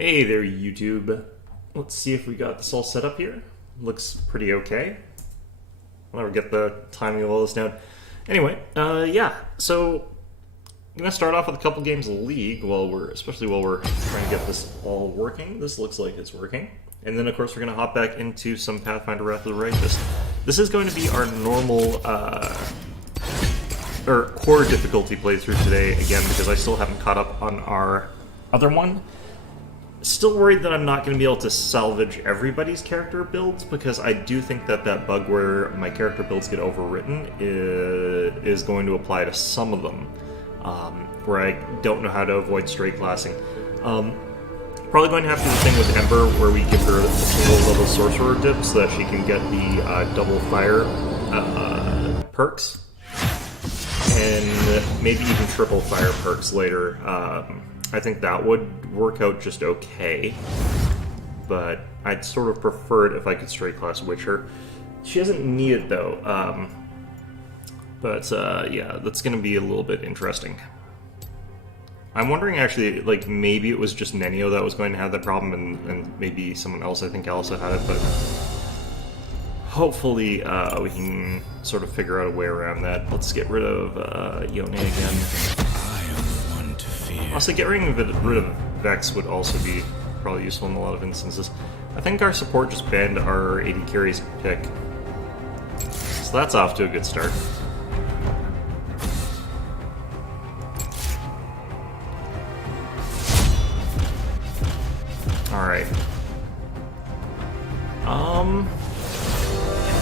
Hey there, YouTube. Let's see if we got this all set up here. Looks pretty okay. I'll never get the timing of all this down. Anyway, yeah, so I'm gonna start off with a couple games of League especially while we're trying to get this all working. This looks like it's working. And then, of course, we're gonna hop back into some Pathfinder Wrath of the Righteous. This is going to be our normal, or core difficulty playthrough today, again, because I still haven't caught up on our other one. Still worried that I'm not going to be able to salvage everybody's character builds, because I do think that that bug where my character builds get overwritten is going to apply to some of them, where I don't know how to avoid straight classing. Probably going to have to do the thing with Ember, where we give her a single level sorcerer dip so that she can get the double fire perks, and maybe even triple fire perks later. I think that would work out just okay, but I'd sort of prefer it if I could straight class Witcher. She doesn't need it though, yeah, that's going to be a little bit interesting. I'm wondering actually, like, maybe it was just Nenio that was going to have that problem, and maybe someone else, I think, also had it, but hopefully we can sort of figure out a way around that. Let's get rid of Yone again. Also, getting rid of Vex would also be probably useful in a lot of instances. I think our support just banned our AD carries pick, so that's off to a good start. Alright.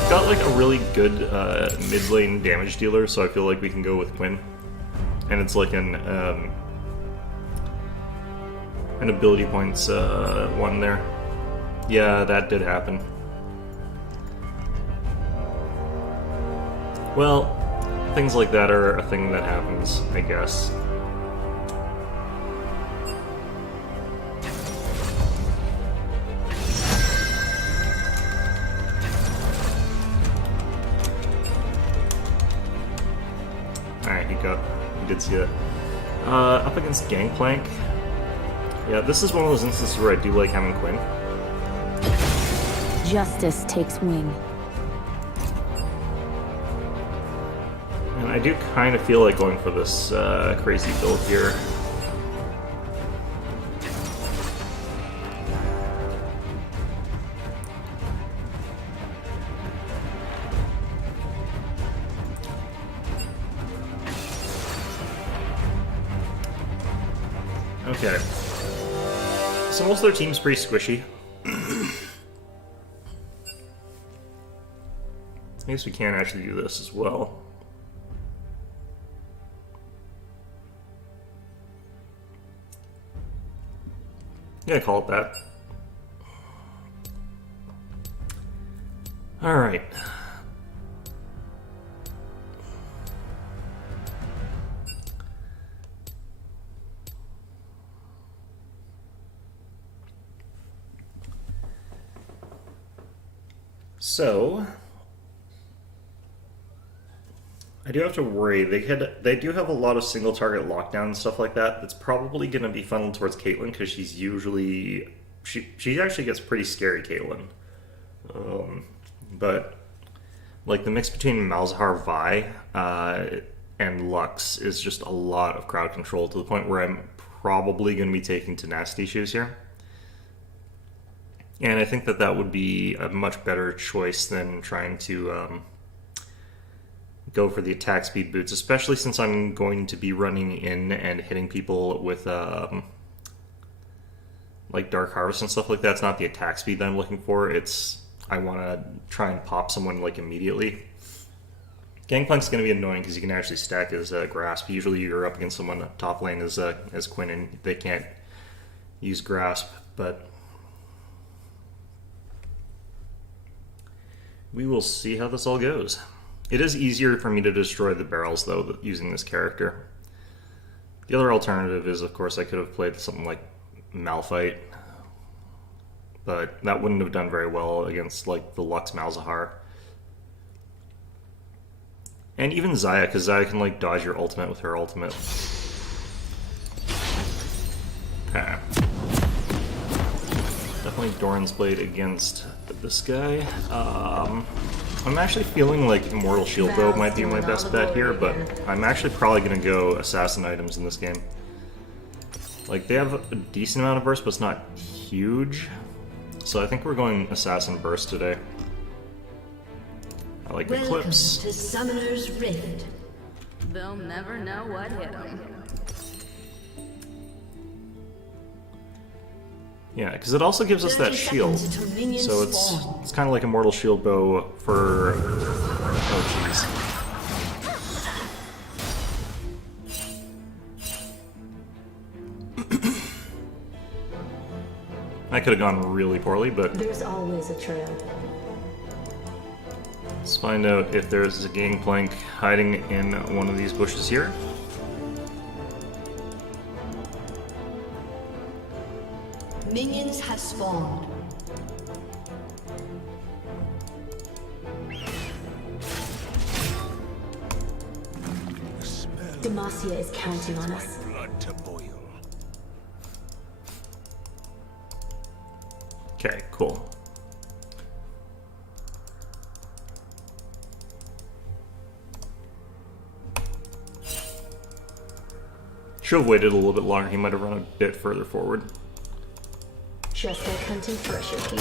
Got like a really good mid lane damage dealer, so I feel like we can go with Quinn. And it's like an ability points one there. Yeah, that did happen. Well, things like that are a thing that happens, I guess. Alright, he did see it. Up against Gangplank. Yeah, this is one of those instances where I do like having Quinn. Justice takes wing. And I do kind of feel like going for this crazy build here. Okay. So most of their team's pretty squishy. I guess we can actually do this as well. Yeah, call it that. Alright. So, I do have to worry. They do have a lot of single target lockdown and stuff like that. That's probably going to be funneled towards Caitlyn, because she's usually she actually gets pretty scary, Caitlyn. But like the mix between Malzahar, Vi, and Lux is just a lot of crowd control, to the point where I'm probably going to be taking Tenacity Shoes here. And I think that that would be a much better choice than trying to go for the attack speed boots, especially since I'm going to be running in and hitting people with like Dark Harvest and stuff like that. It's not the attack speed that I'm looking for. It's I want to try and pop someone like immediately. Gangplank's going to be annoying because you can actually stack his Grasp. Usually you're up against someone top lane as Quinn, and they can't use Grasp, but we will see how this all goes. It is easier for me to destroy the barrels, though, using this character. The other alternative is, of course, I could have played something like Malphite, but that wouldn't have done very well against, like, the Lux Malzahar. And even Xayah, because Xayah can, like, dodge your ultimate with her ultimate. Okay. play Doran's Blade against this guy. I'm actually feeling like Immortal Shield Bow might be my best bet here, but I'm actually probably going to go Assassin items in this game. Like, they have a decent amount of burst, but it's not huge. So I think we're going Assassin Burst today. I like Eclipse. To Summoner's Rift. They'll never know what hit them. Yeah, because it also gives us that shield. So it's kind of like Immortal Shield Bow for... Oh, jeez. That could have gone really poorly, but... There's always a trail. Let's find out if there's a gangplank hiding in one of these bushes here. Minions have spawned. Demacia is counting on us. Blood to boil. Okay, cool. Should have waited a little bit longer. He might have run a bit further forward. Just like hunting pressure keys.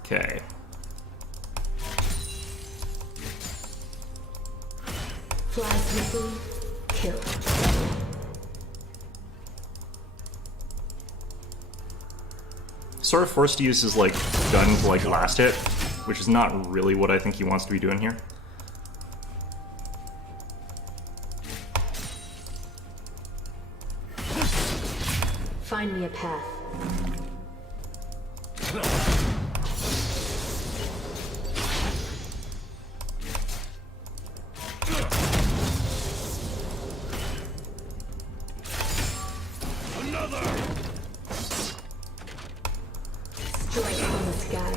Okay. Fly swiftly, kill. Sort of forced to use his like gun to like last hit, which is not really what I think he wants to be doing here. Find me a path. Strike from the sky.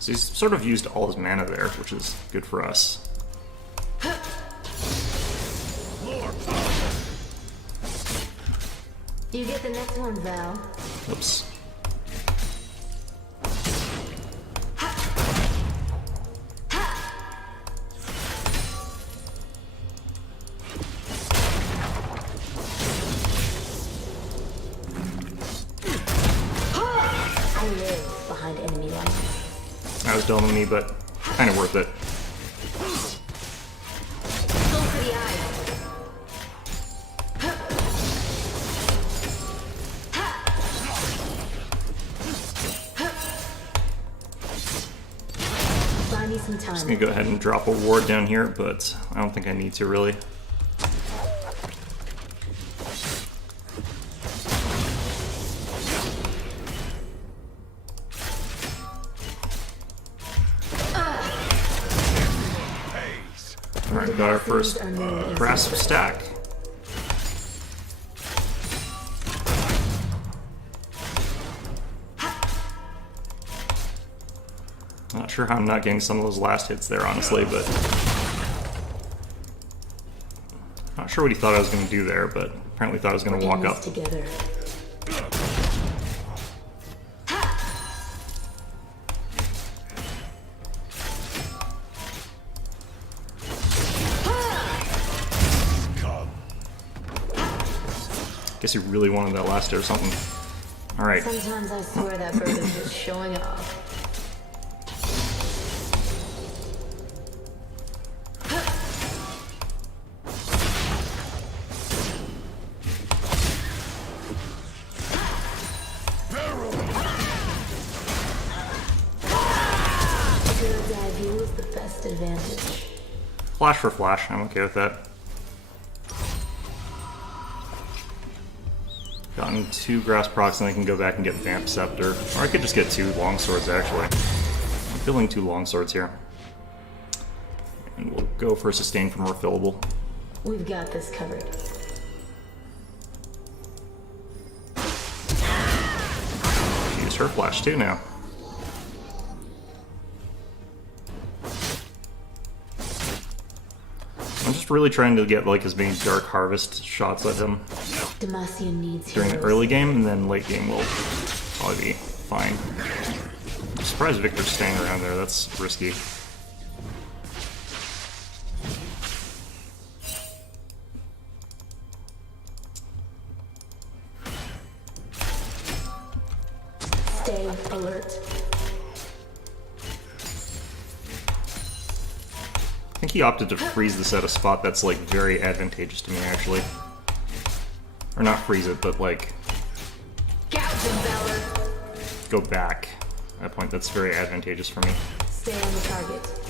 So he's sort of used all his mana there, which is good for us. You get the next one, Val. Oops. I live behind enemy lines. That was dumb of me, but kind of worth it. Go for the eye. Buy me some time. I'm gonna go ahead and drop a ward down here, but I don't think I need to really. Alright, got our first grasp stack. Not sure how I'm not getting some of those last hits there, honestly, but... Not sure what he thought I was going to do there, but apparently thought I was going to walk up. Together. Guess he really wanted that last hit or something. Alright. Sometimes I swear that bird is just showing off. Bird's eye view is the best advantage. Flash for flash, I'm okay with that. Gotten 2 grass procs and I can go back and get Vamp Scepter. Or I could just get 2 longswords actually. I'm feeling 2 longswords here. And we'll go for a sustain from refillable. We've got this covered. use her flash too now. I'm just really trying to get like as many Dark Harvest shots at him Demacia needs during the heroes. early game, and then late game will probably be fine. I'm surprised Victor's staying around there, that's risky. Stay alert. I think he opted to freeze this at a spot that's like very advantageous to me actually. Or not freeze it, but like go back at a point that's very advantageous for me. Stay on the target.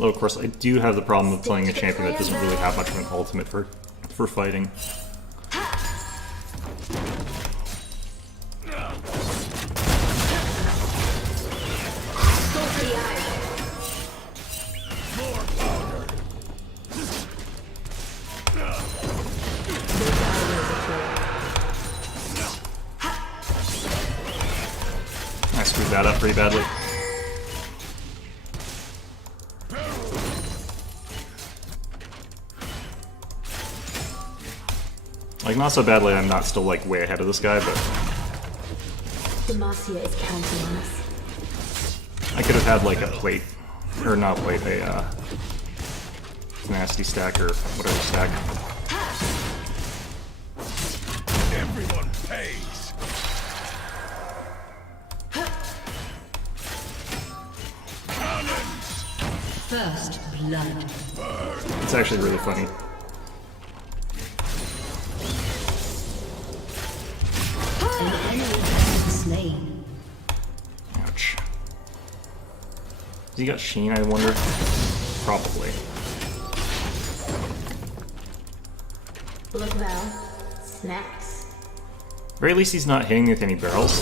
Although, of course, I do have the problem of playing a champion that doesn't really have much of an ultimate for fighting. I screwed that up pretty badly. Like, not so badly I'm not still, like, way ahead of this guy, but Demacia is counting on us. I could have had, like, a plate, or not a plate, a, nasty stack, or whatever stack. Everyone pays. First blood. It's actually really funny. An enemy has been slain. Ouch. Has he got Sheen, I wonder? Probably. Look, Val. Snacks. Very least he's not hitting with any barrels.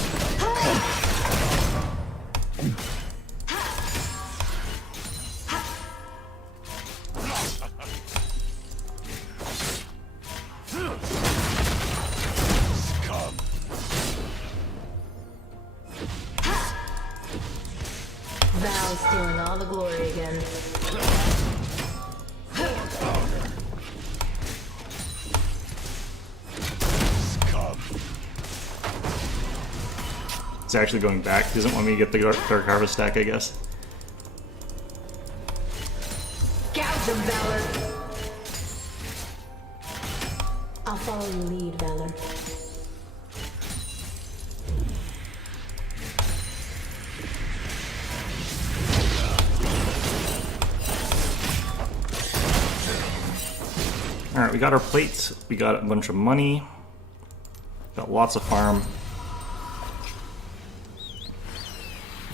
Val's stealing all the glory again. He's actually going back. He doesn't want me to get the Dark Harvest stack, I guess. Gouge him, Valor! I'll follow your lead, Valor. Alright, we got our plates, we got a bunch of money, got lots of farm.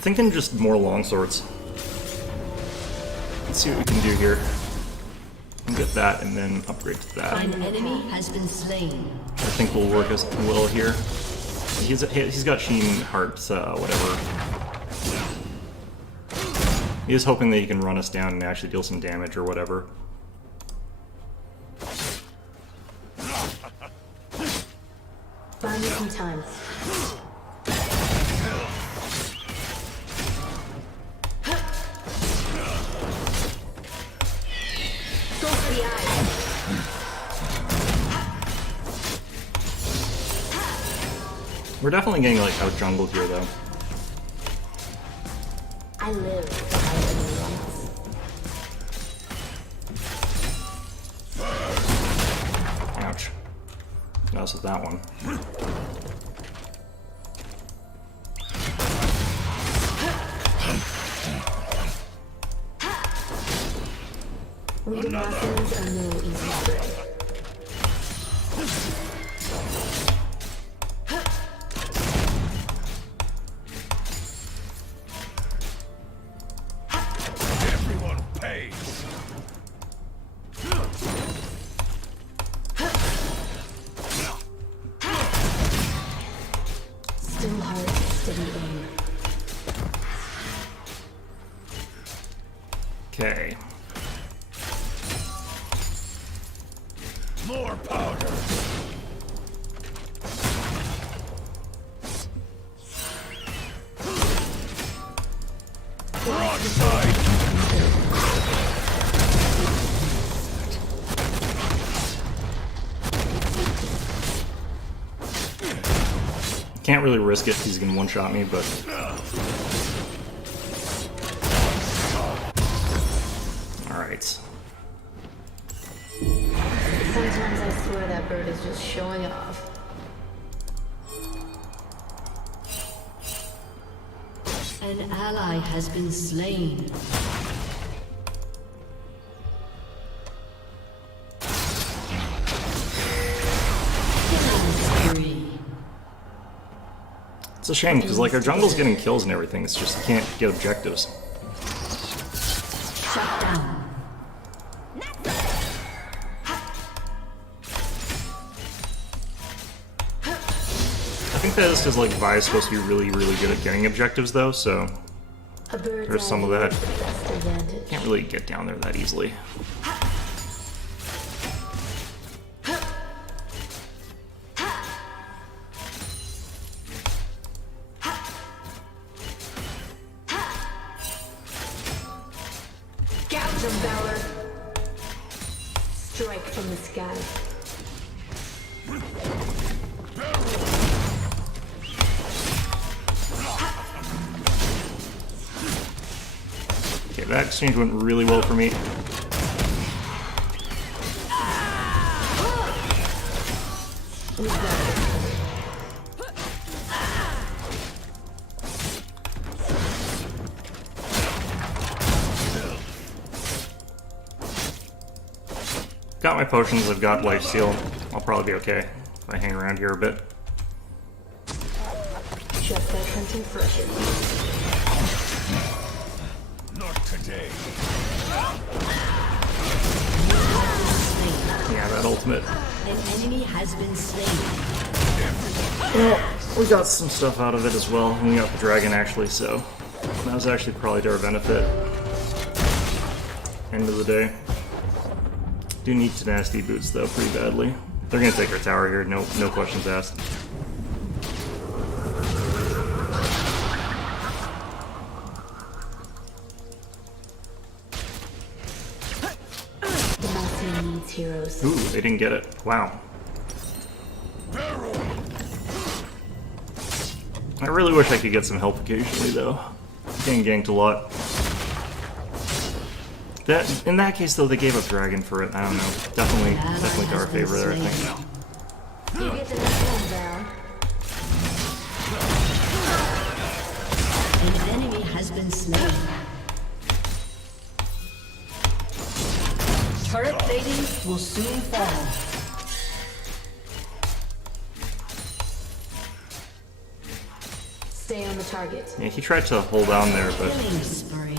Thinking just more longswords. Let's see what we can do here. We'll get that and then upgrade to that. An enemy has been slain. I think will work as well here. He's got Sheen Hearts, whatever. He is hoping that he can run us down and actually deal some damage or whatever. Buy me some time. Go for the eye. We're definitely getting like out jungled here though. I live for fighting once. Ouch. That's with that one. We Demacians are no easy prey. Everyone pays. Still Okay. More powder. Broadside. Can't really risk it, he's gonna one-shot me, but... Alright. Sometimes I swear that bird is just showing off. An ally has been slain. Killing spree. It's a shame, because like our jungle's getting kills and everything, it's just you can't get objectives. Shut down. I think that is because like Vi is supposed to be really, really good at getting objectives though, so A bird's there's some of eye that. view is the best advantage. Can't really get down there that easily. Gouge them, Valor! Strike from the sky. Okay, that exchange went really well for me. Got my potions, I've got lifesteal. I'll probably be okay if I hang around here a bit. Just like hunting fresher. Not today. Yeah, that ultimate. An enemy has been slain. Well, we got some stuff out of it as well, and we got the dragon actually, so that was actually probably to our benefit. End of the day. Do need tenacity boots though, pretty badly. They're gonna take our tower here, no questions asked. The Massey needs heroes. Ooh, they didn't get it. Wow. Barrel. I really wish I could get some help occasionally though. Getting ganked a lot. That in that case though, they gave up dragon for it. I don't know. Definitely to our favor there, I think. You get the next one, Val. An enemy has been slain. Turret plating will soon fall. Stay on the target. Yeah, he tried to hold down there, but Killing spree.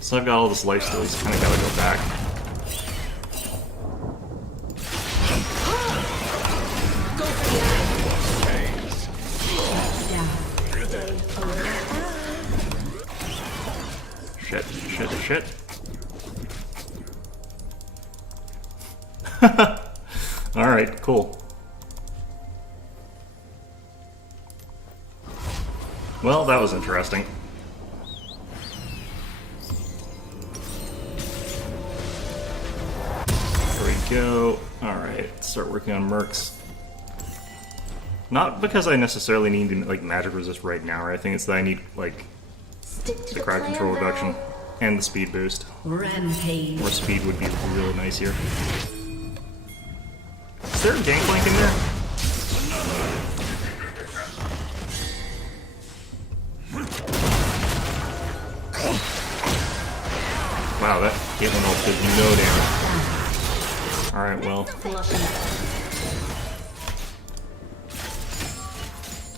so I've got all this life still, he's kinda gotta go back. Go for the eye. Shit. Alright, cool. Well, that was interesting. There we go. Alright, start working on mercs. Not because I necessarily need to, like, magic resist right now or anything, it's that I need, like, Stick to the the crowd plan, control Val. reduction and the speed boost. Rampage. More speed would be really nice here. Is there a gangplank in there? Wow, that Caitlyn ult did no damage. Alright, well, Flushing.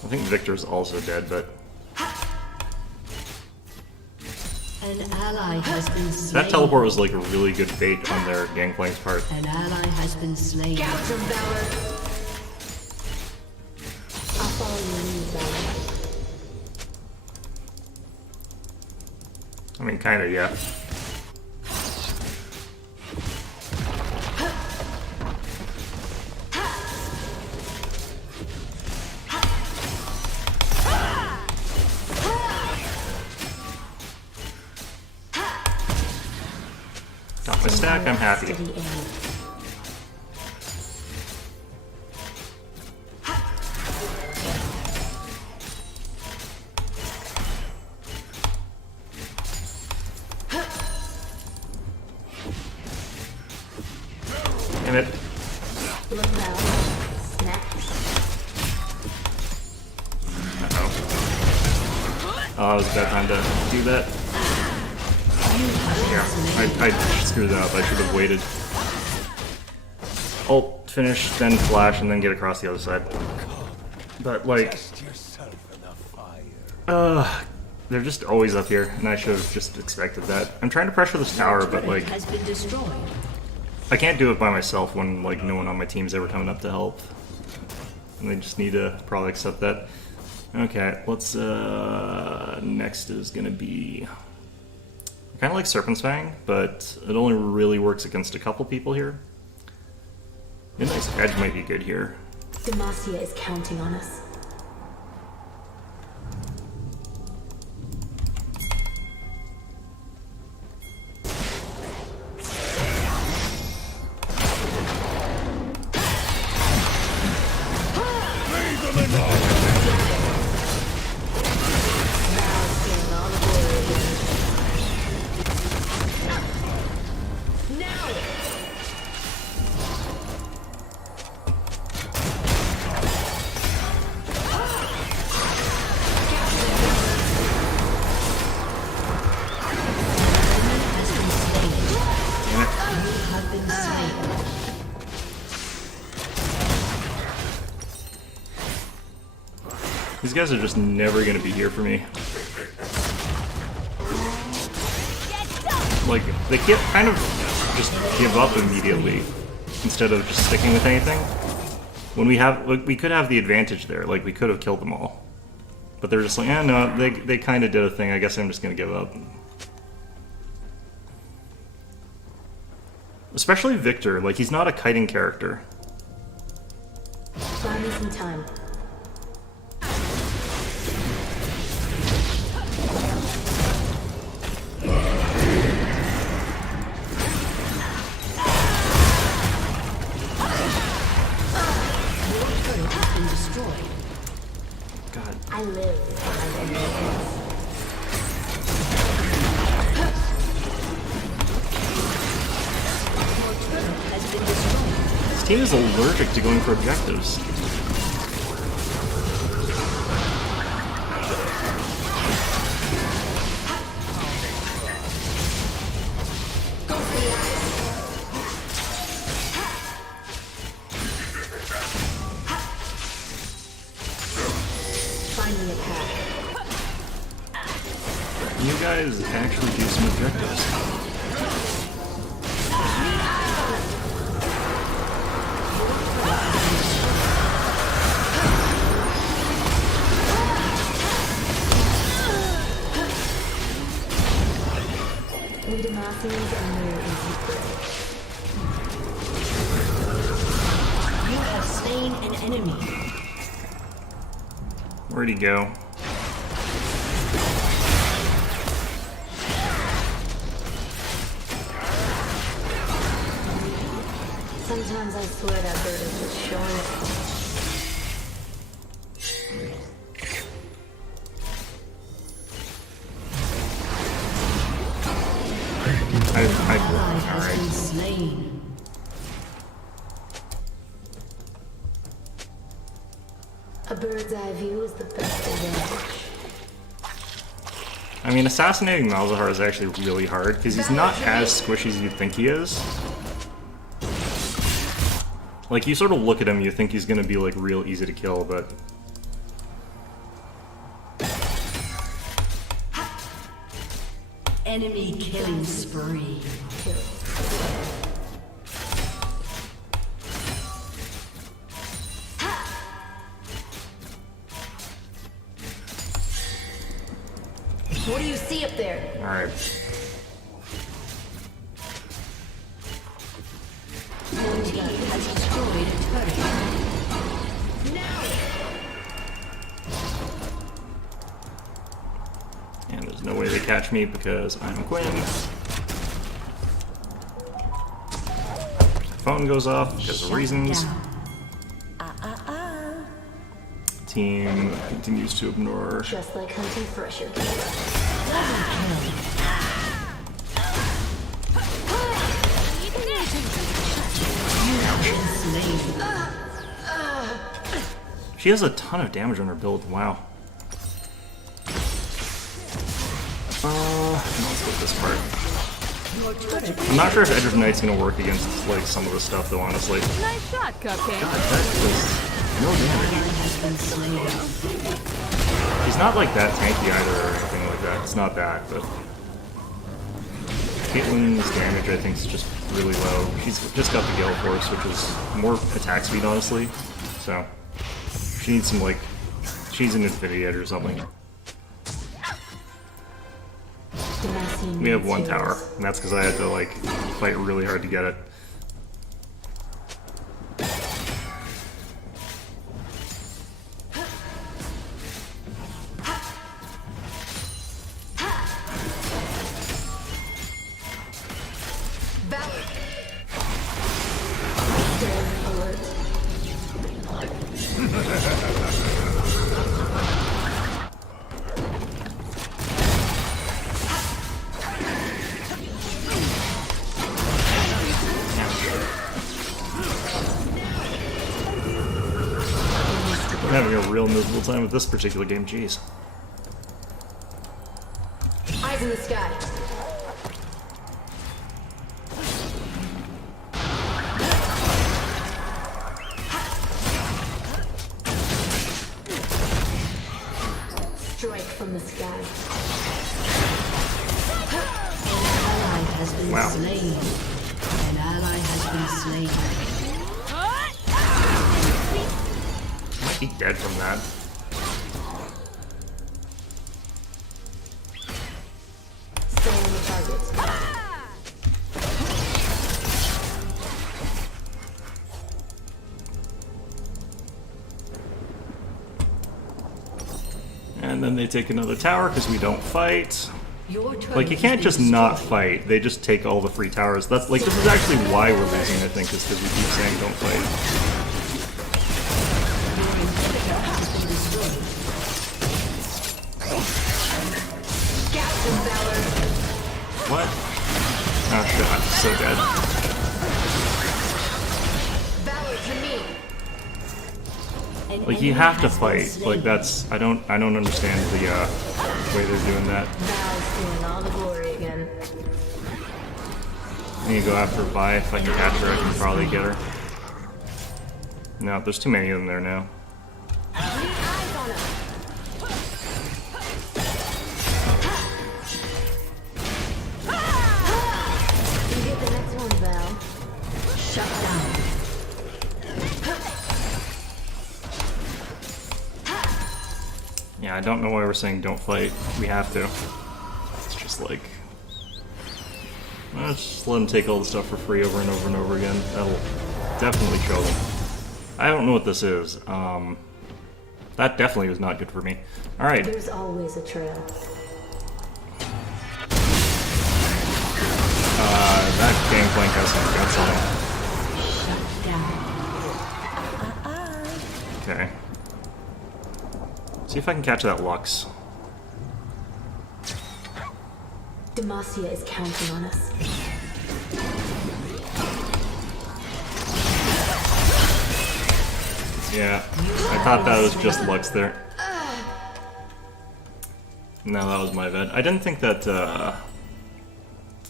I think Victor's also dead, but An ally has been slain. that teleport was like a really good bait on their gangplank's part. An ally has been slain. Gouge them, Valor. I'll follow your lead, Valor. I mean, kinda, yeah. Got my stack, I'm happy. Steady aim. Damn it. Look out. Snaps. Uh-oh. Oh, it was a bad time to do that. Yeah, I screwed that up. I should have waited. Ult, finish, then flash, and then get across the other side. But, like, Test yourself in the fire. they're just always up here, and I should have just expected that. I'm trying to pressure this tower, but, like, Has been destroyed. I can't do it by myself when, like, no one on my team's ever coming up to help. And they just need to probably accept that. Okay, let's, next is gonna be... I kind of like Serpent's Fang, but it only really works against a couple people here. Midnight's Edge might be good here. Demacia is counting on us. These guys are just never gonna be here for me. Like, they can't kind of just give up immediately instead of just sticking with anything. When we have, like, we could have the advantage there, like we could have killed them all. But they're just like, eh, no, they kind of did a thing, I guess I'm just gonna give up. Especially Victor, like, he's not a kiting character. Buy me some time. God. I live behind enemies. This team is allergic to going for objectives. Finding a path. You guys actually do some objectives. We Demacians are no easy prey. You have slain an enemy. Where'd he go? Sometimes I swear that bird is just showing up. Ally has been Alright. slain. A bird's eye view is the best advantage. I mean, assassinating Malzahar is actually really hard, because he's not as squishy as you'd think he is. Like, you sort of look at him, you think he's gonna be, like, real easy to kill, but... Enemy killing spree. What do you see up there? Alright. Your team has destroyed a turret. And there's no way they catch me because I'm Quinn. My phone goes off because of reasons. Team continues to ignore. Just like hunting fresher. She has a ton of damage on her build. Wow. Let's get this part. I'm not sure if Edge of Night's gonna work against like some of the stuff though, honestly. Nice shot, Cupcake. God, that was no damage. He's not like that tanky either or anything like that. It's not that, but Caitlyn's damage I think is just really low. She's just got the Gale Force, which is more attack speed honestly. So she needs some like she's an Infinity Edge or something. We have one tower, and that's because I had to like fight really hard to get it. I'm having a real miserable time with this particular game, jeez. Eyes in the sky. Strike from the sky. An ally has been Wow. slain. An ally has been slain. Might be dead from that. Stay on the target. And then they take another tower because we don't fight. Your turret Like, you can't has just been not destroyed. fight. They just take all the free towers. That's like, this is actually why we're losing, I think, is because we keep saying don't fight. What? Oh shit, I'm so dead. Valor to me. An Like, you enemy have to has been fight. slain. Like, that's, I don't understand the way they're doing that. Val's doing all the glory again. I need to go after Vi. If I can catch her, I can probably get her. No, there's too many of them there now. Eyes on him. You get the next one, Val. Shut down. Yeah, I don't know why we're saying don't fight. We have to. It's just like... Let's just let them take all the stuff for free over and over and over again. That'll definitely show them. I don't know what this is. That definitely was not good for me. Alright. There's always a trail. That gangplank has some guts on it. Shut down. Okay. See if I can catch that Lux. Demacia is counting on us. Yeah, I thought that was just Lux there. No, that was my bad. I didn't think that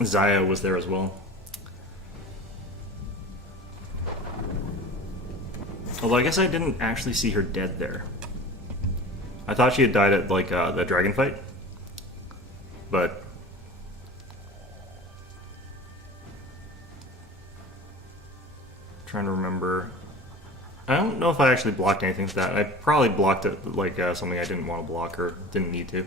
Zaya was there as well. Although I guess I didn't actually see her dead there. I thought she had died at like the dragon fight, but trying to remember. I don't know if I actually blocked anything with that. I probably blocked it like something I didn't want to block or didn't need to.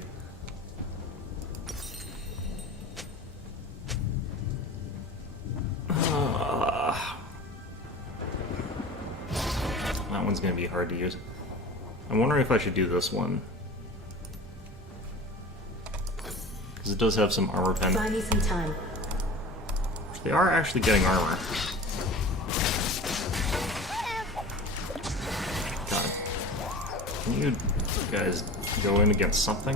going to be hard to use. I'm wondering if I should do this one. Because it does have some armor pen. Buy me some time. They are actually getting armor. God. Can you guys go in against something?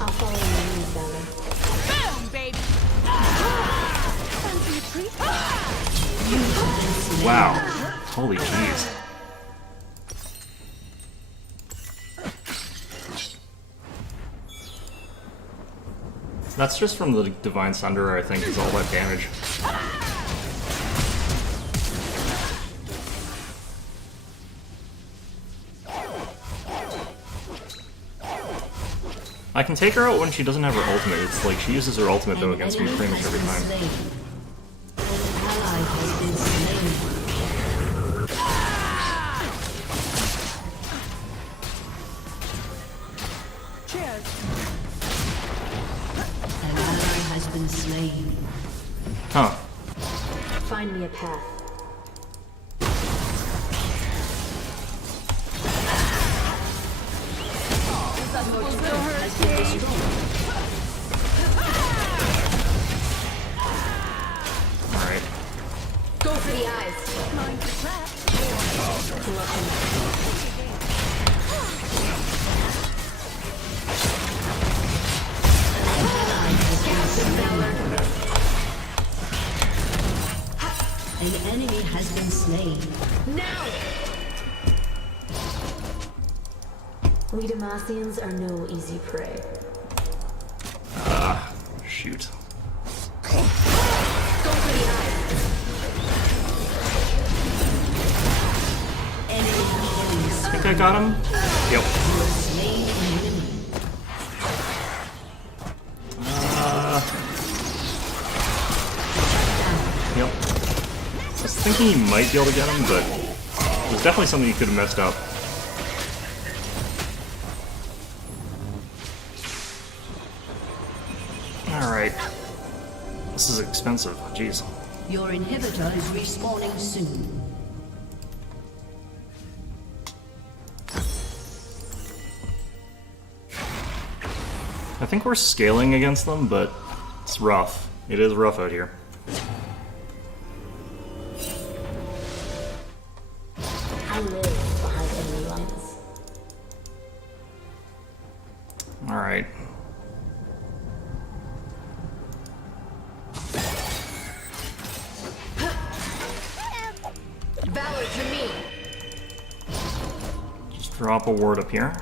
I'll follow your lead, Bella. Boom, baby! Wow. Holy jeez. That's just from the Divine Sunder, I think, is all that damage. I can take her out when she doesn't have her ultimate. It's like she uses her ultimate though against me pretty much every time. An ally has been slain. An ally has been slain. Huh. Find me a path. Alright. Go for the eyes. An enemy has been slain. Now! We Demacians are no easy prey. Shoot. Go for the eyes. I think I got him? Yep. Yep. I was thinking you might be able to get him, but there's definitely something you could have messed up. Alright. This is expensive. Jeez. Your inhibitor is respawning soon. I think we're scaling against them, but it's rough. It is rough out here. I live behind enemy lines. Alright. Valor to me. Just drop a ward up here.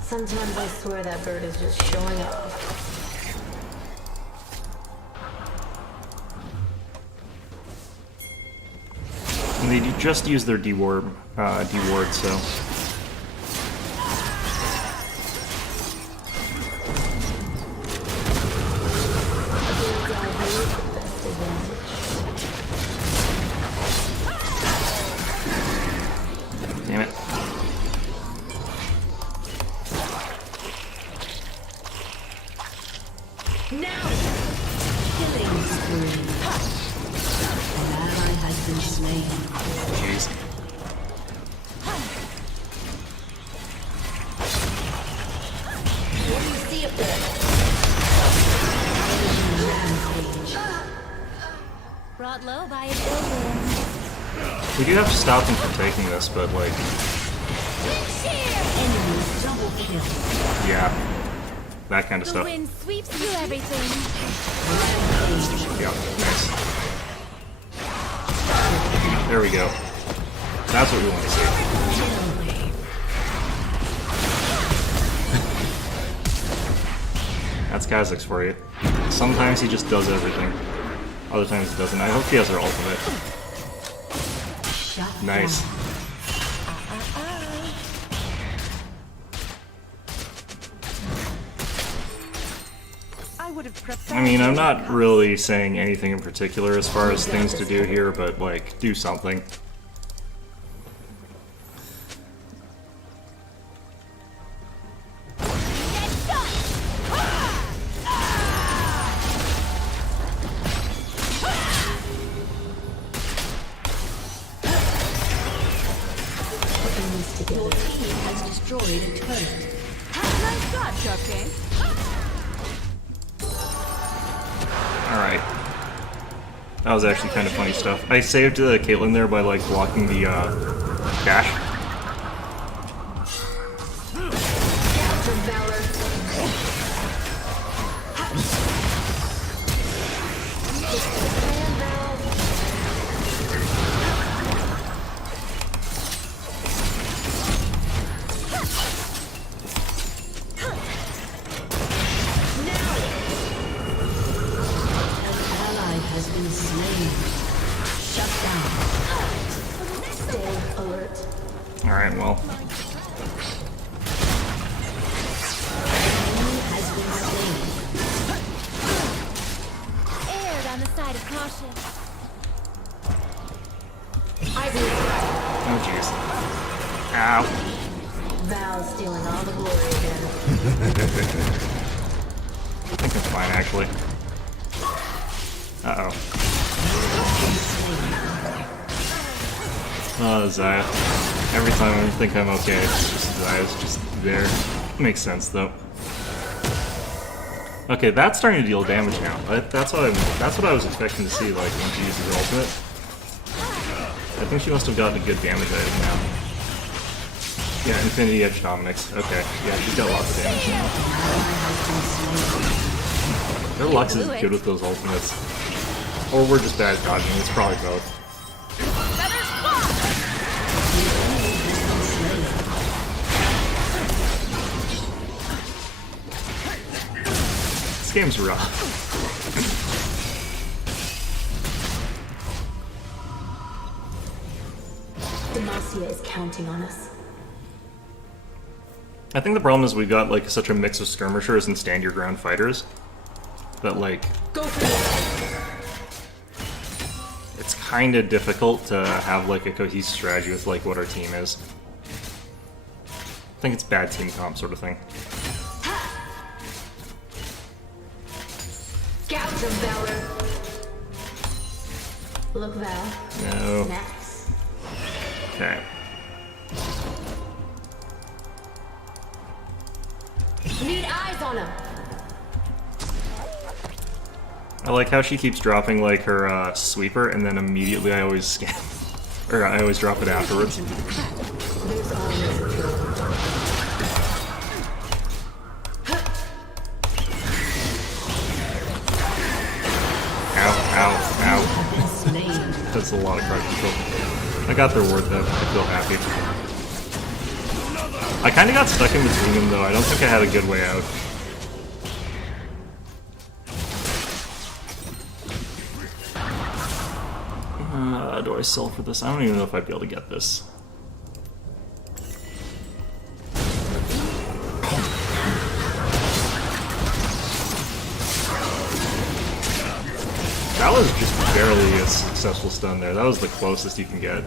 Sometimes I swear that bird is just showing off. And they just use their D-ward, so... Damn it. Now! Killing spree. An ally has been slain. Jeez. What do you see up there? Brought low by a building. We do have to stop them from taking this, but like... Enemy double kill. Yeah. That kind of The stuff. wind sweeps through everything. Yeah, nice. There we go. That's what we want to see. That's Kazakh's for you. Sometimes he just does everything. Other times he doesn't. I hope he has her ultimate. Nice. I mean, I'm not really saying anything in particular as far as things to do here, but like, do something. together. Your team has destroyed a turret. Nice job, Sharpay. Alright. That was actually kind of funny stuff. I saved Caitlyn there by, like, blocking the, dash. Captain Valor. Ally has been slain. Shut down. Stay alert. Alright, well. Enemy has been slain. Aired on the side of caution. Oh, jeez. Ow. Val stealing all the glory again. I think it's fine, actually. Uh-oh. Oh, Zaya. Every time I think I'm okay, it's just Zaya's just there. Makes sense, though. Okay, that's starting to deal damage now. That's what I was expecting to see, like, when she uses her ultimate. I think she must have gotten a good damage item now. Yeah, Infinity Edge Dominix. Okay, yeah, she's got lots of damage now. Their Lux is good with those ultimates. Or we're just bad at dodging, it's probably both. This game's rough. Demacia is counting on us. I think the problem is we've got like such a mix of skirmishers and stand your ground fighters that like Go for it. it's kind of difficult to have like a cohesive strategy with like what our team is. I think it's bad team comp sort of thing. Scouts of Valor. Look, Val. No. Snaps. Okay. Need eyes on him. I like how she keeps dropping like her sweeper and then immediately I always scan or I always drop it afterwards. There's always a kill. Ow, ow, ow. Been slain. That's a lot of crowd control. I got their word though. I feel happy. I kind of got stuck in between them though. I don't think I had a good way out. Do I sell for this? I don't even know if I'd be able to get this. That was just barely a successful stun there. That was the closest you can get.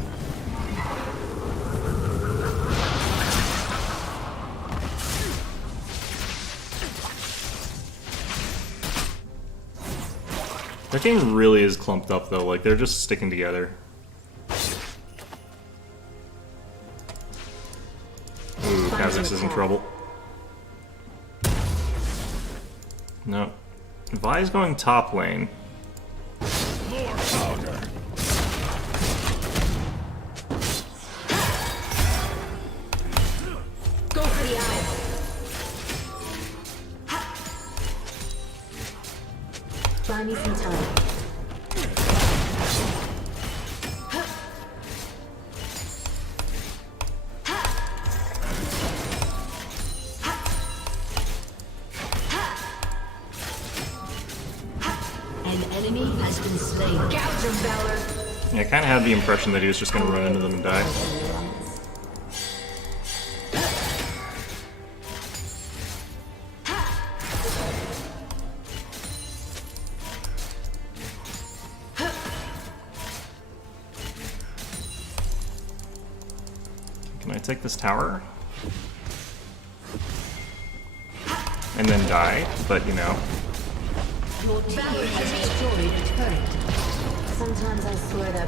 Their team really is clumped up though, like they're just sticking together. Ooh, Kha'Zix is in trouble. No. Vi's going top lane. More powder. Go for the eye. Buy me some time. An enemy has been slain. Gouge of Valor. Yeah, I kind of had the impression that he was just going to run into them and die. Can I take this tower? And then die, but you know. Your team has destroyed a turret. Sometimes I swear that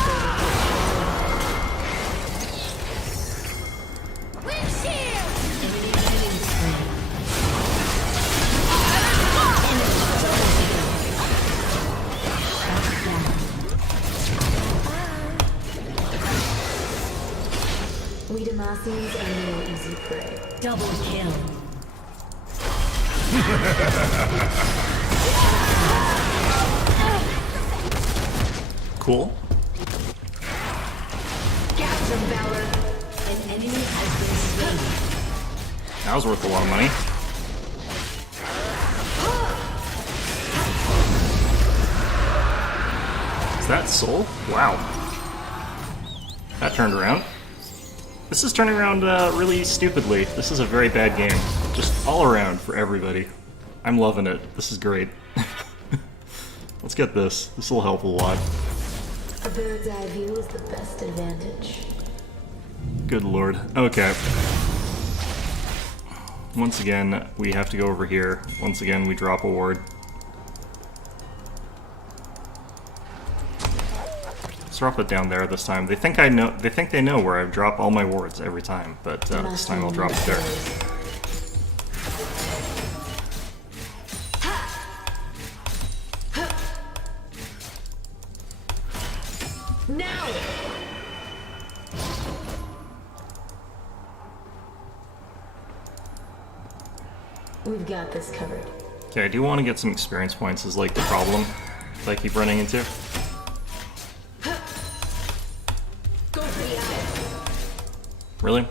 We Demacians are no easy prey. Double kill. Cool. Gaps of valor. An enemy has been slain. That was worth a lot of money. Is that Soul? Wow. That turned around. This is turning around really stupidly. This is a very bad game. Just all around for everybody. I'm loving it. This is great. Let's get this. This will help a lot. A bird's eye view is the best advantage. Good lord. Okay. Once again, we have to go over here. Once again, we drop a ward. Let's drop it down there this time. They think I know. They think they know where I drop all my wards every time, but this time I'll drop it there. Now! We've got this covered. Okay, I do want to get some experience points is like the problem that I keep running into. Go for the eye. Really?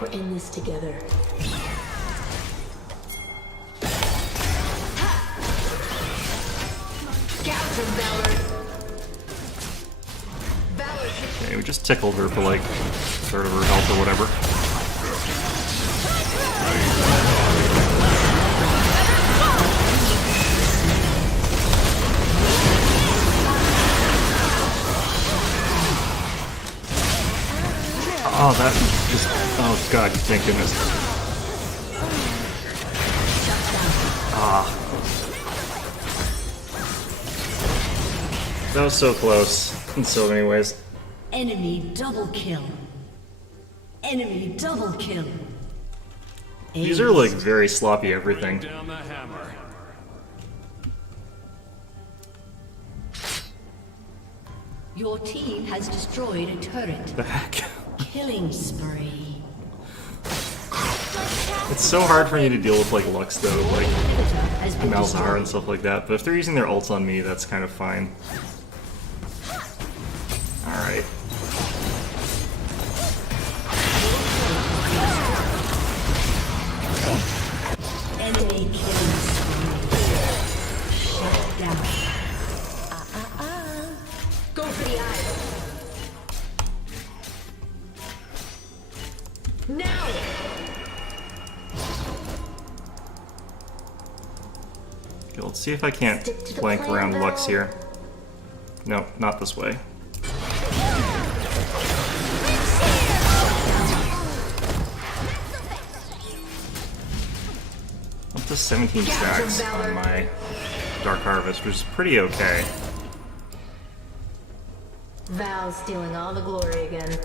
We're in this together. Gouts of valor. Okay, we just tickled her for like a third of her health or whatever. Oh, that just... Oh god, thank goodness. Ah. That was so close in so many ways. Enemy double kill. Enemy double kill. These are like very sloppy everything. Down the hammer. Your team has destroyed a turret. The heck? Killing spree. It's so hard for me to deal with like Lux though, like Has been Malzahar destroyed. and stuff like that, but if they're using their ults on me, that's kind of fine. Alright. Enemy killing spree. Shut down. Go for the eye. Now! Okay, let's see if I can't Stick to the flank plan, around Val. Lux here. No, not this way. Up to 17 stacks on my Dark Harvest, which is pretty okay. Val's stealing all the glory again.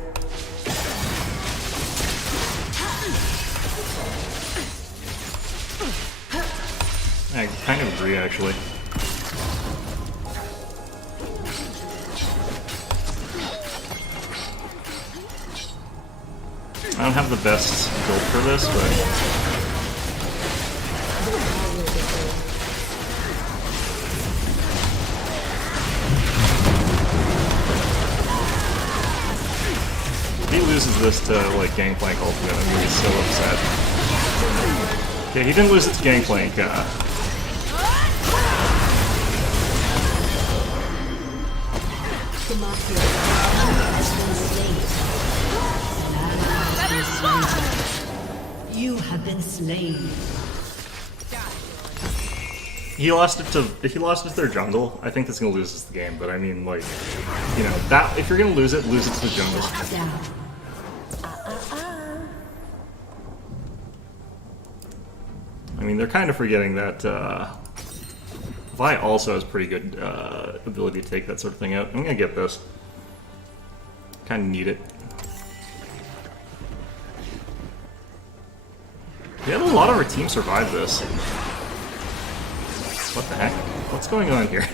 I kind of agree, actually. I don't have the best build for this, but... If he loses this to, like, Gangplank Ultimate, I'm gonna be so upset. Okay, he didn't lose it to Gangplank, You have been slain. He lost it to their jungle. I think that's gonna lose us the game, but I mean, like, you know, that if you're gonna lose it to the jungle. Down. I mean, they're kind of forgetting that Vi also has pretty good ability to take that sort of thing out. I'm gonna get this. Kind of need it. We had a lot of our team survive this. What the heck? What's going on here?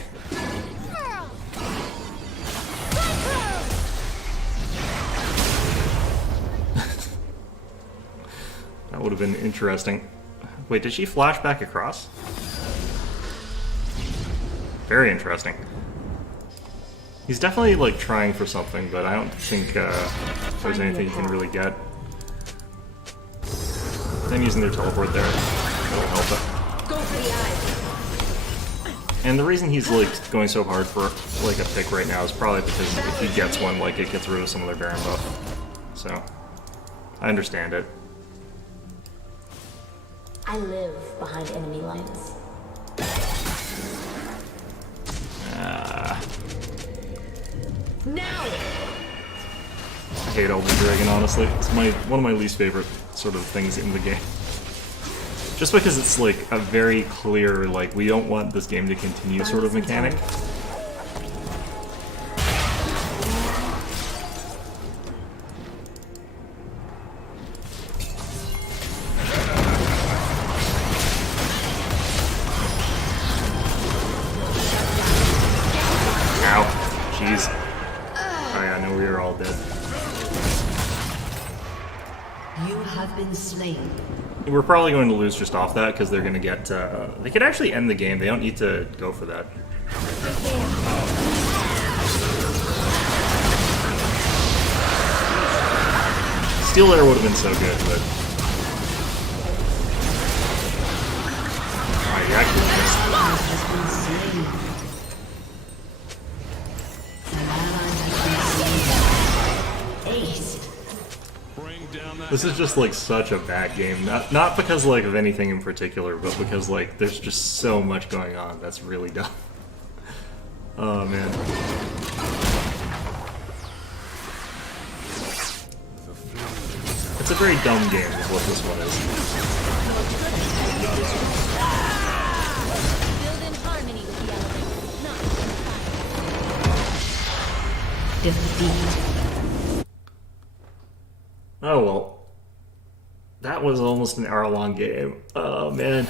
That would have been interesting. Wait, did she flash back across? Very interesting. He's definitely, like, trying for something, but I don't think there's anything you can really get. Them using their teleport there, that'll help it. Go for the eyes. And the reason he's, like, going so hard for, like, a pick right now is probably because if he gets one, like, it gets rid of some of their Baron buff. So, I understand it. I live behind enemy lines. Now! I hate Elden Dragon, honestly. It's one of my least favorite sort of things in the game. Just because it's like a very clear, like, we don't want this game to continue sort of mechanic. Ow. Jeez. Oh yeah, no, we are all dead. You have been slain. We're probably going to lose just off that because they're going to get... they could actually end the game. They don't need to go for that. Steel Air would have been so good, but... Oh, you actually missed. Has been slain. An ally has been slain. Aced. Bring down that. This is just like such a bad game. Not because like of anything in particular, but because like there's just so much going on that's really dumb. Oh man. It's a very dumb game is what this one is. Build in harmony with the elements, not Defeat. Oh well. That was almost an hour-long game. Oh man.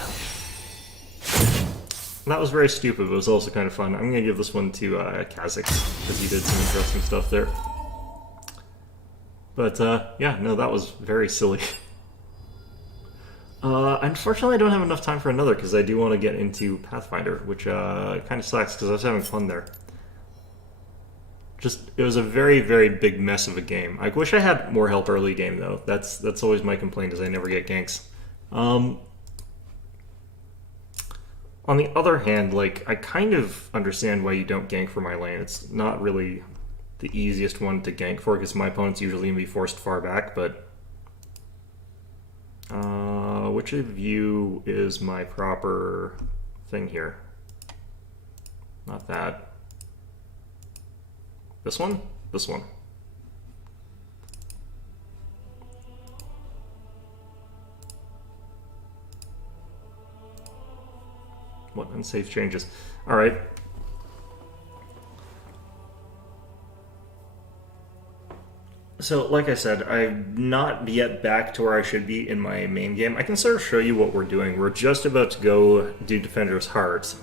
That was very stupid, but it was also kind of fun. I'm gonna give this one to Kha'Zix, because he did some interesting stuff there. But yeah, no, that was very silly. Unfortunately, I don't have enough time for another, because I do want to get into Pathfinder, which kind of sucks, because I was having fun there. Just, it was a very, very big mess of a game. I wish I had more help early game, though. That's always my complaint, is I never get ganks. On the other hand, like, I kind of understand why you don't gank for my lane. It's not really the easiest one to gank for, because my opponent's usually going to be forced far back, but... which of you is my proper thing here? Not that. This one? This one. What unsafe changes? Alright. So, like I said, I'm not yet back to where I should be in my main game. I can sort of show you what we're doing. We're just about to go do Defender's Heart.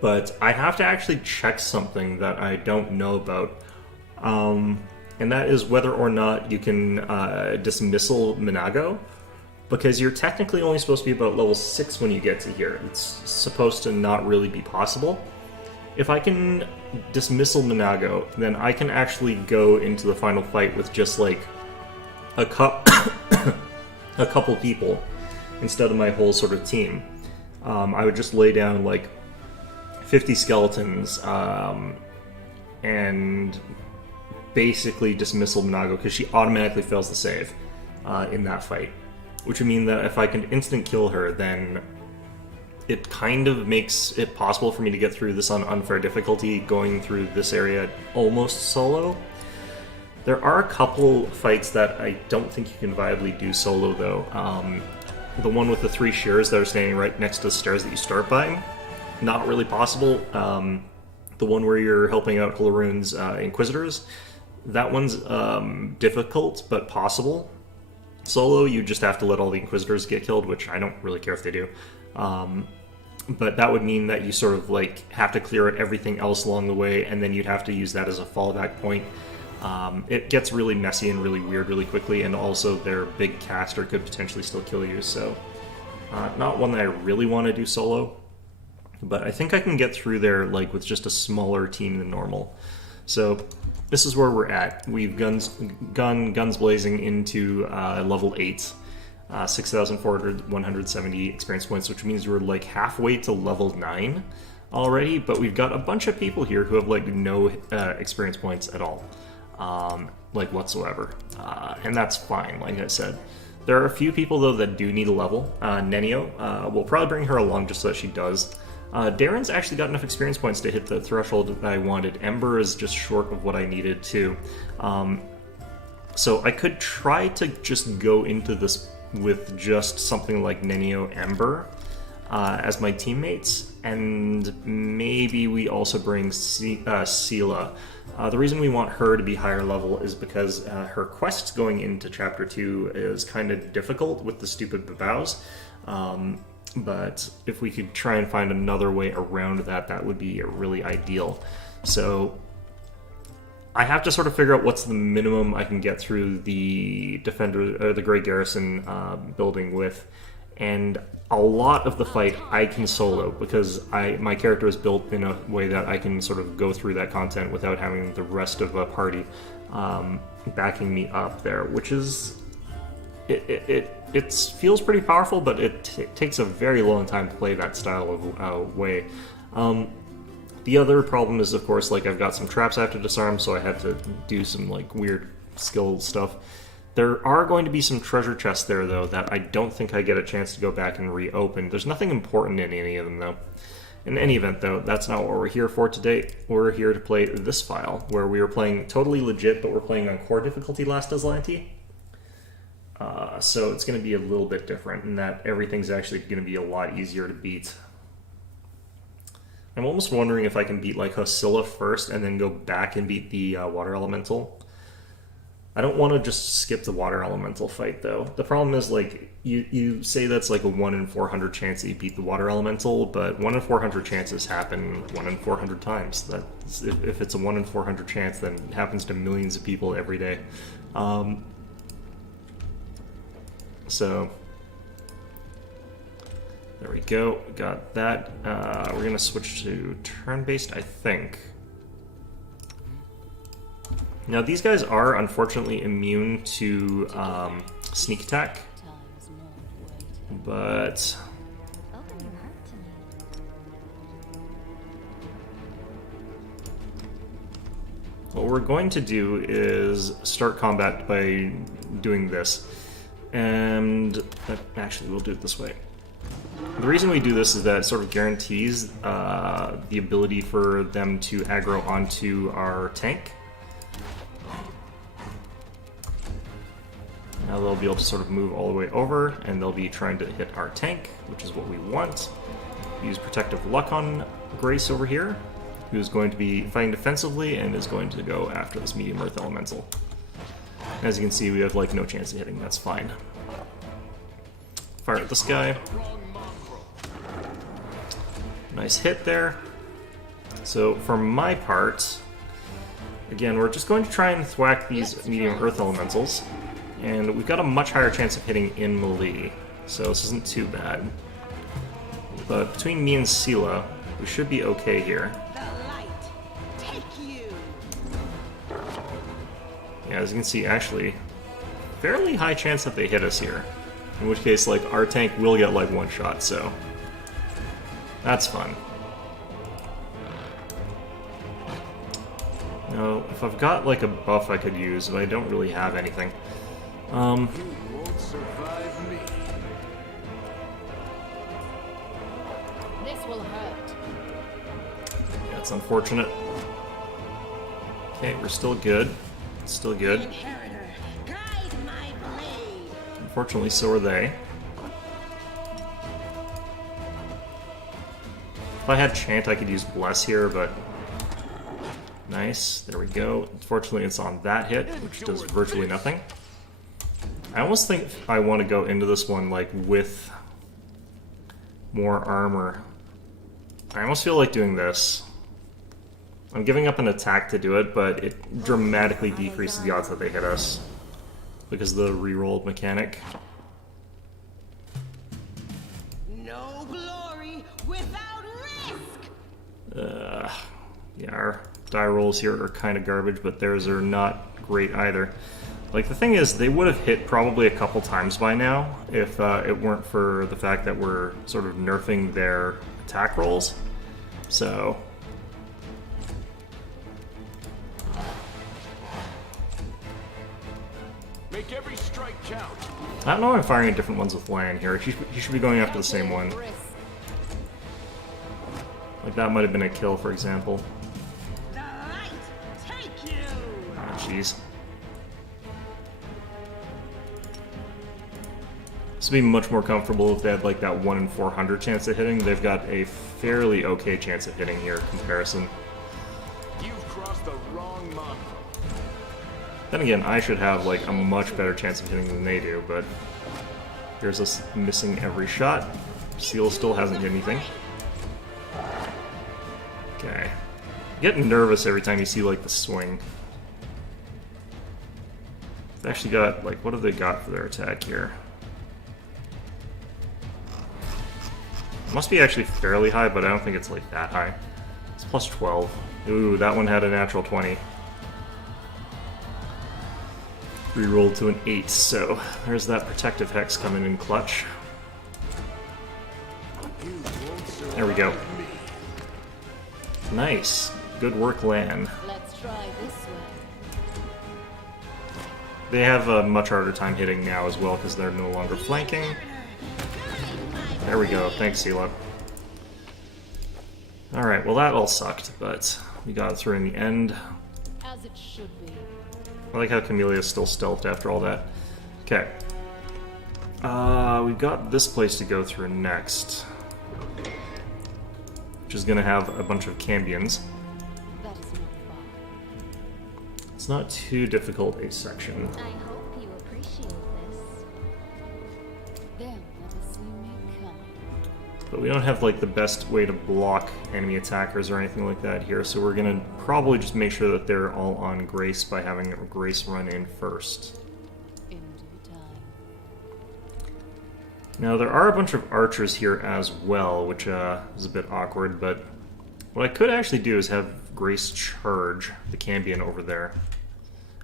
But I have to actually check something that I don't know about. And that is whether or not you can dismissal Minago. Because you're technically only supposed to be about level 6 when you get to here. It's supposed to not really be possible. If I can dismissal Minago, then I can actually go into the final fight with just like a couple people instead of my whole sort of team. I would just lay down like 50 skeletons and basically dismissal Minago because she automatically fails the save in that fight. Which would mean that if I can instant kill her, then it kind of makes it possible for me to get through this on unfair difficulty, going through this area almost solo. There are a couple fights that I don't think you can viably do solo, though. The one with the 3 shears that are standing right next to the stairs that you start by, not really possible. The one where you're helping out Hularune's Inquisitors, that one's difficult, but possible. Solo, you just have to let all the Inquisitors get killed, which I don't really care if they do. but that would mean that you sort of like have to clear out everything else along the way, and then you'd have to use that as a fallback point. It gets really messy and really weird really quickly, and also their big caster could potentially still kill you, so not one that I really want to do solo, but I think I can get through there like with just a smaller team than normal. So this is where we're at. We've guns blazing into level 8, 6,170 experience points, which means we're like halfway to level 9 already, but we've got a bunch of people here who have like no experience points at all. Like whatsoever, and that's fine. Like I said, there are a few people though that do need a level. Nenio, we'll probably bring her along just so that she does. Darren's actually got enough experience points to hit the threshold that I wanted. Ember is just short of what I needed too. So I could try to just go into this with just something like Nenio, Ember as my teammates, and maybe we also bring Sela. The reason we want her to be higher level is because her quest going into Chapter 2 is kind of difficult with the stupid babaus. But if we could try and find another way around that, that would be really ideal. So I have to sort of figure out what's the minimum I can get through the Defender, the Grey Garrison building with. And a lot of the fight I can solo because my character is built in a way that I can sort of go through that content without having the rest of a party backing me up there, which is it feels pretty powerful, but it takes a very long time to play that style of way. The other problem is, of course, like I've got some traps I have to disarm, so I had to do some like weird skill stuff. There are going to be some treasure chests there, though, that I don't think I get a chance to go back and reopen. There's nothing important in any of them, though. In any event, though, that's not what we're here for today. We're here to play this file, where we were playing totally legit, but we're playing on core difficulty last Azlanti. So it's going to be a little bit different, in that everything's actually going to be a lot easier to beat. I'm almost wondering if I can beat, like, Hosilla first, and then go back and beat the Water Elemental. I don't want to just skip the Water Elemental fight, though. The problem is, like, you say that's like a 1 in 400 chance that you beat the Water Elemental, but 1 in 400 chances happen 1 in 400 times. That's, if it's a 1 in 400 chance, then it happens to millions of people every day. So, there we go. Got that. We're going to switch to turn-based, I think. Now, these guys are, unfortunately, immune to sneak attack, but what we're going to do is start combat by doing this, and actually, we'll do it this way. The reason we do this is that it sort of guarantees the ability for them to aggro onto our tank. Now they'll be able to sort of move all the way over, and they'll be trying to hit our tank, which is what we want. Use Protective Luck on Grace over here, who's going to be fighting defensively and is going to go after this Medium Earth Elemental. As you can see, we have like no chance of hitting, that's fine. Fire at this guy. Nice hit there. So for my part, again, we're just going to try and thwack these Medium Earth Elementals. And we've got a much higher chance of hitting in melee, so this isn't too bad. But between me and Sela, we should be okay here. Yeah, as you can see, actually, fairly high chance that they hit us here. In which case, like, our tank will get, like, one shot, so that's fun. Now, if I've got, like, a buff I could use, but I don't really have anything. You won't survive me. This will hurt. That's unfortunate. Okay, we're still good. Still good. Unfortunately, so are they. If I had Chant, I could use Bless here, but nice. There we go. Unfortunately, it's on that hit, which does virtually nothing. I almost think I want to go into this one like with more armor, I almost feel like doing this. I'm giving up an attack to do it, but it dramatically decreases the odds that they hit us because of the reroll mechanic. No glory without risk. Yeah, our die rolls here are kind of garbage, but theirs are not great either. Like, the thing is, they would have hit probably a couple times by now if it weren't for the fact that we're sort of nerfing their attack rolls. So... Make every strike count. I don't know why I'm firing at different ones with Lan here. He should be going after the same one. Like, that might have been a kill, for example. The light take you. Ah, jeez. This would be much more comfortable if they had like that 1 in 400 chance of hitting. They've got a fairly okay chance of hitting here in comparison. You've crossed the wrong mongrel. Then again, I should have like a much better chance of hitting than they do, but here's us missing every shot. Seal still hasn't hit anything. Okay. Getting nervous every time you see like the swing. They've actually got like, what have they got for their attack here? Must be actually fairly high, but I don't think it's like that high. It's plus 12. Ooh, that one had a natural 20. Rerolled to an 8, so there's that protective hex coming in clutch. There we go. Nice. Good work, Lan. Let's try this way. They have a much harder time hitting now as well because they're no longer flanking. There we go. Thanks, Seela. Alright, well that all sucked, but we got it through in the end. As it should be. I like how Camelia's still stealthed after all that. Okay. We've got this place to go through next. Which is going to have a bunch of cambions. That is not far. It's not too difficult a section. I hope you appreciate this. They'll never see me coming. But we don't have like the best way to block enemy attackers or anything like that here, so we're going to probably just make sure that they're all on Grace by having Grace run in first. In due time. Now, there are a bunch of archers here as well, which is a bit awkward, but what I could actually do is have Grace charge the Cambion over there.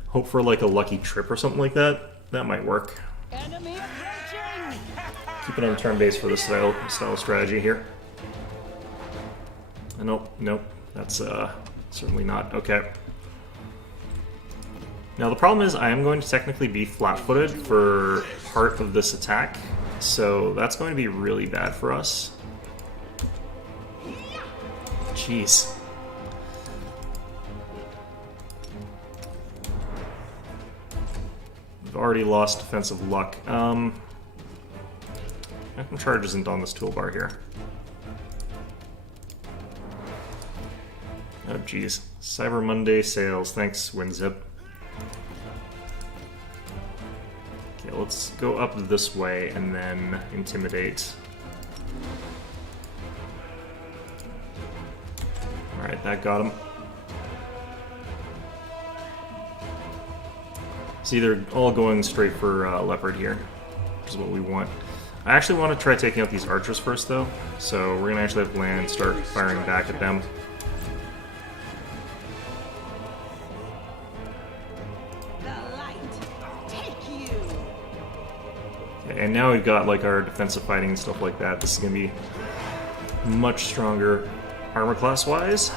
Hope for like a lucky trip or something like that. That might work. Enemy approaching. Keep it on turn base for the style strategy here. Nope, that's certainly not. Okay. Now the problem is I am going to technically be flat-footed for part of this attack, so that's going to be really bad for us. Jeez. We've already lost defensive luck. Phantom Charge isn't on this toolbar here. Oh jeez. Cyber Monday sales. Thanks, WinZip. Okay, let's go up this way and then intimidate. Alright, that got him. See, they're all going straight for Leopard here, which is what we want. I actually want to try taking out these archers first, though, so we're going to actually have Lan start firing back at them. The light take you. Okay, and now we've got like our defensive fighting and stuff like that. This is going to be much stronger armor class-wise.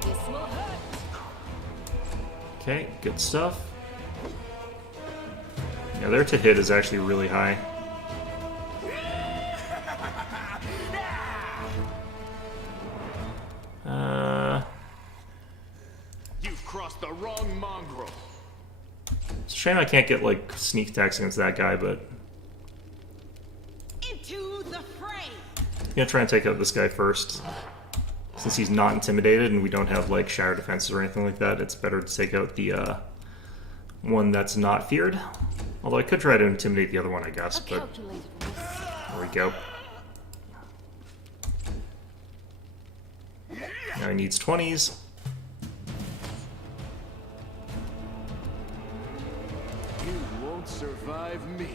This will hurt. Okay, good stuff. Yeah, their to hit is actually really high. You've crossed the wrong mongrel. It's a shame I can't get like sneak attacks against that guy, but Into the fray. I'm gonna try and take out this guy first. Since he's not intimidated and we don't have like shatter defenses or anything like that, it's better to take out the one that's not feared. Although I could try to intimidate the other one, I guess, A but calculated risk. there we go. Now he needs 20s. You won't survive me.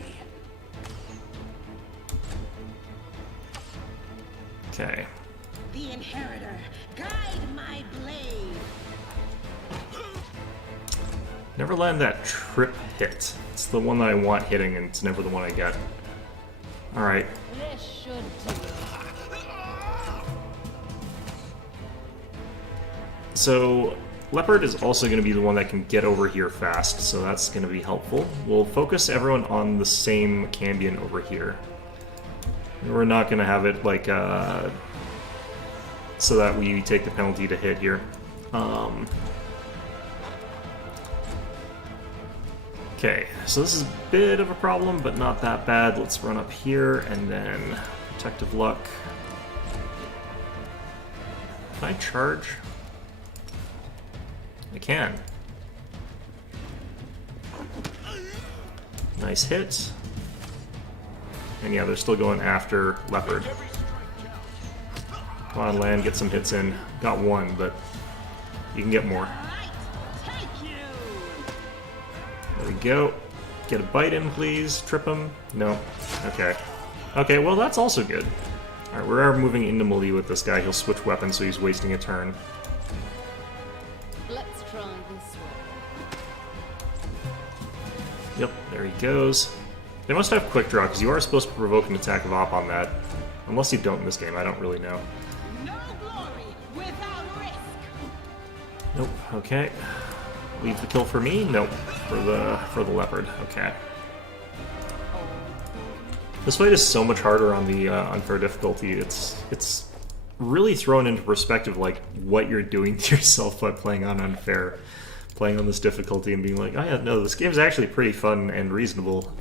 Okay. The Inheritor, guide my blade. Never land that trip hit. It's the one that I want hitting, and it's never the one I get. Alright. This should do it. So, Leopard is also going to be the one that can get over here fast, so that's going to be helpful. We'll focus everyone on the same Cambion over here. We're not going to have it, like, so that we take the penalty to hit here. Okay, so this is a bit of a problem, but not that bad. Let's run up here, and then Protective Luck. Can I charge? I can. Nice hit. And yeah, they're still going after Leopard. Come on, land, get some hits in. Got one, but you can get more. There we go. Get a bite in, please. Trip him. No. Okay. Okay, well, that's also good. Alright, we are moving into melee with this guy. He'll switch weapons, so he's wasting a turn. Let's try this one. Yep, there he goes. They must have quick draw, because you are supposed to provoke an attack of op on that. Unless you don't in this game, I don't really know. No glory without risk. Nope, okay. Leave the kill for me? Nope. For the leopard. Okay. This fight is so much harder on the unfair difficulty. It's really thrown into perspective, like, what you're doing to yourself by playing on unfair. Playing on this difficulty and being like, oh yeah, no, this game's actually pretty fun and reasonable.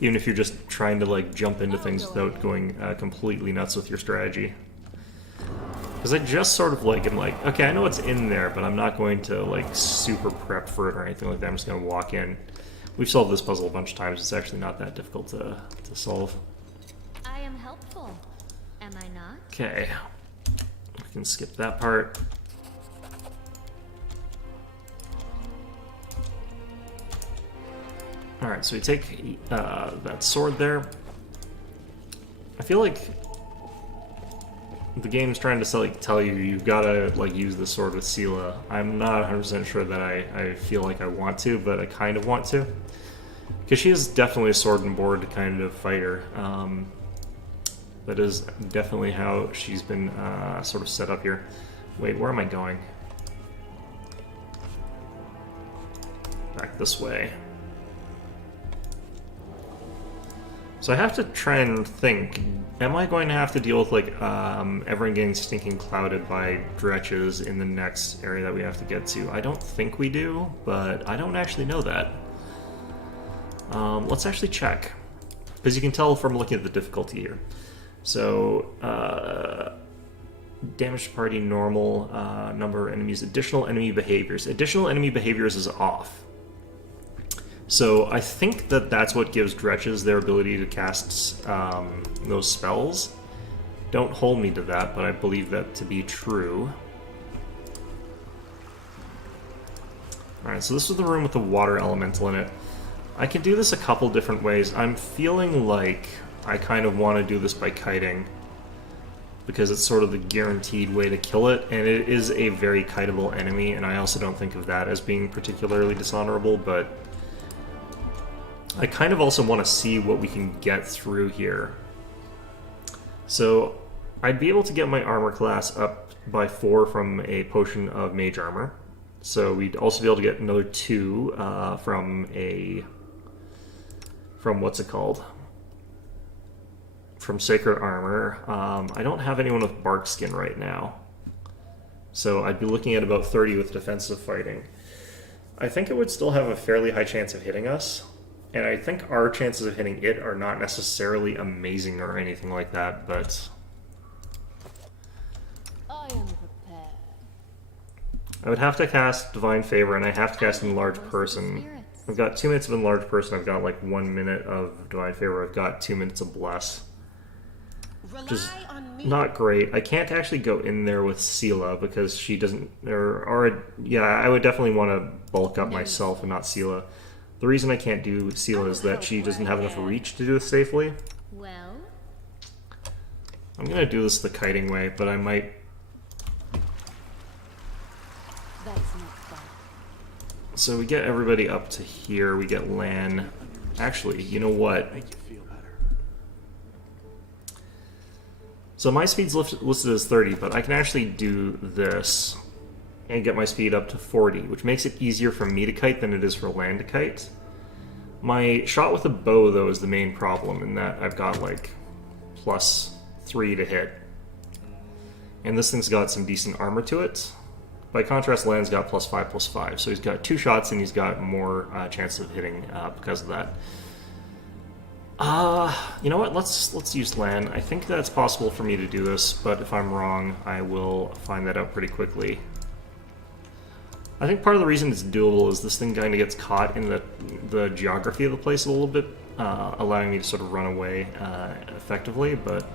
Even if you're just trying to, like, jump into things without going completely nuts with your strategy. Because I just sort of, like, am like, okay, I know what's in there, but I'm not going to, like, super prep for it or anything like that. I'm just going to walk in. We've solved this puzzle a bunch of times. It's actually not that difficult to solve. I am helpful. Am I not? Okay. We can skip that part. Alright, so we take that sword there. I feel like the game's trying to tell you you've got to, like, use the sword with Sela. I'm not 100% sure that I feel like I want to, but I kind of want to. Because she is definitely a sword and board kind of fighter. That is definitely how she's been sort of set up here. Wait, where am I going? Back this way. So I have to try and think, am I going to have to deal with, like, everyone getting stinking clouded by dretches in the next area that we have to get to? I don't think we do, but I don't actually know that. Let's actually check, because you can tell from looking at the difficulty here. So, damage to party, normal, number of enemies, additional enemy behaviors. Additional enemy behaviors is off. So I think that that's what gives dretches their ability to cast those spells. Don't hold me to that, but I believe that to be true. Alright, so this is the room with the water elemental in it. I can do this a couple different ways. I'm feeling like I kind of want to do this by kiting, because it's sort of the guaranteed way to kill it, and it is a very kiteable enemy, and I also don't think of that as being particularly dishonorable, but I kind of also want to see what we can get through here. So I'd be able to get my armor class up by 4 from a potion of mage armor. So we'd also be able to get another 2 from what's it called? From sacred armor. I don't have anyone with bark skin right now. So I'd be looking at about 30 with defensive fighting. I think it would still have a fairly high chance of hitting us. And I think our chances of hitting it are not necessarily amazing or anything like that, but I am prepared. I would have to cast Divine Favor, and I have to cast Enlarge Person. Spirits. I've got 2 minutes of Enlarged Person, I've got like 1 minute of Divine Favor, I've got 2 minutes of Bless. Which is Rely on me. not great. I can't actually go in there with Sela because she doesn't... yeah, I would definitely want to bulk up myself and not Sela. The reason I can't do Sela is that she doesn't have enough reach to do this safely. Well, I'm going to do this the kiting way, but I might... that's not fun. So we get everybody up to here, we get Lan. Actually, you know what? Make you feel better. So my speed's listed as 30, but I can actually do this and get my speed up to 40, which makes it easier for me to kite than it is for Lan to kite. My shot with a bow, though, is the main problem in that I've got, like, +3 to hit. And this thing's got some decent armor to it. By contrast, Lan's got +5/+5, so he's got 2 shots and he's got more chance of hitting because of that. You know what? Let's use Lan. I think that's possible for me to do this, but if I'm wrong, I will find that out pretty quickly. I think part of the reason it's doable is this thing kind of gets caught in the geography of the place a little bit, allowing me to sort of run away effectively, but...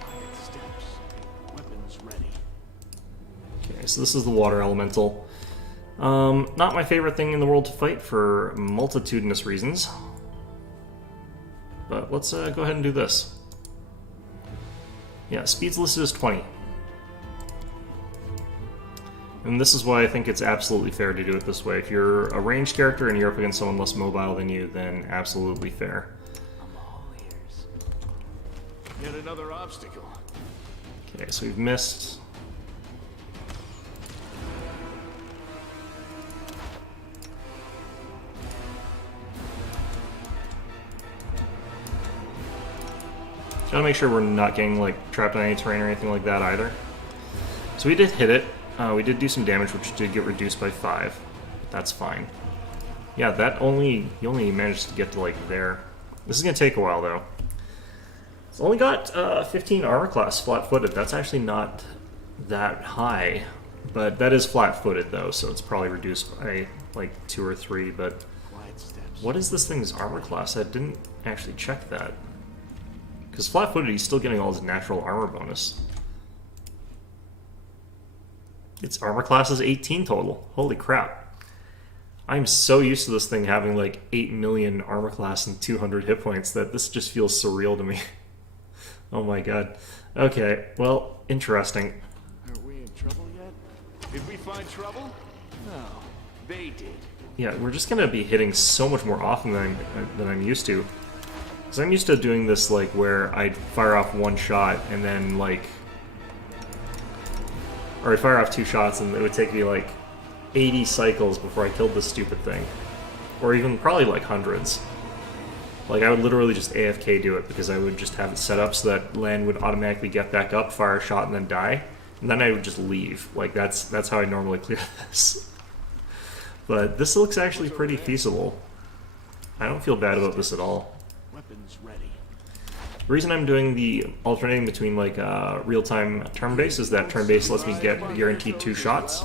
Quiet steps. Weapons ready. Okay, so this is the water elemental. Not my favorite thing in the world to fight for multitudinous reasons. But let's go ahead and do this. Yeah, speed's listed as 20. And this is why I think it's absolutely fair to do it this way. If you're a ranged character and you're up against someone less mobile than you, then absolutely fair. I'm all ears. Yet another obstacle. Okay, so we've missed. Gotta make sure we're not getting like trapped on any terrain or anything like that either. So we did hit it. We did do some damage, which did get reduced by 5. But that's fine. Yeah, he only managed to get to like there. This is gonna take a while though. It's only got 15 armor class flat-footed. That's actually not that high, but that is flat-footed though, so it's probably reduced by like 2 or 3. But Quiet steps. what is this thing's armor class? I didn't actually check that. Because flat-footed, he's still getting all his natural armor bonus. Its armor class is 18 total. Holy crap. I'm so used to this thing having like 8 million armor class and 200 hit points that this just feels surreal to me. Oh my god. Okay, well, interesting. Are we in trouble yet? Did we find trouble? No, they did. Yeah, we're just gonna be hitting so much more often than I'm used to. Because I'm used to doing this, like, where I'd fire off 1 shot and then, like... Or I'd fire off 2 shots and it would take me, like, 80 cycles before I killed this stupid thing. Or even probably, like, hundreds. Like, I would literally just AFK do it because I would just have it set up so that Lan would automatically get back up, fire a shot, and then die. And then I would just leave. Like, that's how I normally clear this. But this looks actually pretty feasible. I don't feel bad about this at all. Weapons ready. The reason I'm doing the alternating between like real-time turn-based is that turn-based lets me get guaranteed 2 shots,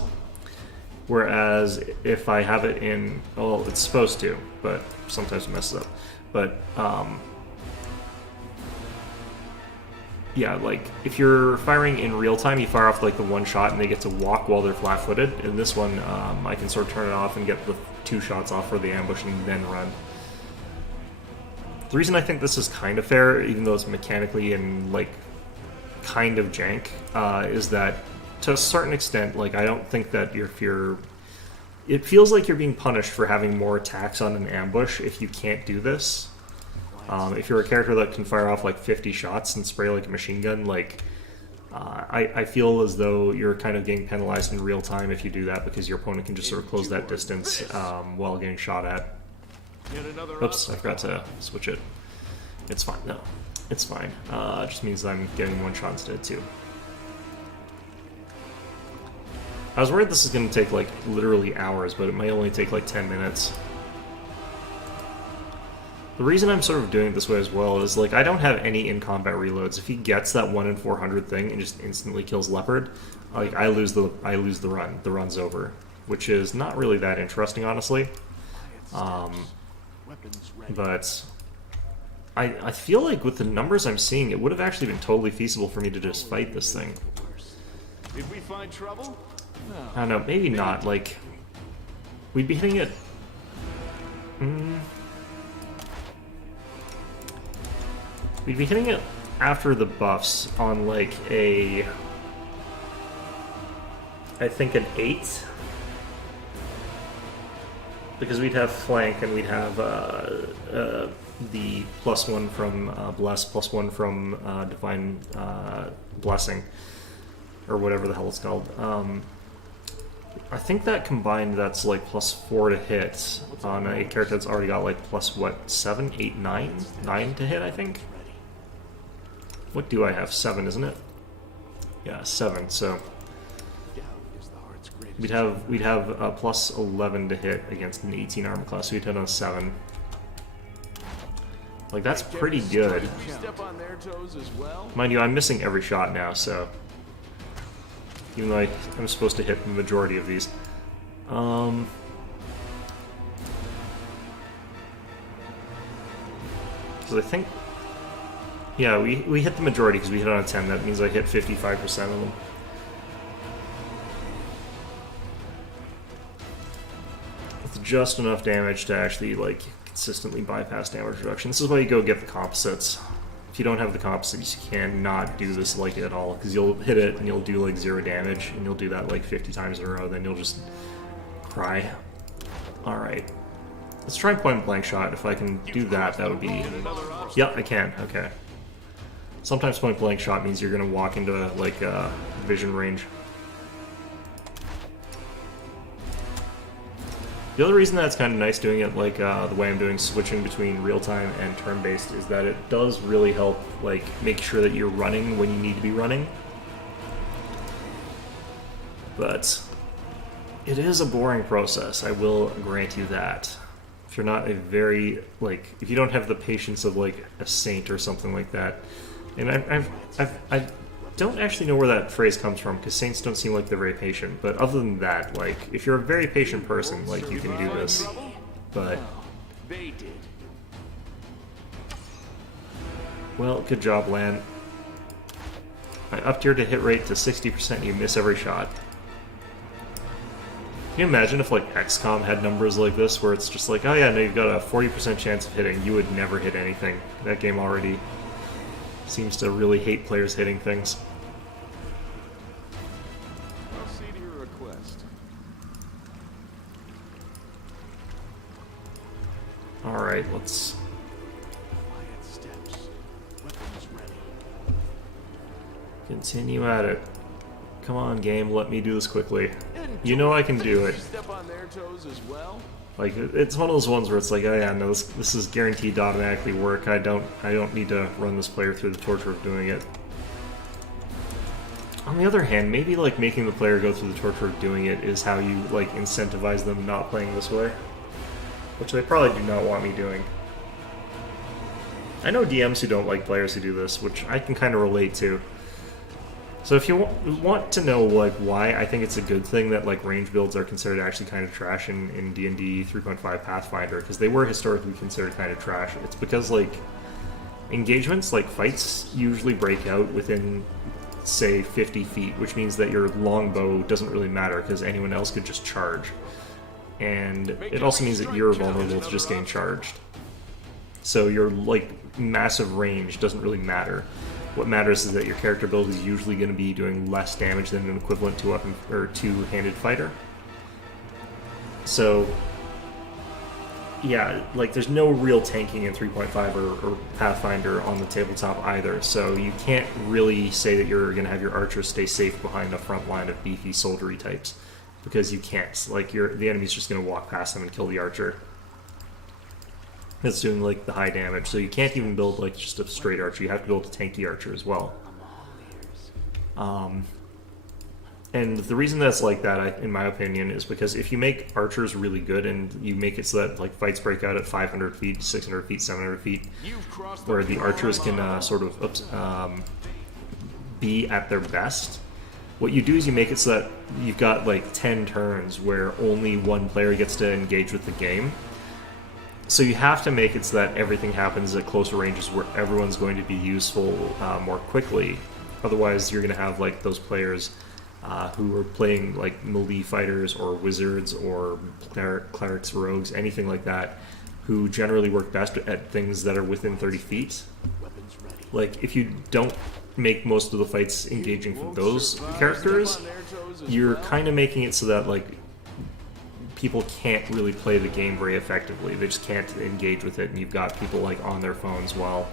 whereas if I have it in, well, it's supposed to, but sometimes it messes up. But yeah, like if you're firing in real time, you fire off like the 1 shot and they get to walk while they're flat-footed. In this one, I can sort of turn it off and get the 2 shots off for the ambush and then run. The reason I think this is kind of fair, even though it's mechanically and like kind of jank, is that to a certain extent, like I don't think that it feels like you're being punished for having more attacks on an ambush if you can't do this. If you're a character that can fire off like 50 shots and spray like a machine gun, like I feel as though you're kind of getting penalized in real time if you do that because your opponent can just sort of close that distance while getting shot at. Oops, I forgot to switch it. It's fine, no. It's fine. It just means that I'm getting 1 shot instead, too. I was worried this is going to take, like, literally hours, but it might only take, like, 10 minutes. The reason I'm sort of doing it this way as well is, like, I don't have any in-combat reloads. If he gets that 1 in 400 thing and just instantly kills Leopard, like, I lose the run. The run's over, which is not really that interesting, honestly. But I feel like with the numbers I'm seeing, it would have actually been totally feasible for me to just fight this thing. Did we find trouble? No. I don't know, maybe not. Like, we'd be hitting it. We'd be hitting it after the buffs on like a, I think an 8, because we'd have flank and we'd have the +1 from bless, +1 from divine blessing, or whatever the hell it's called. I think that combined, that's like +4 to hit on a character that's already got like +7, 8, 9 to hit, I think. What do I have? 7, isn't it? Yeah, 7. So we'd have a +11 to hit against an 18 armor class. So we'd hit on a 7. Like, that's pretty good. Mind you, I'm missing every shot now, so even though I'm supposed to hit the majority of these. So I think, yeah, we hit the majority because we hit on a 10. That means I hit 55% of them. With just enough damage to actually, like, consistently bypass damage reduction. This is why you go get the composites. If you don't have the composites, you cannot do this like at all, because you'll hit it and you'll do like 0 damage, and you'll do that like 50 times in a row, then you'll just cry. Alright. Let's try point blank shot. If I can do that, that would be... Yeah, I can. Okay. Sometimes point blank shot means you're going to walk into like vision range. The other reason that's kind of nice doing it like the way I'm doing, switching between real-time and turn-based, is that it does really help like make sure that you're running when you need to be running. But it is a boring process, I will grant you that. If you're not a very, like, if you don't have the patience of like a saint or something like that. And I don't actually know where that phrase comes from, because saints don't seem like they're very patient, but other than that, like, if you're a very patient person, like, you can do this. But well, good job, Lan. I upped your hit rate to 60% and you miss every shot. Can you imagine if like XCOM had numbers like this, where it's just like, oh yeah, no, you've got a 40% chance of hitting, you would never hit anything. That game already seems to really hate players hitting things. I'll see to your request. Alright, let's... Quiet steps. Weapons ready. continue at it. Come on, game, let me do this quickly. You know I can do it. Step on their toes as well. Like, it's one of those ones where it's like, oh yeah, no, this is guaranteed to automatically work. I don't need to run this player through the torture of doing it. On the other hand, maybe like making the player go through the torture of doing it is how you like incentivize them not playing this way, which they probably do not want me doing. I know DMs who don't like players who do this, which I can kind of relate to. So if you want to know like why I think it's a good thing that like range builds are considered actually kind of trash in D&D 3.5 Pathfinder, because they were historically considered kind of trash, it's because like engagements, like fights, usually break out within, say, 50 feet, which means that your longbow doesn't really matter because anyone else could just charge. And it also means that you're vulnerable to just getting charged. So your like massive range doesn't really matter. What matters is that your character build is usually going to be doing less damage than an equivalent to weapon or two-handed fighter. So yeah, like there's no real tanking in 3.5 or Pathfinder on the tabletop either, so you can't really say that you're going to have your archers stay safe behind a front line of beefy soldiery types, because you can't. Like the enemy's just going to walk past them and kill the archer. It's doing like the high damage, so you can't even build like just a straight archer. You have to build a tanky archer as well. And the reason that's like that, in my opinion, is because if you make archers really good and you make it so that like fights break out at 500 feet, 600 feet, 700 feet, where the archers can sort of be at their best, what you do is you make it so that you've got like 10 turns where only one player gets to engage with the game. So you have to make it so that everything happens at closer ranges where everyone's going to be useful more quickly. Otherwise, you're going to have like those players who are playing like melee fighters or wizards or clerics, rogues, anything like that, who generally work best at things that are within 30 feet. Like, if you don't make most of the fights engaging from those characters, you're kind of making it so that like people can't really play the game very effectively. They just can't engage with it, and you've got people like on their phones while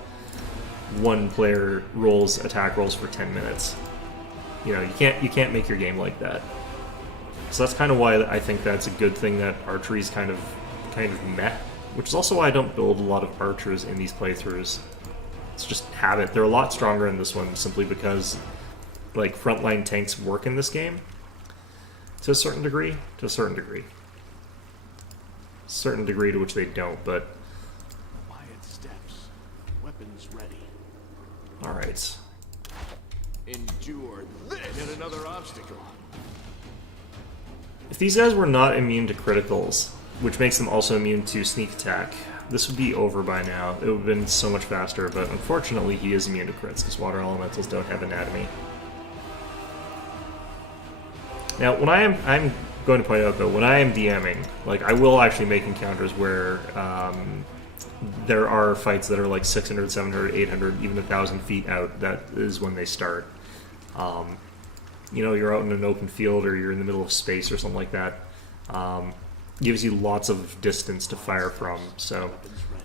one player rolls attack rolls for 10 minutes. You know, you can't make your game like that. So that's kind of why I think that's a good thing that archery's kind of meh. Which is also why I don't build a lot of archers in these playthroughs. It's just habit. They're a lot stronger in this one simply because like frontline tanks work in this game to a certain degree. To a certain degree. Certain degree to which they don't, but Quiet steps. Weapons ready. alright. Endure this. Hit another obstacle. If these guys were not immune to criticals, which makes them also immune to sneak attack, this would be over by now. It would have been so much faster, but unfortunately he is immune to crits because water elementals don't have anatomy. Now, when I'm going to point out though, when I am DMing, like I will actually make encounters where there are fights that are like 600, 700, 800, even 1,000 feet out. That is when they start. You know, you're out in an open field or you're in the middle of space or something like that. Gives you lots of distance to fire from. So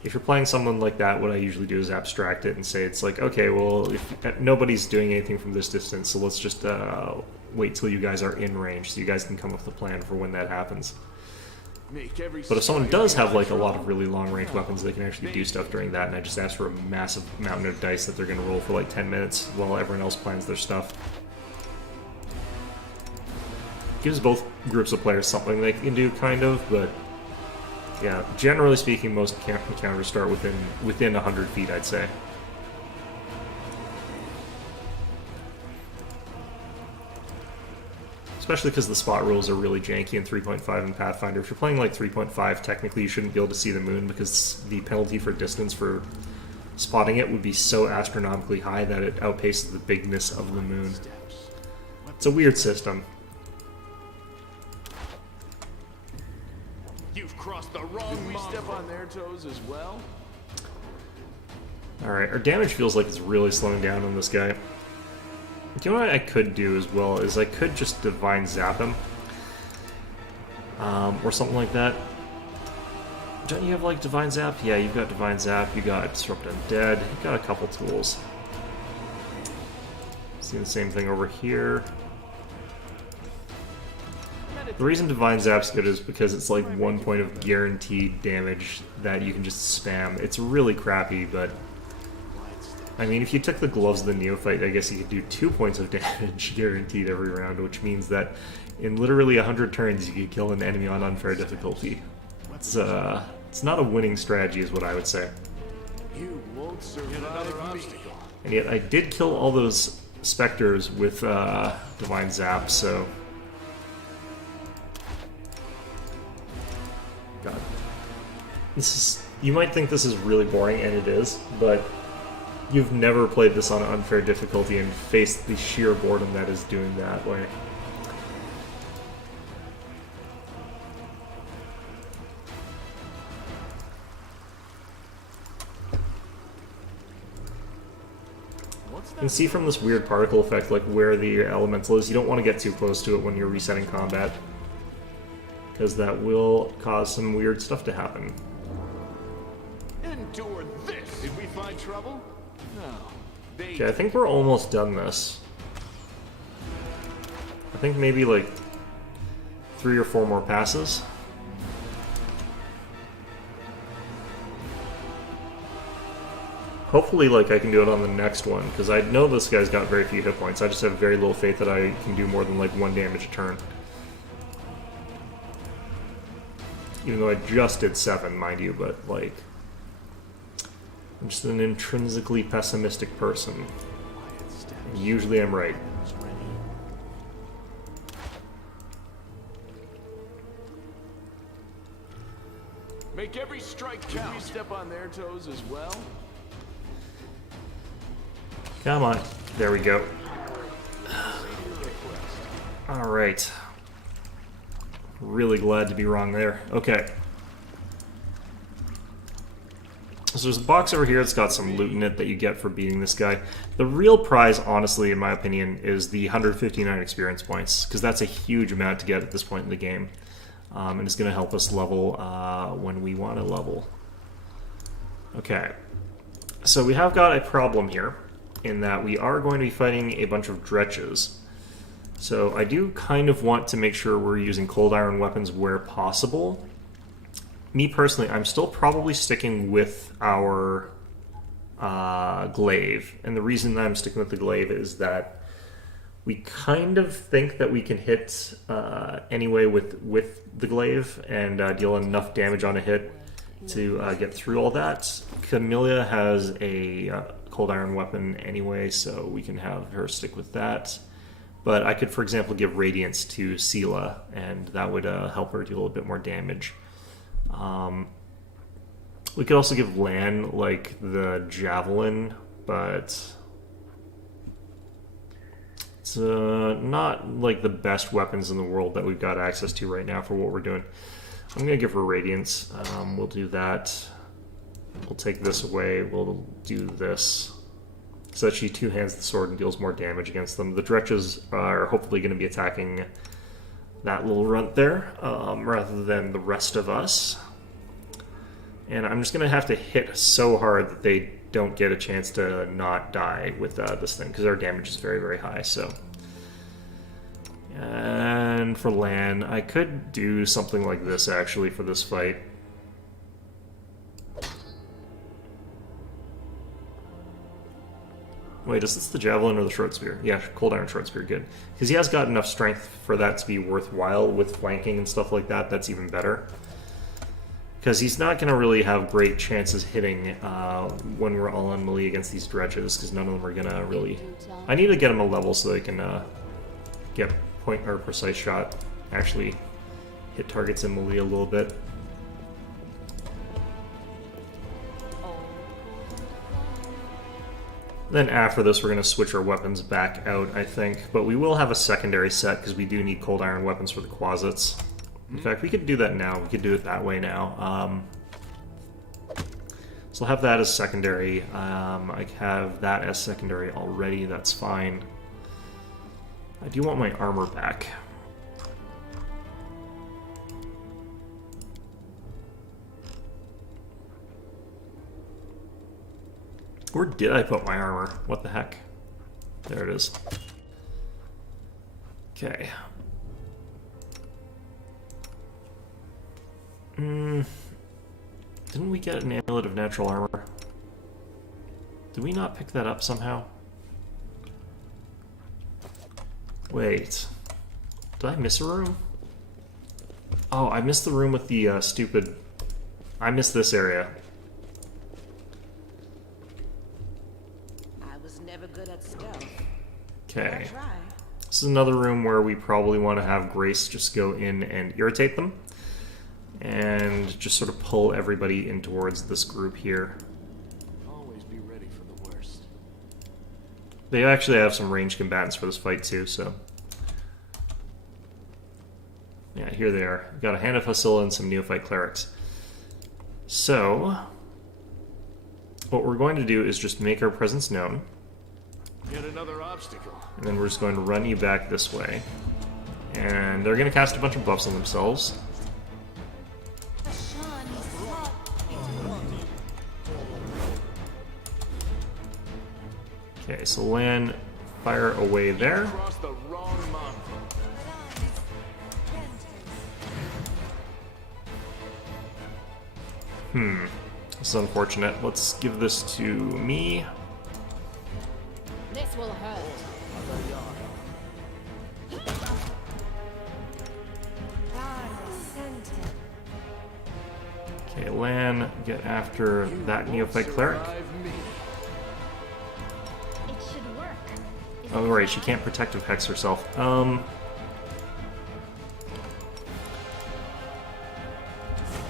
if you're playing someone like that, what I usually do is abstract it and say it's like, okay, well, if nobody's doing anything from this distance, so let's just wait till you guys are in range so you guys can come up with a plan for when that happens. But if someone does have like a lot of really long range weapons, they can actually do stuff during that, and I just ask for a massive mountain of dice that they're going to roll for like 10 minutes while everyone else plans their stuff. Gives both groups of players something they can do, kind of, but yeah, generally speaking, most encounters start within 100 feet, I'd say. Especially because the spot rules are really janky in 3.5 in Pathfinder. If you're playing like 3.5, technically you shouldn't be able to see the moon because the penalty for distance for spotting it would be so astronomically high that it outpaces the bigness of the moon. It's a weird system. You've crossed the wrong Did we step on their toes as well? Alright, our damage feels like it's really slowing down on this guy. You know what I could do as well is I could just Divine Zap him. Or something like that. Don't you have like Divine Zap? Yeah, you've got Divine Zap, you got Disrupt Undead, you've got a couple tools. See the same thing over here. The reason Divine Zap's good is because it's like 1 point of guaranteed damage that you can just spam. It's really crappy, but I mean, if you took the Gloves of the Neophyte, I guess you could do 2 points of damage guaranteed every round, which means that in literally 100 turns you could kill an enemy on unfair difficulty. It's not a winning strategy is what I would say. You won't survive me. And yet I did kill all those specters with Divine Zap, so... God. This is... You might think this is really boring, and it is, but you've never played this on unfair difficulty and faced the sheer boredom that is doing that way. You can see from this weird particle effect like where the elemental is. You don't want to get too close to it when you're resetting combat, because that will cause some weird stuff to happen. Endure this. Did we find trouble? No. Okay, I think we're almost done this. I think maybe like 3 or 4 more passes. Hopefully, like, I can do it on the next one, because I know this guy's got very few hit points. I just have very little faith that I can do more than, like, 1 damage a turn. Even though I just did 7, mind you, but, like... I'm just an intrinsically pessimistic person. Usually I'm right. Make every strike count. Did we step on their toes as well? Come on. There we go. Alright. Really glad to be wrong there. Okay. So there's a box over here that's got some loot in it that you get for beating this guy. The real prize, honestly, in my opinion, is the 159 experience points, because that's a huge amount to get at this point in the game. And it's going to help us level when we want to level. Okay. So we have got a problem here, in that we are going to be fighting a bunch of dretches. So I do kind of want to make sure we're using cold iron weapons where possible. Me personally, I'm still probably sticking with our glaive. And the reason that I'm sticking with the glaive is that we kind of think that we can hit anyway with the glaive and deal enough damage on a hit to get through all that. Camellia has a cold iron weapon anyway, so we can have her stick with that. But I could, for example, give Radiance to Sela, and that would help her deal a little bit more damage. We could also give Lan, like, the Javelin, but it's not, like, the best weapons in the world that we've got access to right now for what we're doing. I'm going to give her Radiance. We'll do that. We'll take this away. We'll do this, so that she two-hands the sword and deals more damage against them. The Dretches are hopefully going to be attacking that little runt there, rather than the rest of us. And I'm just going to have to hit so hard that they don't get a chance to not die with this thing, because our damage is very, very high, so... And for Lan, I could do something like this, actually, for this fight. Wait, is this the Javelin or the Short Spear? Yeah, Cold Iron Short Spear, good. Because he has got enough strength for that to be worthwhile with flanking and stuff like that. That's even better. Because he's not going to really have great chances hitting when we're all on melee against these dredges, because none of them are going to really... I need to get him a level so they can get point or precise shot, actually hit targets in melee a little bit. Then after this, we're going to switch our weapons back out, I think. But we will have a secondary set, because we do need cold iron weapons for the closets. In fact, we could do that now. We could do it that way now. So I'll have that as secondary. I have that as secondary already. That's fine. I do want my armor back. Where did I put my armor? What the heck? There it is. Okay. Didn't we get an Amulet of Natural Armor? Did we not pick that up somehow? Wait. Did I miss a room? Oh, I missed the room with the stupid... I missed this area. I was never good at stealth. Okay. I'll try. This is another room where we probably want to have Grace just go in and irritate them. And just sort of pull everybody in towards this group here. Always be ready for the worst. They actually have some ranged combatants for this fight too, so... Yeah, here they are. We've got a Hand of Hasilla and some Neophyte Clerics. So... what we're going to do is just make our presence known. Yet another obstacle. And then we're just going to run you back this way. And they're going to cast a bunch of buffs on themselves. Okay, so Lan, fire away there. Cross the wrong mountain. This is unfortunate. Let's give this to me. This will hurt. Okay, Lan, get after that Neophyte Cleric. It should work. Oh, right, she can't Protective Hex herself.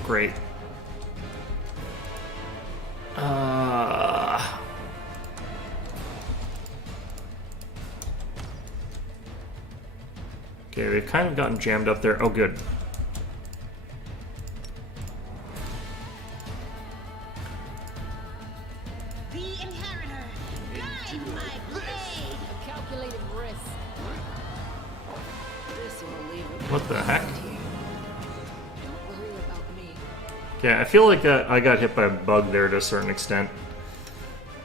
Great. Okay, they've kind of gotten jammed up there. Oh, good. The inheritor, guide my blade. A calculated risk. This will leave it. What the heck? Don't worry about me. Okay, I feel like I got hit by a bug there to a certain extent.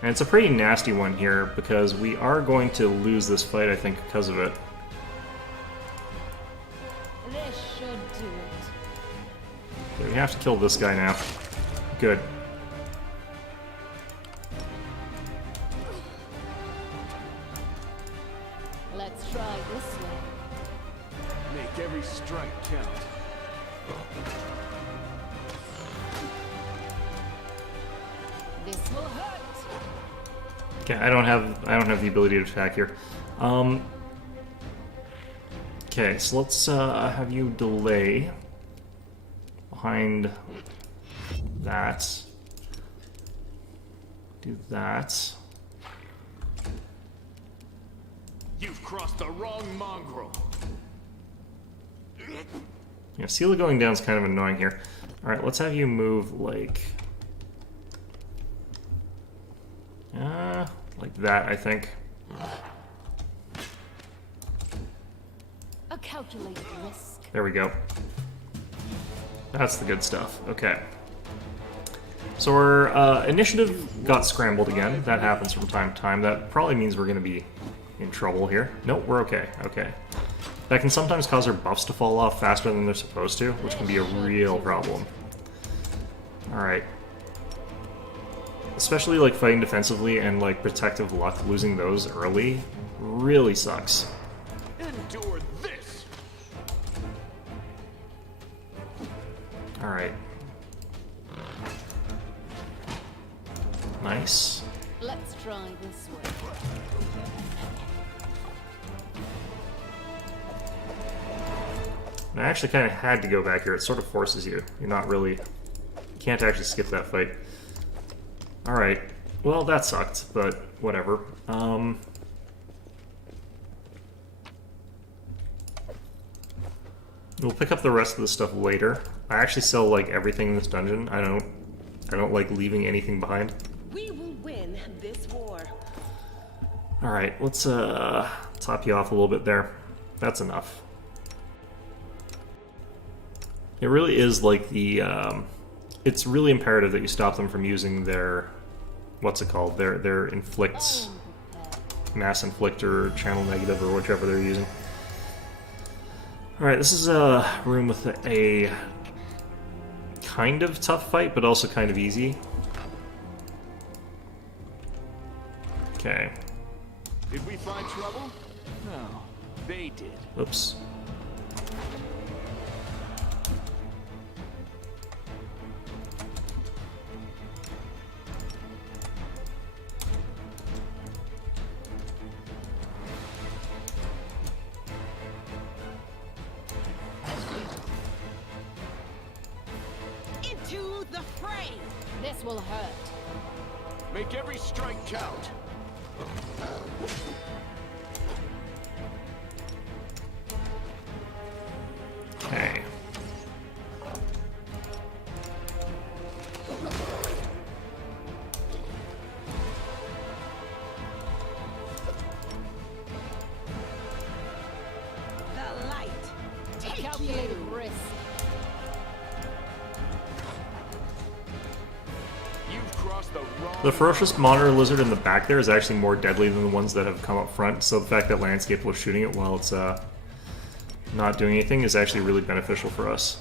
And it's a pretty nasty one here, because we are going to lose this fight, I think, because of it. This should do it. Okay, we have to kill this guy now. Good. Let's try this way. Make every strike count. This will hurt. Okay, I don't have the ability to attack here. Okay, so let's have you delay behind that. Do that. You've crossed the wrong mongrel. Yeah, Sela going down is kind of annoying here. Alright, let's have you move like that, I think. A calculated risk. There we go. That's the good stuff. Okay. So our initiative got scrambled again. That happens from time to time. That probably means we're going to be in trouble here. Nope, we're okay. Okay. That can sometimes cause our buffs to fall off faster than they're supposed to, which can be a real problem. Alright. Especially like fighting defensively and like protective luck, losing those early really sucks. Endure this. Alright. Nice. Let's try this way. I actually kind of had to go back here. It sort of forces you. You're not really... You can't actually skip that fight. Alright. Well, that sucked, but whatever. We'll pick up the rest of the stuff later. I actually sell, like, everything in this dungeon. I don't like leaving anything behind. We will win this war. Alright, let's top you off a little bit there. That's enough. It really is like the, it's really imperative that you stop them from using their, what's it called, their inflicts, mass inflictor, channel negative, or whichever they're using. Alright, this is a room with a kind of tough fight, but also kind of easy. Okay. Did we find trouble? No, they did. Oops. Into the fray. This will hurt. Make every strike count. Okay. The light. Take Calculated you. risk. You've crossed the wrong. The ferocious monitor lizard in the back there is actually more deadly than the ones that have come up front, so the fact that Landscape was shooting it while it's not doing anything is actually really beneficial for us.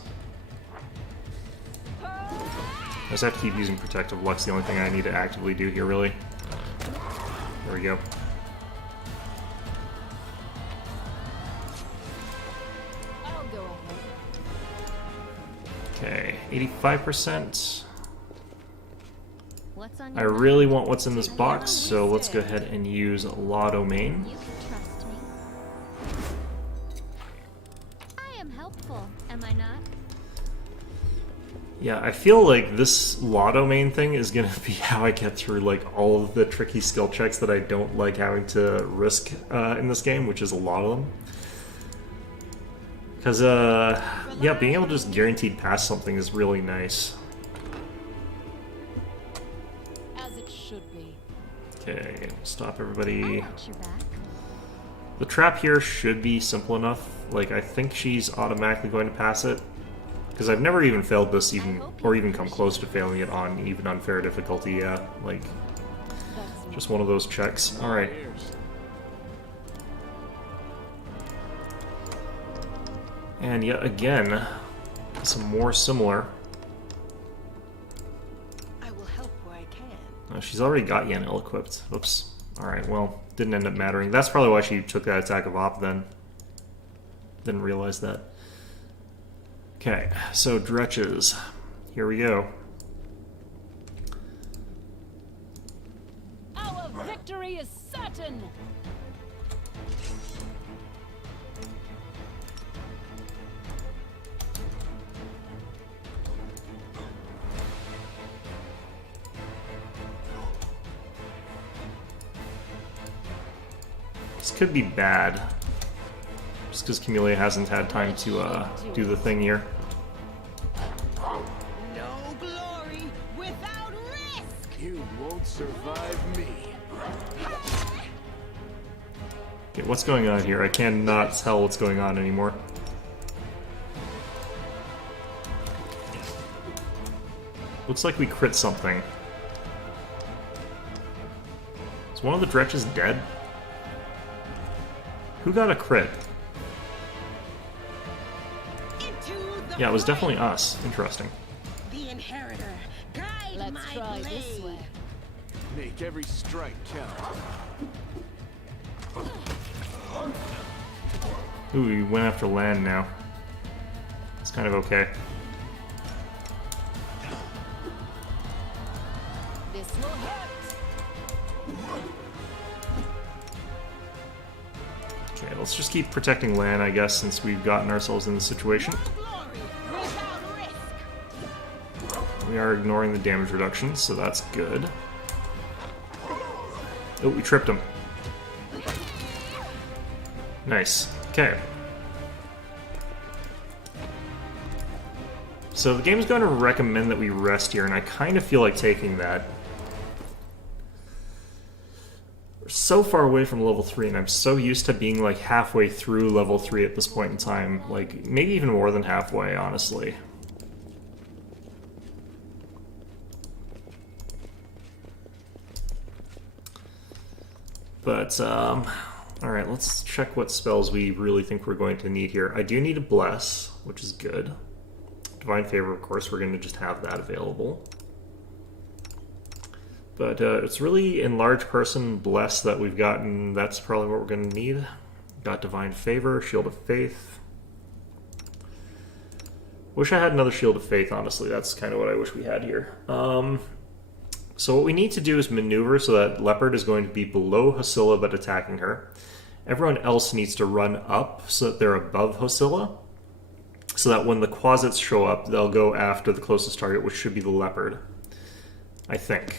I just have to keep using Protective Lux, the only thing I need to actively do here, really. There we go. I'll go ahead. Okay, 85%. What's on I your really mind? want what's in this box, so let's go ahead and use Law Domain. You can trust me. I am helpful, am I not? Yeah, I feel like this Law Domain thing is gonna be how I get through like all of the tricky skill checks that I don't like having to risk in this game, which is a lot of them. Because, yeah, being able to just guaranteed pass something is really nice. As it should be. Okay, stop I everybody. watch your back. The trap here should be simple enough. Like, I think she's automatically going to pass it. Because I've never even failed this or even come close to failing it on even unfair difficulty, yeah. Like, That's just one of those checks. Alright. And yet again, some more similar. I will help where I can. She's already got Yen ill-equipped. Oops. Alright, well, didn't end up mattering. That's probably why she took that attack of op then. Didn't realize that. Okay, so Dretches. Here we go. Our victory is certain! This could be bad. Just because Camellia hasn't had time to do the thing here. No glory without risk. You won't survive me. Okay, what's going on here? I cannot tell what's going on anymore. Looks like we crit something. Is one of the Dretches dead? Who got a crit? Yeah, it was definitely us. Interesting. The inheritor, guide Let's my try blade. this way. Make every strike count. Ooh, we went after land now. It's kind of okay. This will hurt. Okay, let's just keep protecting land, I guess, since we've gotten ourselves in this situation. Glory without risk. We are ignoring the damage reduction, so that's good. Oh, we tripped him. Nice. Okay. So the game's going to recommend that we rest here, and I kind of feel like taking that. We're so far away from level 3, and I'm so used to being like halfway through level 3 at this point in time. Like, maybe even more than halfway, honestly. But, alright, let's check what spells we really think we're going to need here. I do need a Bless, which is good. Divine Favor, of course, we're going to just have that available. But it's really Enlarge Person, Bless that we've gotten. That's probably what we're going to need. Got Divine Favor, Shield of Faith. Wish I had another Shield of Faith, honestly. That's kind of what I wish we had here. So what we need to do is maneuver so that Leopard is going to be below Hosilla but attacking her. Everyone else needs to run up so that they're above Hosilla, so that when the Quasits show up, they'll go after the closest target, which should be the Leopard. I think.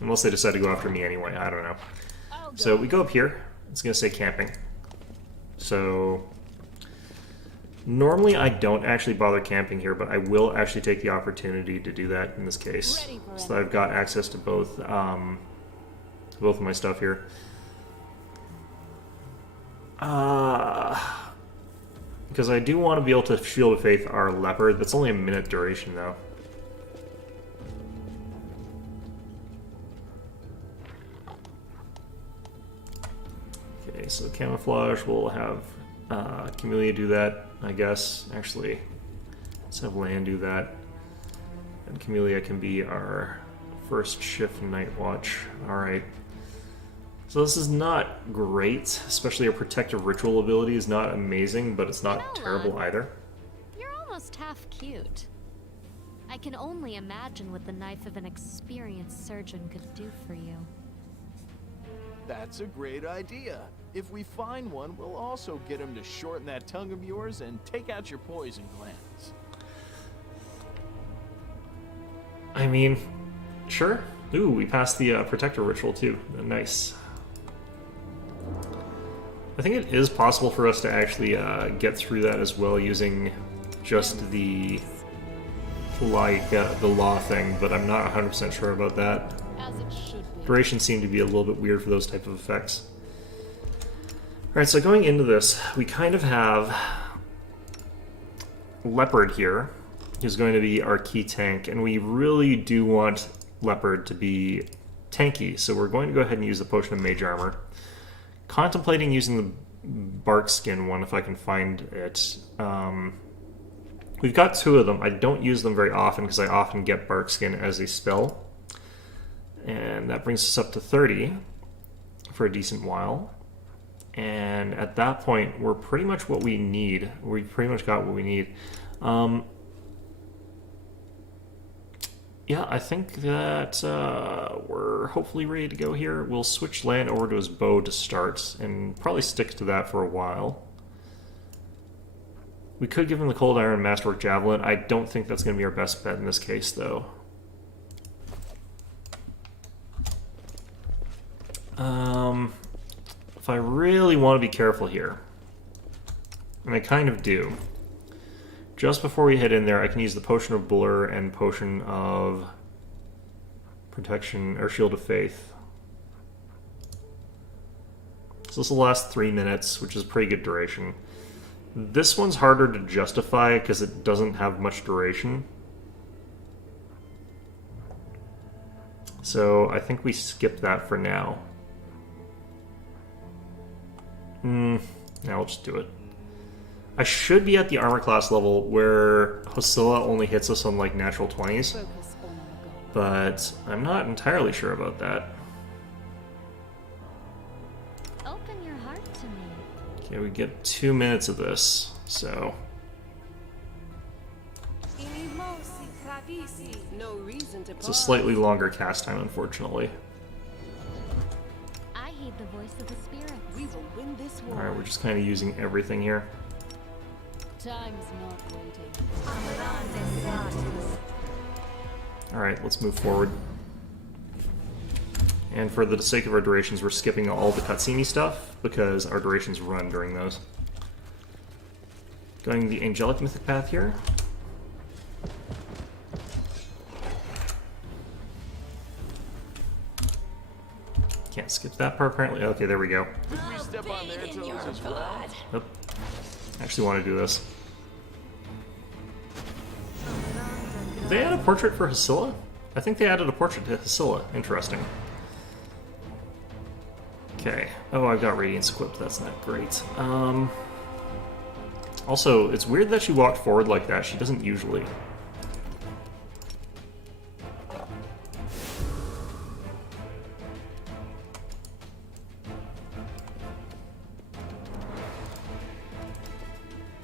Unless they decide to go after me anyway, I don't know. So we go up here. It's going to say camping. So normally I don't actually bother camping here, but I will actually take the opportunity to do that in this case. So that I've got access to both of my stuff here. Because I do want to be able to Shield of Faith our Leopard. That's only a minute duration, though. Okay, so Camouflage, we'll have Camellia do that, I guess. Actually, let's have Land do that. And Camellia can be our first shift night watch. Alright. So this is not great, especially our protective ritual ability is not amazing, but it's not terrible either. You're almost half cute. I can only imagine what the knife of an experienced surgeon could do for you. That's a great idea. If we find one, we'll also get him to shorten that tongue of yours and take out your poison glands. I mean, sure. Ooh, we passed the protector ritual too. Nice. I think it is possible for us to actually get through that as well using just the the law thing, but I'm not 100% sure about that. As it should be. Duration seemed to be a little bit weird for those type of effects. Alright, so going into this, we kind of have Leopard here, who's going to be our key tank, and we really do want Leopard to be tanky, so we're going to go ahead and use the Potion of Mage Armor. Contemplating using the bark skin one if I can find it. We've got two of them. I don't use them very often because I often get bark skin as a spell. And that brings us up to 30 for a decent while. And at that point, we're pretty much what we need. We've pretty much got what we need. Yeah, I think that we're hopefully ready to go here. We'll switch Lan over to his bow to start, and probably stick to that for a while. We could give him the Cold Iron Masterwork Javelin. I don't think that's going to be our best bet in this case, though. If I really want to be careful here, and I kind of do, just before we head in there, I can use the Potion of Blur and Potion of Protection, or Shield of Faith. So this will last 3 minutes, which is pretty good duration. This one's harder to justify because it doesn't have much duration. So I think we skip that for now. Now we'll just do it. I should be at the armor class level where Hosilla only hits us on like natural 20s, Focus on the goal. but I'm not entirely sure about that. Open your heart to me. Okay, we get 2 minutes of this, so No reason to it's a slightly longer cast time, unfortunately. I heed the voice of the spirit. We will win this war. Alright, we're just kind of using everything here. Time's not waiting. Alright, let's move forward. And for the sake of our durations, we're skipping all the cutscene stuff because our durations run during those. Going the Angelic Mythic path here. Can't skip that part apparently. Okay, there we go. If we step on their toes as well. Oop. I actually want to do this. Did they add a portrait for Hosilla? I think they added a portrait to Hosilla. Interesting. Okay. Oh, I've got Radiance equipped. That's not great. Also, it's weird that she walked forward like that. She doesn't usually.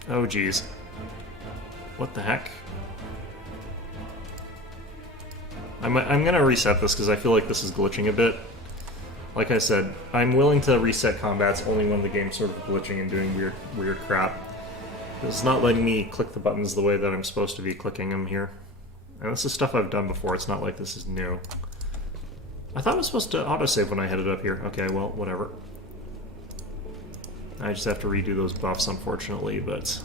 Oh, geez. What the heck? I'm gonna reset this because I feel like this is glitching a bit. Like I said, I'm willing to reset combats only when the game's sort of glitching and doing weird crap. It's not letting me click the buttons the way that I'm supposed to be clicking them here. And this is stuff I've done before, it's not like this is new. I thought it was supposed to autosave when I headed up here. Okay, well, whatever. I just have to redo those buffs, unfortunately, but...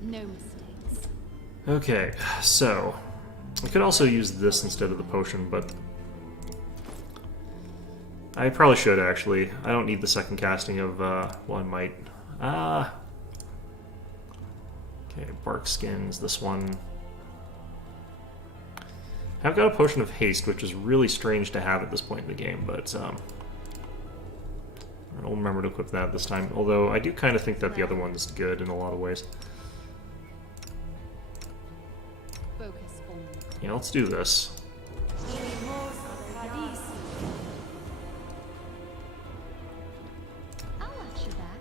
No mistakes. Okay, so... I could also use this instead of the potion, but... I probably should, actually. I don't need the second casting of, well, I might. Okay, Bark Skins, this one. I've got a Potion of Haste, which is really strange to have at this point in the game, but, I'll remember to equip that this time, although I do kind of think that the other one is good in a lot of ways. Focus on the Yeah, let's do this. I'll watch your back.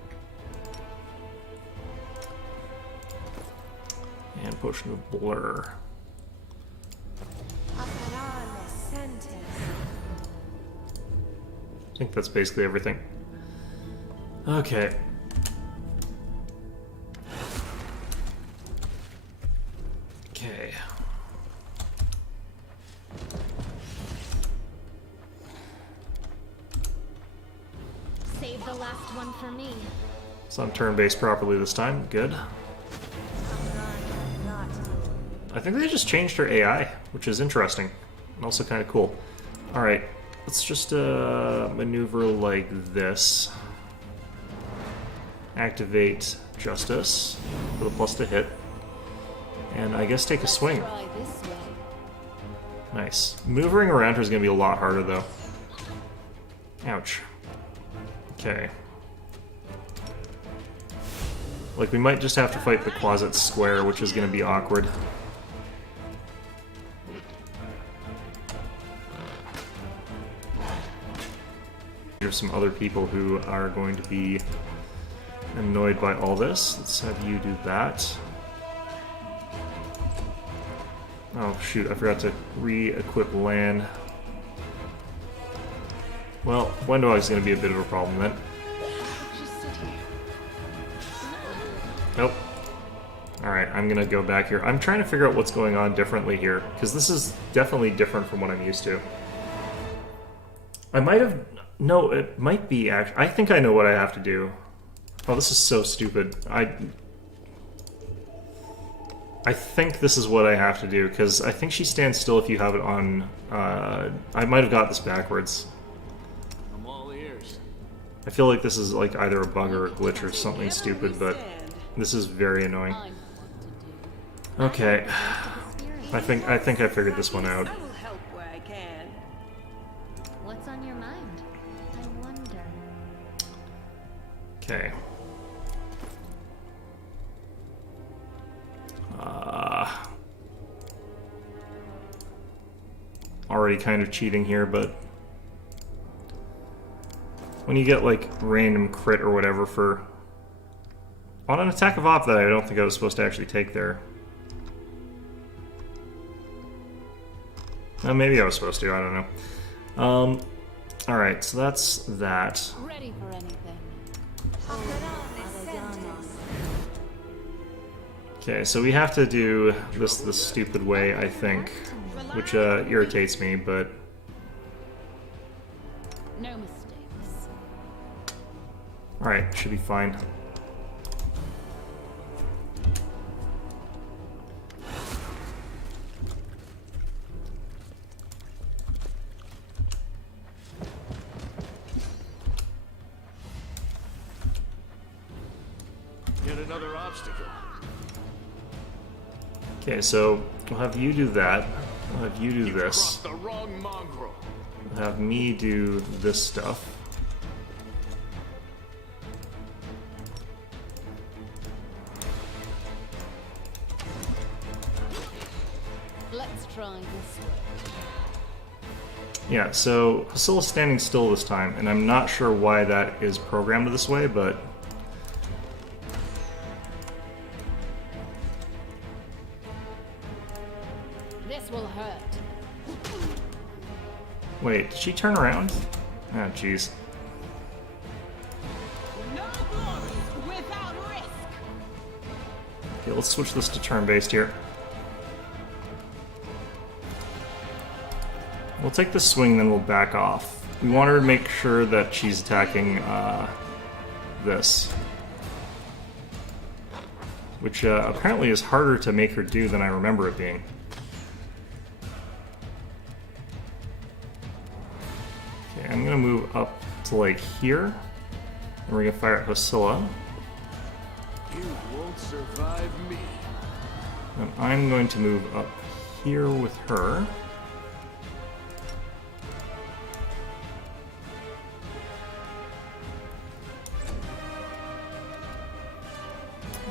And potion of blur. I think that's basically everything. Okay. Okay. Save the last one for me. It's on turn-based properly this time. Good. I think they just changed her AI, which is interesting and also kind of cool. All right, let's just maneuver like this. Activate Justice for the plus to hit, and I guess take a swing. Try this way. Nice. Maneuvering around her is going to be a lot harder, though. Ouch. Okay. Like, we might just have to fight the closet square, which is going to be awkward. There's some other people who are going to be annoyed by all this. Let's have you do that. Oh shoot, I forgot to re-equip Lan. Well, Wendog is going to be a bit of a problem then. Nope. Alright, I'm going to go back here. I'm trying to figure out what's going on differently here, because this is definitely different from what I'm used to. I might have... No, it might be actually... I think I know what I have to do. Oh, this is so stupid. I think this is what I have to do, because I think she stands still if you have it on... I might have got this backwards. I'm all ears. I feel like this is like either a bug or a glitch or something stupid, but this is very annoying. Okay. I think I figured this one out. I will help where I can. What's on your mind? I wonder. Okay. Already kind of cheating here, but when you get like random crit or whatever for on an attack of op that I don't think I was supposed to actually take there. Maybe I was supposed to, I don't know. Alright, so that's that. Ready for anything. Okay, so we have to do this the stupid way, I think, which irritates me, but No mistakes. alright, should be fine. Yet another obstacle. Okay, so we'll have you do that. We'll have you do this. Crossed the wrong mongrel. We'll have me do this stuff. Let's try this way. Yeah, so Hasila's standing still this time, and I'm not sure why that is programmed this way, but... This will hurt. Wait, did she turn around? Oh, jeez. No glory without risk. Okay, let's switch this to turn-based here. We'll take the swing, then we'll back off. We want her to make sure that she's attacking this. Which apparently is harder to make her do than I remember it being. Okay, I'm gonna move up to like here. And we're gonna fire at Hasila. You won't survive me. And I'm going to move up here with her.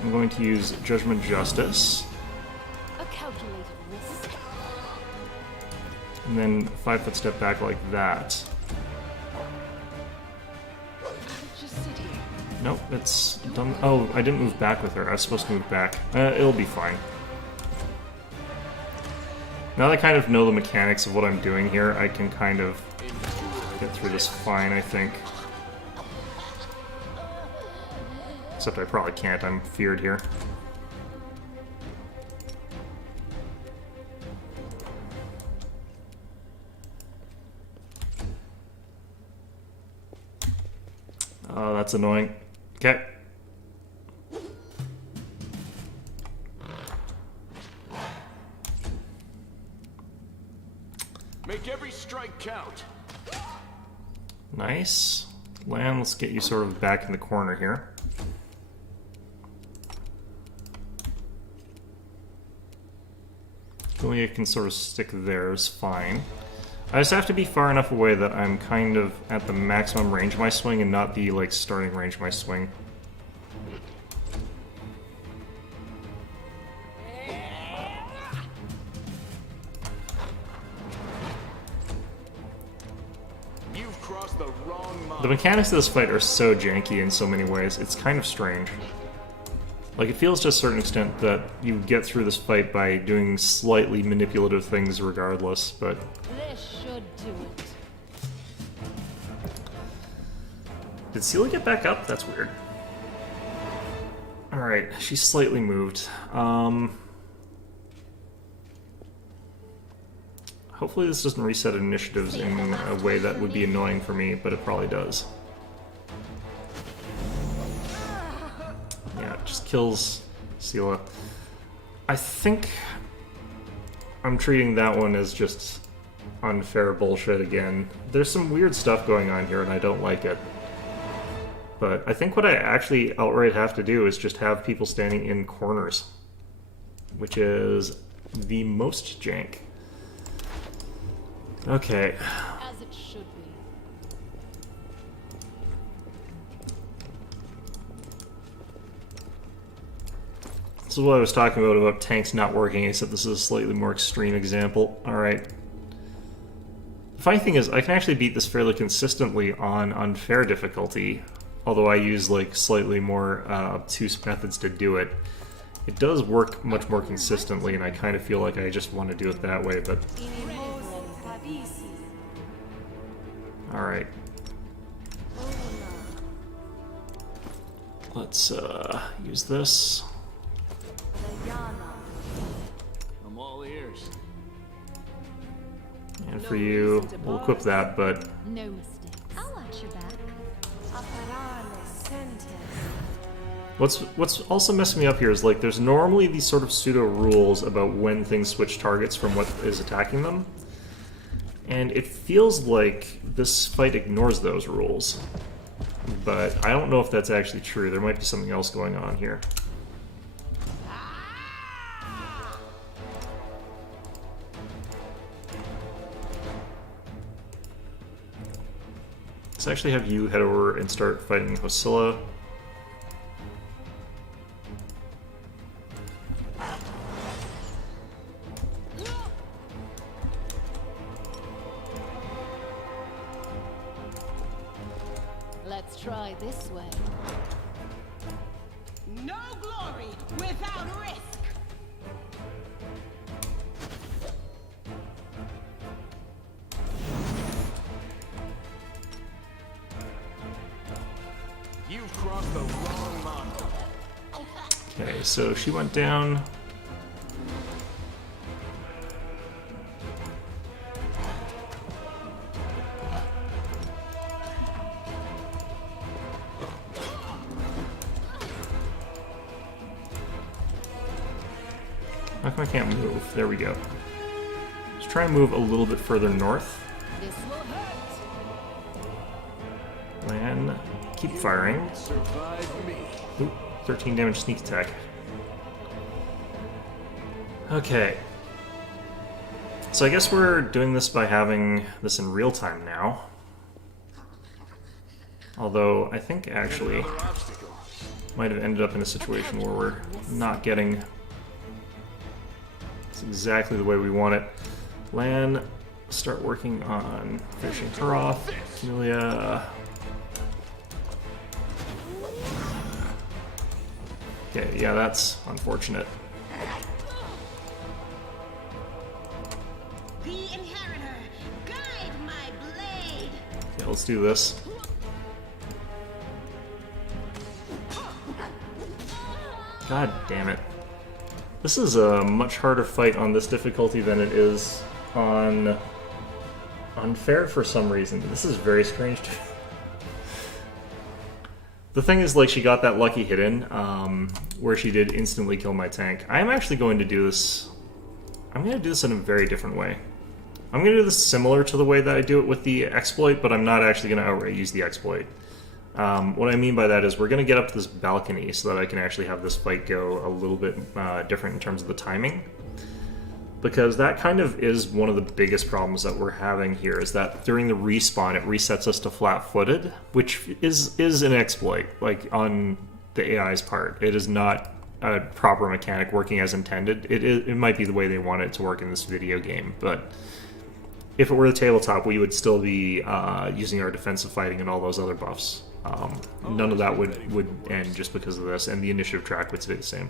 I'm going to use Judgment Justice. A calculated risk. And then 5-foot step back like that. Nope, it's done. Oh, I didn't move back with her. I was supposed to move back. It'll be fine. Now that I kind of know the mechanics of what I'm doing here, I can kind of get through this fine, I think. Except I probably can't. I'm feared here. Oh, that's annoying. Okay. Make every strike count. Nice. Lan, let's get you sort of back in the corner here. Only I can sort of stick there is fine. I just have to be far enough away that I'm kind of at the maximum range of my swing and not the, like, starting range of my swing. You've crossed the wrong line. The mechanics of this fight are so janky in so many ways, it's kind of strange. Like, it feels to a certain extent that you get through this fight by doing slightly manipulative things regardless, but... This should do it. Did Seela get back up? That's weird. Alright, she's slightly moved. Hopefully this doesn't reset initiatives in a way that would be annoying for me, but it probably does. Yeah, it just kills Seela. I think I'm treating that one as just unfair bullshit again. There's some weird stuff going on here and I don't like it. But I think what I actually outright have to do is just have people standing in corners, which is the most jank. Okay. As it should be. This is what I was talking about tanks not working, except this is a slightly more extreme example. Alright. The funny thing is, I can actually beat this fairly consistently on unfair difficulty, although I use, like, slightly more obtuse methods to do it. It does work much more consistently, and I kind of feel like I just want to do it that way, but... Alright. Let's, use this. I'm all ears. And for you, we'll equip that, but... No mistakes. I'll watch your back. What's also messing me up here is, like, there's normally these sort of pseudo rules about when things switch targets from what is attacking them. And it feels like this fight ignores those rules. But I don't know if that's actually true. There might be something else going on here. Let's actually have you head over and start fighting Hosilla. Let's try this way. No glory without risk. You've crossed the wrong line. Okay, so she went down. How come I can't move? There we go. Let's try and move a little bit further north. This will hurt. And keep firing. Survive me. Ooh, 13 damage sneak attack. Okay. So I guess we're doing this by having this in real time now. Although I think actually Another obstacle. might have ended up in a situation where we're not getting... It's exactly the way we want it. Lan, start working on finishing her off. Amelia. Okay, yeah, that's unfortunate. The inheritor, guide my blade. Yeah, let's do this. God damn it. This is a much harder fight on this difficulty than it is on Unfair for some reason. This is very strange to The thing is, like, she got that lucky hit in, where she did instantly kill my tank. I am actually going to do this... I'm going to do this in a very different way. I'm going to do this similar to the way that I do it with the exploit, but I'm not actually going to outright use the exploit. What I mean by that is we're going to get up to this balcony so that I can actually have this fight go a little bit different in terms of the timing. Because that kind of is one of the biggest problems that we're having here, is that during the respawn it resets us to flat-footed, which is an exploit, like, on the AI's part. It is not a proper mechanic working as intended. It might be the way they want it to work in this video game, but if it were the tabletop, we would still be using our defensive fighting and all those other buffs. None of that would end just because of this, and the initiative track would stay the same.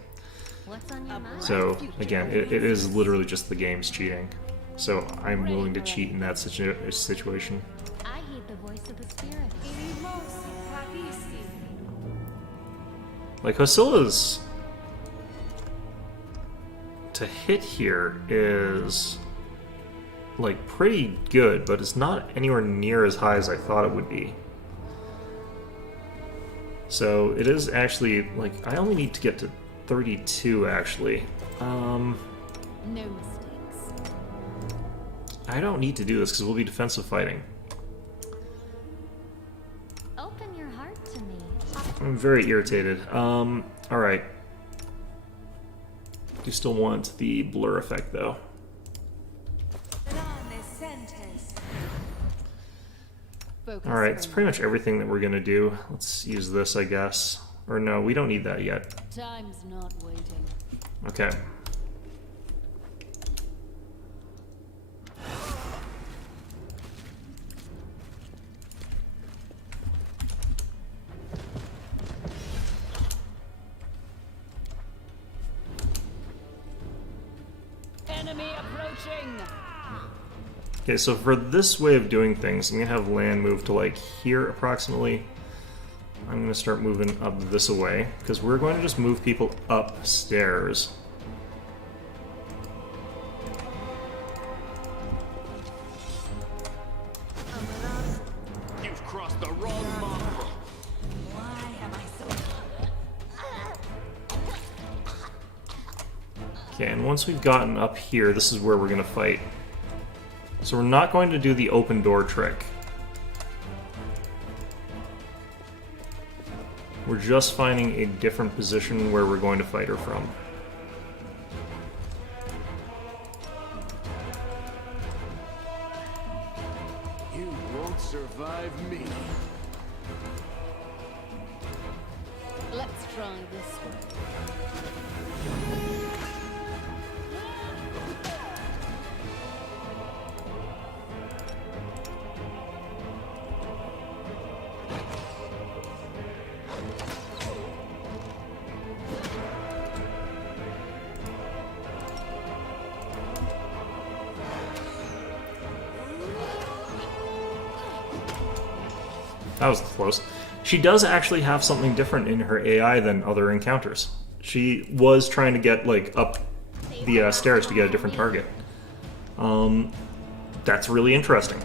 What's on your mind? So, again, it is literally just the game's cheating. So, I'm willing to cheat in that situation. I heed the voice of the spirit. Like, Hosilla's... to hit here is... like, pretty good, but it's not anywhere near as high as I thought it would be. So, it is actually, like, I only need to get to 32, actually. No mistakes. I don't need to do this because we'll be defensive fighting. Open your heart to me. I'm very irritated. Alright. You still want the blur effect, though. Alright, it's pretty much everything that we're gonna do. Let's use this, I guess. Or no, we don't need that yet. Time's not waiting. Okay. Enemy approaching. Okay, so for this way of doing things, I'm gonna have land move to like here approximately. I'm gonna start moving up this way, because we're going to just move people upstairs. You've crossed the wrong mongrel. Why am I so... Okay, and once we've gotten up here, this is where we're gonna fight. So we're not going to do the open door trick. We're just finding a different position where we're going to fight her from. You won't survive me. Let's try this one. That was close. She does actually have something different in her AI than other encounters. She was trying to get, like, up the stairs to get a different target. That's really interesting.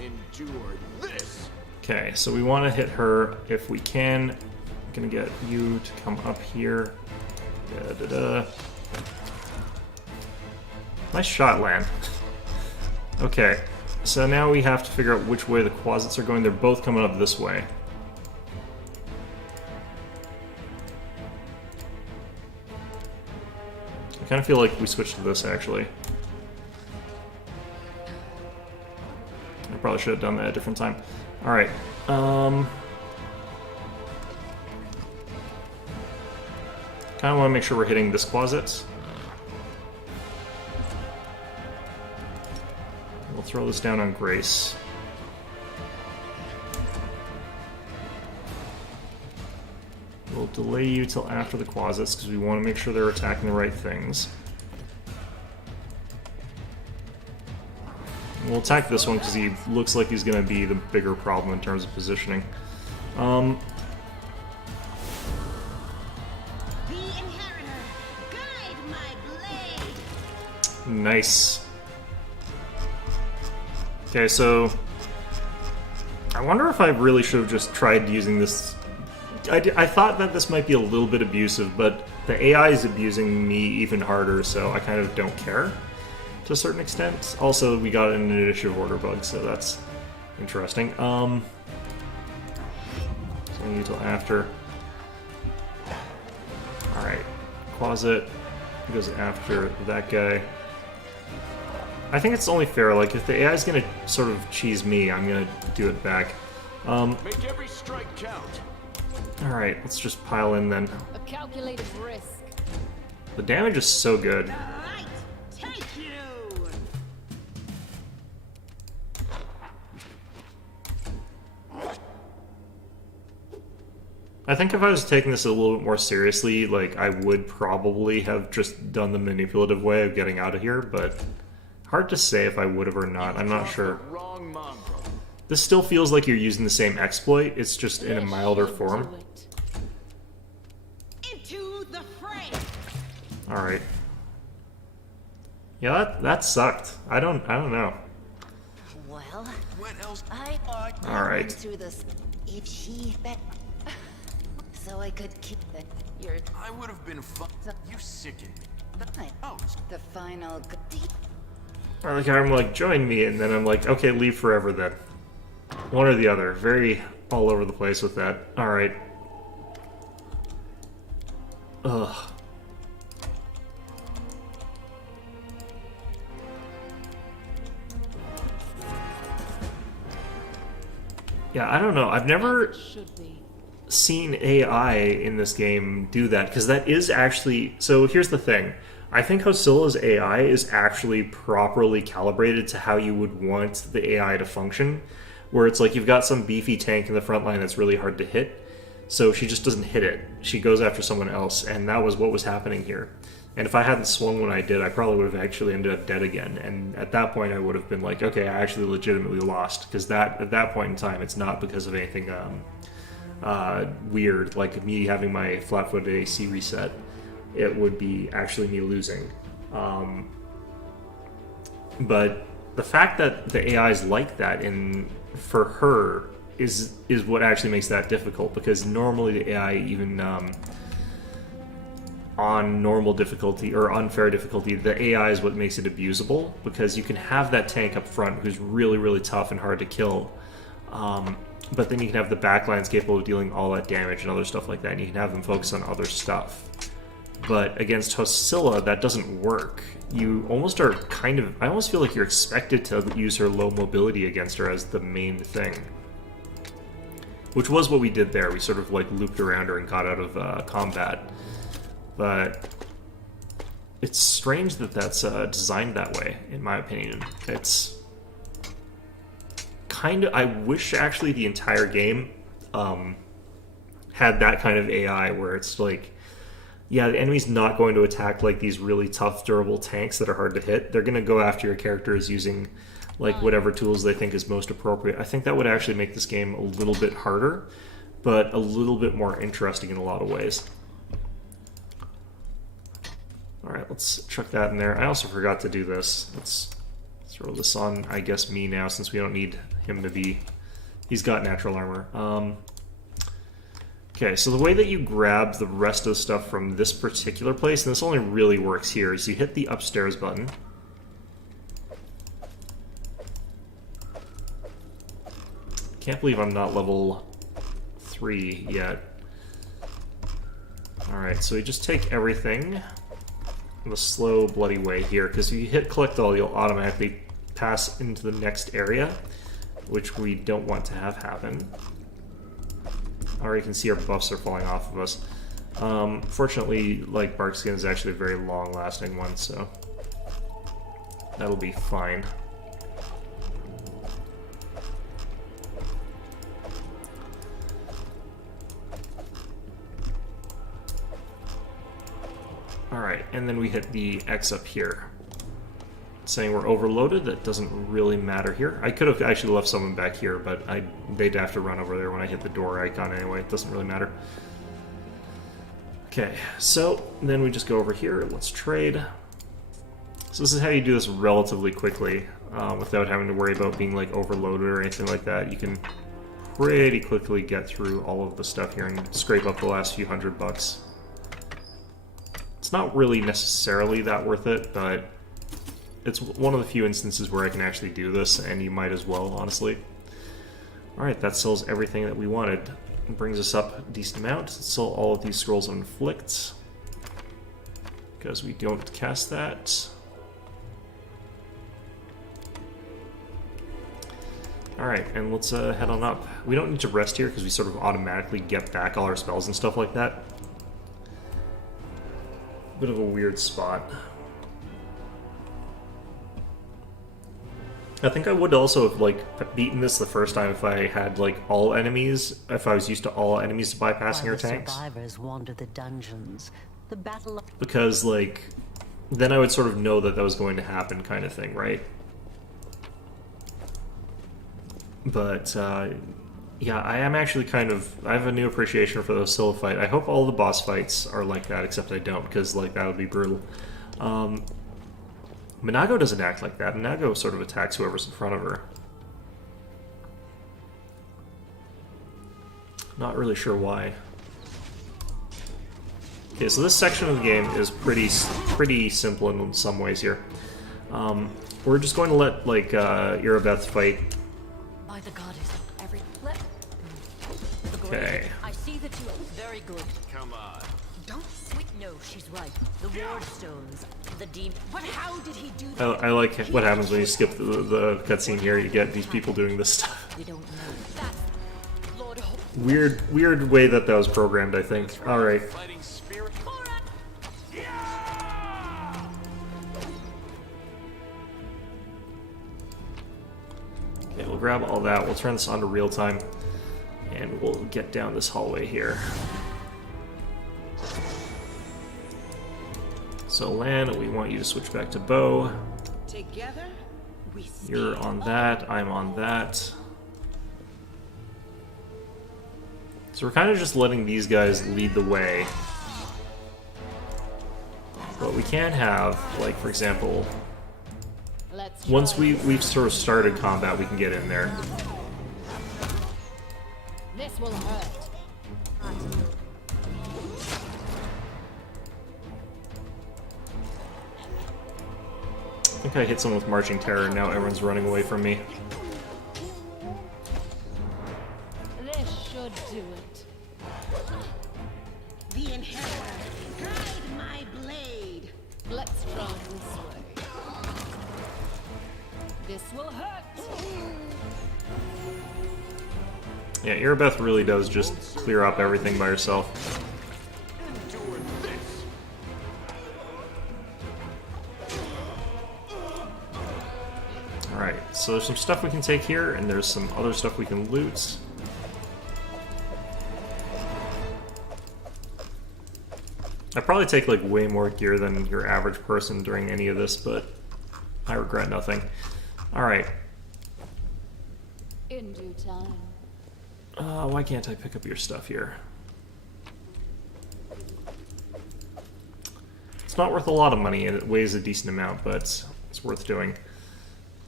Endure this. Okay, so we want to hit her if we can. I'm gonna get you to come up here. Da-da-da. Nice shot, Lan. Okay, so now we have to figure out which way the closets are going. They're both coming up this way. I kind of feel like we switched to this, actually. I probably should have done that at a different time. Alright, kind kind of want to make sure we're hitting this closet. We'll throw this down on Grace. We'll delay you till after the closets because we want to make sure they're attacking the right things. We'll attack this one because he looks like he's going to be the bigger problem in terms of positioning. The Inheritor, guide my blade. Nice. Okay, so I wonder if I really should have just tried using this. I thought that this might be a little bit abusive, but the AI is abusing me even harder, so I kind of don't care to a certain extent. Also, we got an initiative order bug, so that's interesting. So you till after. Alright. Closet goes after that guy. I think it's only fair, like, if the AI is gonna sort of cheese me, I'm gonna do it back. Make every strike count. Alright, let's just pile in then. A calculated risk. The damage is so good. Right, take you. I think if I was taking this a little bit more seriously, like, I would probably have just done the manipulative way of getting out of here, but hard to say if I would have or not. I'm not sure. Wrong mongrel. This still feels like you're using the same exploit, it's just in a milder form. Into the fray. Alright. Yeah, that sucked. I don't know. Well, What else? I All right. went through this. If she bet, so I could keep it. Your I would have been You sicken me. Oh, the final. Or like I'm like, join me, and then I'm like, okay, leave forever then. One or the other. Very all over the place with that. Alright. Ugh. Yeah, I don't know. I've never Should be. seen AI in this game do that, because that is actually... So here's the thing. I think Hosilla's AI is actually properly calibrated to how you would want the AI to function, where it's like you've got some beefy tank in the front line that's really hard to hit, so she just doesn't hit it. She goes after someone else, and that was what was happening here. And if I hadn't swung when I did, I probably would have actually ended up dead again. And at that point, I would have been like, okay, I actually legitimately lost, because at that point in time, it's not because of anything weird, like me having my flat-footed AC reset. It would be actually me losing. But the fact that the AI is like that for her is what actually makes that difficult, because normally the AI, even on normal difficulty or unfair difficulty, the AI is what makes it abusable, because you can have that tank up front who's really, really tough and hard to kill, but then you can have the backlines capable of dealing all that damage and other stuff like that, and you can have them focus on other stuff. But against Hosilla, that doesn't work. You almost are kind of... I almost feel like you're expected to use her low mobility against her as the main thing. Which was what we did there. We sort of like looped around her and got out of combat. But it's strange that that's designed that way, in my opinion. It's kind of... I wish actually the entire game had that kind of AI where it's like, yeah, the enemy's not going to attack like these really tough, durable tanks that are hard to hit. They're going to go after your characters using like whatever tools they think is most appropriate. I think that would actually make this game a little bit harder, but a little bit more interesting in a lot of ways. Alright, let's chuck that in there. I also forgot to do this. Let's throw this on, I guess, me now, since we don't need him to be... He's got natural armor. Okay, so the way that you grab the rest of the stuff from this particular place, and this only really works here, is you hit the upstairs button. Can't believe I'm not level 3 yet. Alright, so you just take everything in a slow, bloody way here, because if you hit collect all, you'll automatically pass into the next area, which we don't want to have happen. Already can see our buffs are falling off of us. Fortunately, like, bark skin is actually a very long-lasting one, so that'll be fine. Alright, and then we hit the X up here. Saying we're overloaded, that doesn't really matter here. I could have actually left someone back here, but they'd have to run over there when I hit the door icon anyway. It doesn't really matter. Okay, so then we just go over here. Let's trade. So this is how you do this relatively quickly, without having to worry about being like overloaded or anything like that. You can pretty quickly get through all of the stuff here and scrape up the last few $100. It's not really necessarily that worth it, but it's one of the few instances where I can actually do this, and you might as well, honestly. Alright, that sells everything that we wanted. It brings us up a decent amount. Let's sell all of these scrolls of inflict, because we don't cast that. Alright, and let's head on up. We don't need to rest here because we sort of automatically get back all our spells and stuff like that. Bit of a weird spot. I think I would also have like beaten this the first time if I had like all enemies, if I was used to all enemies to bypassing your tanks. Survivors wander the dungeons. The battle of Because like then I would sort of know that that was going to happen, kind of thing, right? But yeah, I am actually kind of, I have a new appreciation for the solo fight. I hope all the boss fights are like that, except I don't, because like that would be brutal. Minago doesn't act like that. Minago sort of attacks whoever's in front of her. Not really sure why. Okay, so this section of the game is pretty simple in some ways here. We're just going to let like Irabeth fight. By the goddess, every Okay. I see that you are very good. Come on. Don't sweet. No, she's right. The ward stones, the demon. But how did he do that? I like what happens when you skip the cutscene here. You get these people doing this stuff. We don't know. That's Lord Hope. Weird way that was programmed, I think. Alright. Fighting spirit. Okay, we'll grab all that. We'll turn this on to real time. And we'll get down this hallway here. So Lan, we want you to switch back to bow. Together, we You're on that, I'm on that. So we're kind of just letting these guys lead the way. But we can have, like, for example, once we've sort of started combat, we can get in there. This will hurt. I think I hit someone with Marching Terror, and now everyone's running away from me. This should do it. the inheritor. Guide my blade. Let's try this way. This will hurt. Yeah, Irabeth really does just clear up everything by herself. Alright, so there's some stuff we can take here, and there's some other stuff we can loot. I probably take like way more gear than your average person during any of this, but I regret nothing. Alright. In due time. Why can't I pick up your stuff here? It's not worth a lot of money, and it weighs a decent amount, but it's worth doing.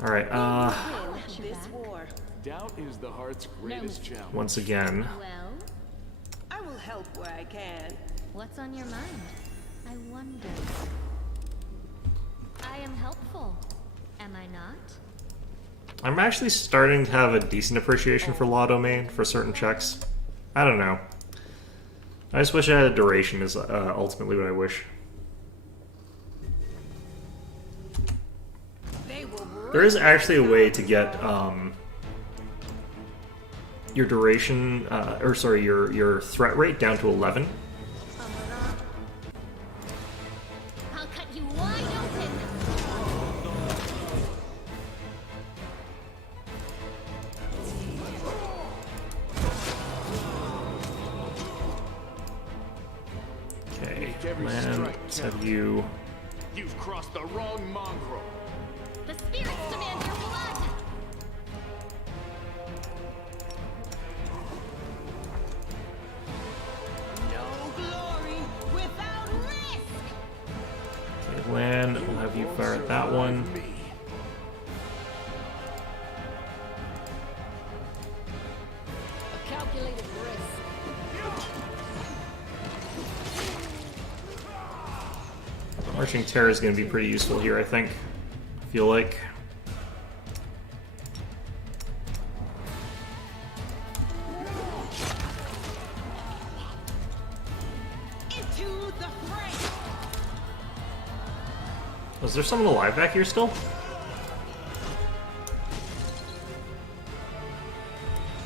Alright, Win this war. Doubt is the heart's greatest challenge. once again. Well, I will help where I can. what's on your mind? I wonder. I am helpful. Am I not? I'm actually starting to have a decent appreciation for Law Domain for certain checks. I don't know. I just wish I had a duration is ultimately what I wish. There is actually a way to get your duration, or sorry, your threat rate down to 11. Okay, Every Lan, strike let's have counts. you. You've crossed the wrong mongrel. The spirits demand your blood! No glory without risk. Okay, Lan, we'll have you fire at that one. Me. A calculated risk. Marching Terror is going to be pretty useful here, I think. I feel like. Into the fray. Was there someone alive back here still?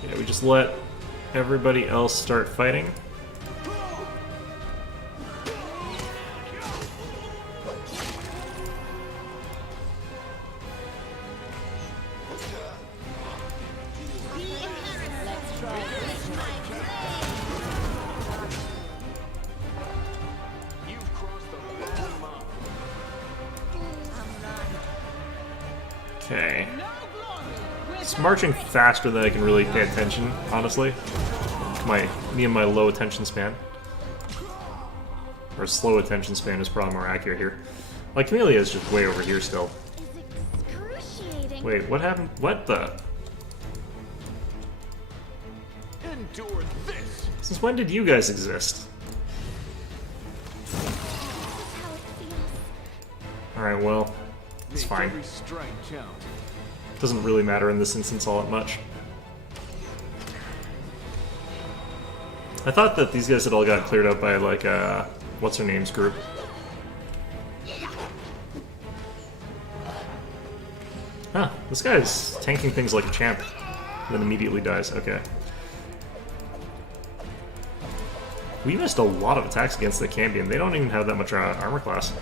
Yeah, we just let everybody else start fighting. You've crossed the wrong mongrel. Okay. No glory It's without marching faster than I can really pay attention, honestly. Me and my low attention span. Or slow attention span is probably more accurate here. Like, Camellia is just way over here still. Is excruciating. Wait, what happened? What the? Endure this. Since when did you guys exist? This is how it feels. Alright, well, it's Make fine. Every strike count. Doesn't really matter in this instance all that much. I thought that these guys had all got cleared up by, like, what's her name's group. Huh, this guy's tanking things like a champ. Then immediately dies, okay. We missed a lot of attacks against the Cambion. They don't even have that much armor class.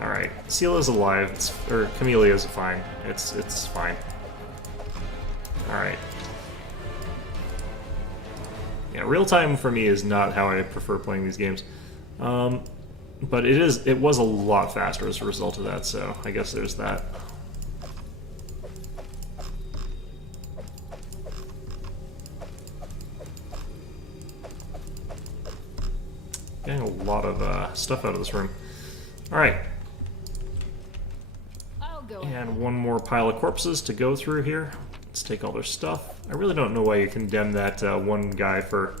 Alright, Sela's alive, or Camelia's fine. It's fine. Alright. Yeah, real time for me is not how I prefer playing these games. But it was a lot faster as a result of that, so I guess there's that. Getting a lot of stuff out of this room. Alright. I'll go. And one more pile of corpses to go through here. Let's take all their stuff. I really don't know why you condemn that one guy for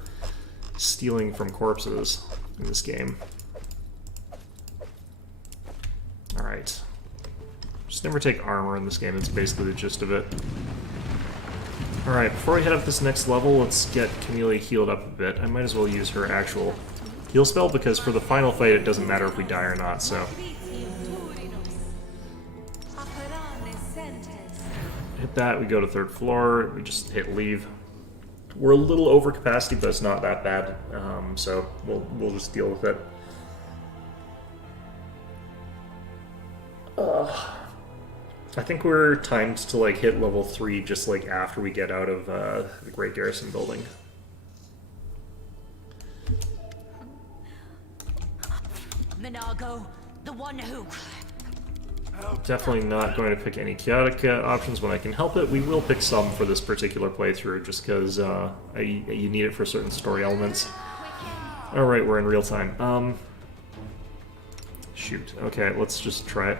stealing from corpses in this game. Alright. Just never take armor in this game, it's basically the gist of it. Alright, before we head up this next level, let's get Camellia healed up a bit. I might as well use her actual heal spell, because for the final fight it doesn't matter if we die or not, so... Hit that, we go to 3rd floor, we just hit leave. We're a little over capacity, but it's not that bad, so we'll just deal with it. I think we're timed to like hit level 3 just like after we get out of the Great Garrison building. Minago, the one who... Definitely not going to pick any chaotic options when I can help it. We will pick some for this particular playthrough just because you need it for certain story elements. Alright, we're in real time. Shoot. Okay, let's just try it.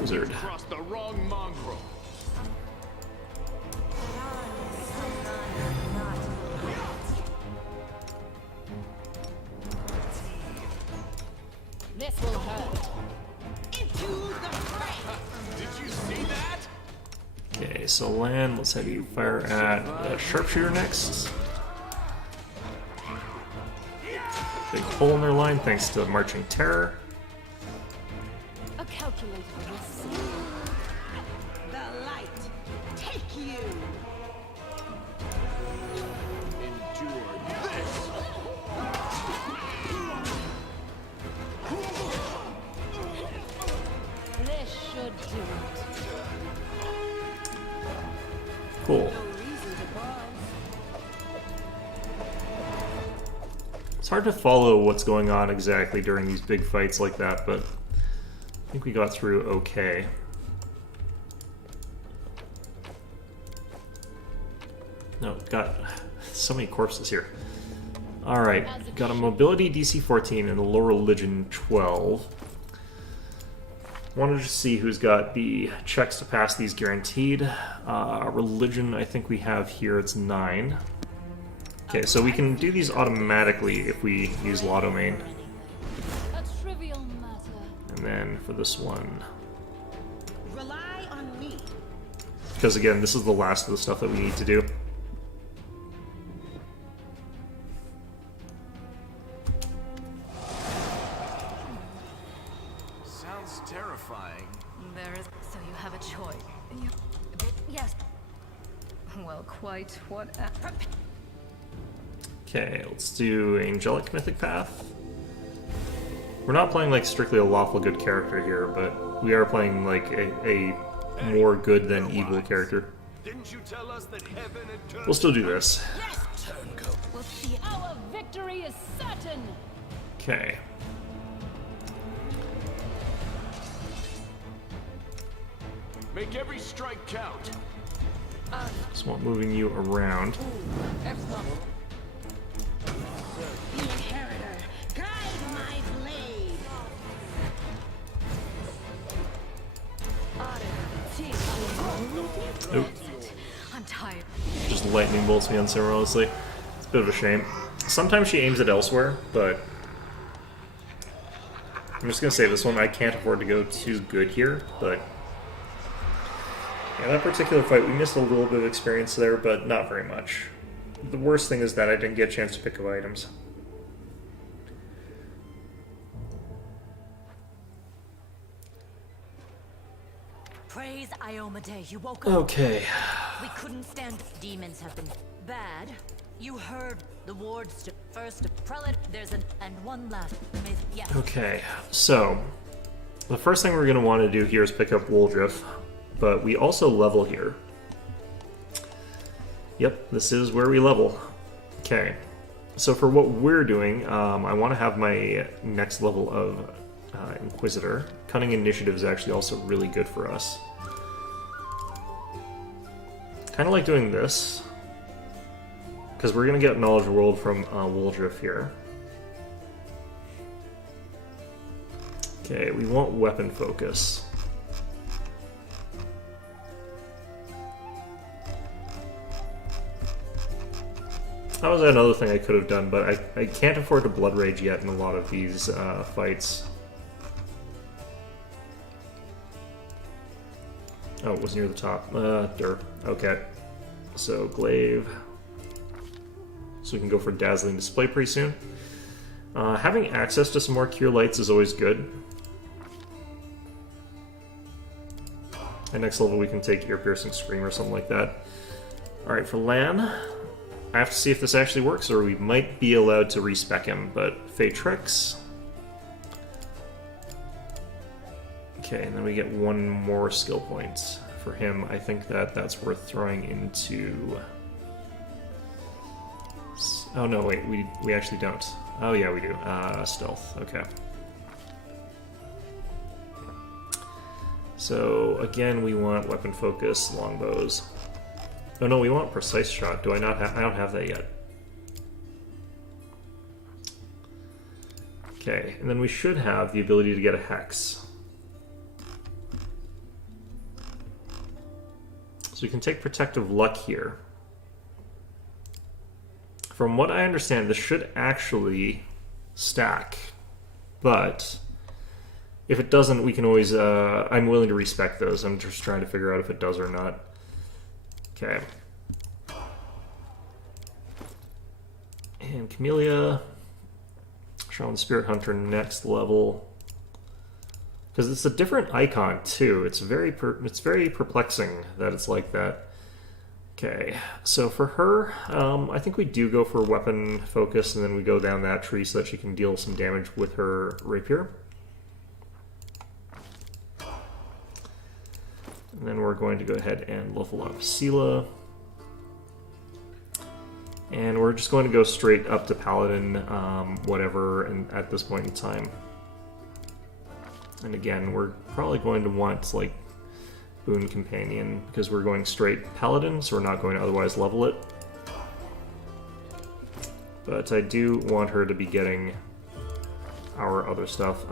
Wizard. Crossed the wrong mongrel. This will hurt. into the fray. Did you see that? Okay, so Lan, let's have you fire at Sharpshooter next. Big hole in their line thanks to Marching Terror. A calculated risk. The light, take you. Endure this. This should do it. Cool. No reason to bother. It's hard to follow what's going on exactly during these big fights like that, but I think we got through okay. No, got so many corpses here. Alright, got a mobility DC 14 and a low religion 12. Wanted to see who's got the checks to pass these guaranteed. Religion, I think we have here, it's 9. Okay, so we can do these automatically if we use Lotto Main. A trivial matter. And then for this one, Rely on me. because again, this is the last of the stuff that we need to do. Sounds terrifying. There is. So you have a choice. Yes. Well, quite what. Okay, let's do Angelic Mythic Path. We're not playing like strictly a lawful good character here, but we are playing like a more good than evil character. Didn't you tell us that heaven had turned? We'll still do this. We'll see. Our victory is certain. Okay. Make every strike count. Just want moving you around. The inheritor, guide my blade. Nope. I'm tired. Just lightning bolts me unceremoniously. It's a bit of a shame. Sometimes she aims it elsewhere, but I'm just gonna say this one, I can't afford to go too good here, but yeah, that particular fight, we missed a little bit of experience there, but not very much. The worst thing is that I didn't get a chance to pick up items. Praise Iomade, you woke up. Okay. We couldn't stand. Demons have been bad. You heard the wards first prelate. There's an and one last. Yes. Okay, so the first thing we're gonna want to do here is pick up Woldriff, but we also level here. Yep, this is where we level. Okay, so for what we're doing, I want to have my next level of Inquisitor. Cunning Initiative is actually also really good for us. Kind of like doing this, because we're going to get Knowledge World from Woldriff here. Okay, we want Weapon Focus. That was another thing I could have done, but I can't afford to Blood Rage yet in a lot of these fights. Oh, it was near the top. Okay. So, Glaive. So we can go for Dazzling Display pretty soon. Having access to some more Cure Lights is always good. And next level we can take Ear Piercing Scream or something like that. Alright, for Lan, I have to see if this actually works, or we might be allowed to respec him, but Faetrix. Okay, and then we get one more skill point for him. I think that's worth throwing into... Oh no, wait, we actually don't. Oh yeah, we do. Stealth, okay. So, again, we want Weapon Focus, Longbows. Oh no, we want Precise Shot. Do I not have... I don't have that yet. Okay, and then we should have the ability to get a Hex. So we can take Protective Luck here. From what I understand, this should actually stack. But if it doesn't, we can always... I'm willing to respec those. I'm just trying to figure out if it does or not. Okay. And Camellia. Shaman Spirit Hunter next level. Because it's a different icon too. It's very perplexing that it's like that. Okay, so for her, I think we do go for Weapon Focus, and then we go down that tree so that she can deal some damage with her Rapier. And then we're going to go ahead and level up Sela. And we're just going to go straight up to Paladin, whatever, and at this point in time. And again, we're probably going to want, like, Boon Companion, because we're going straight Paladin, so we're not going to otherwise level it. But I do want her to be getting our other stuff.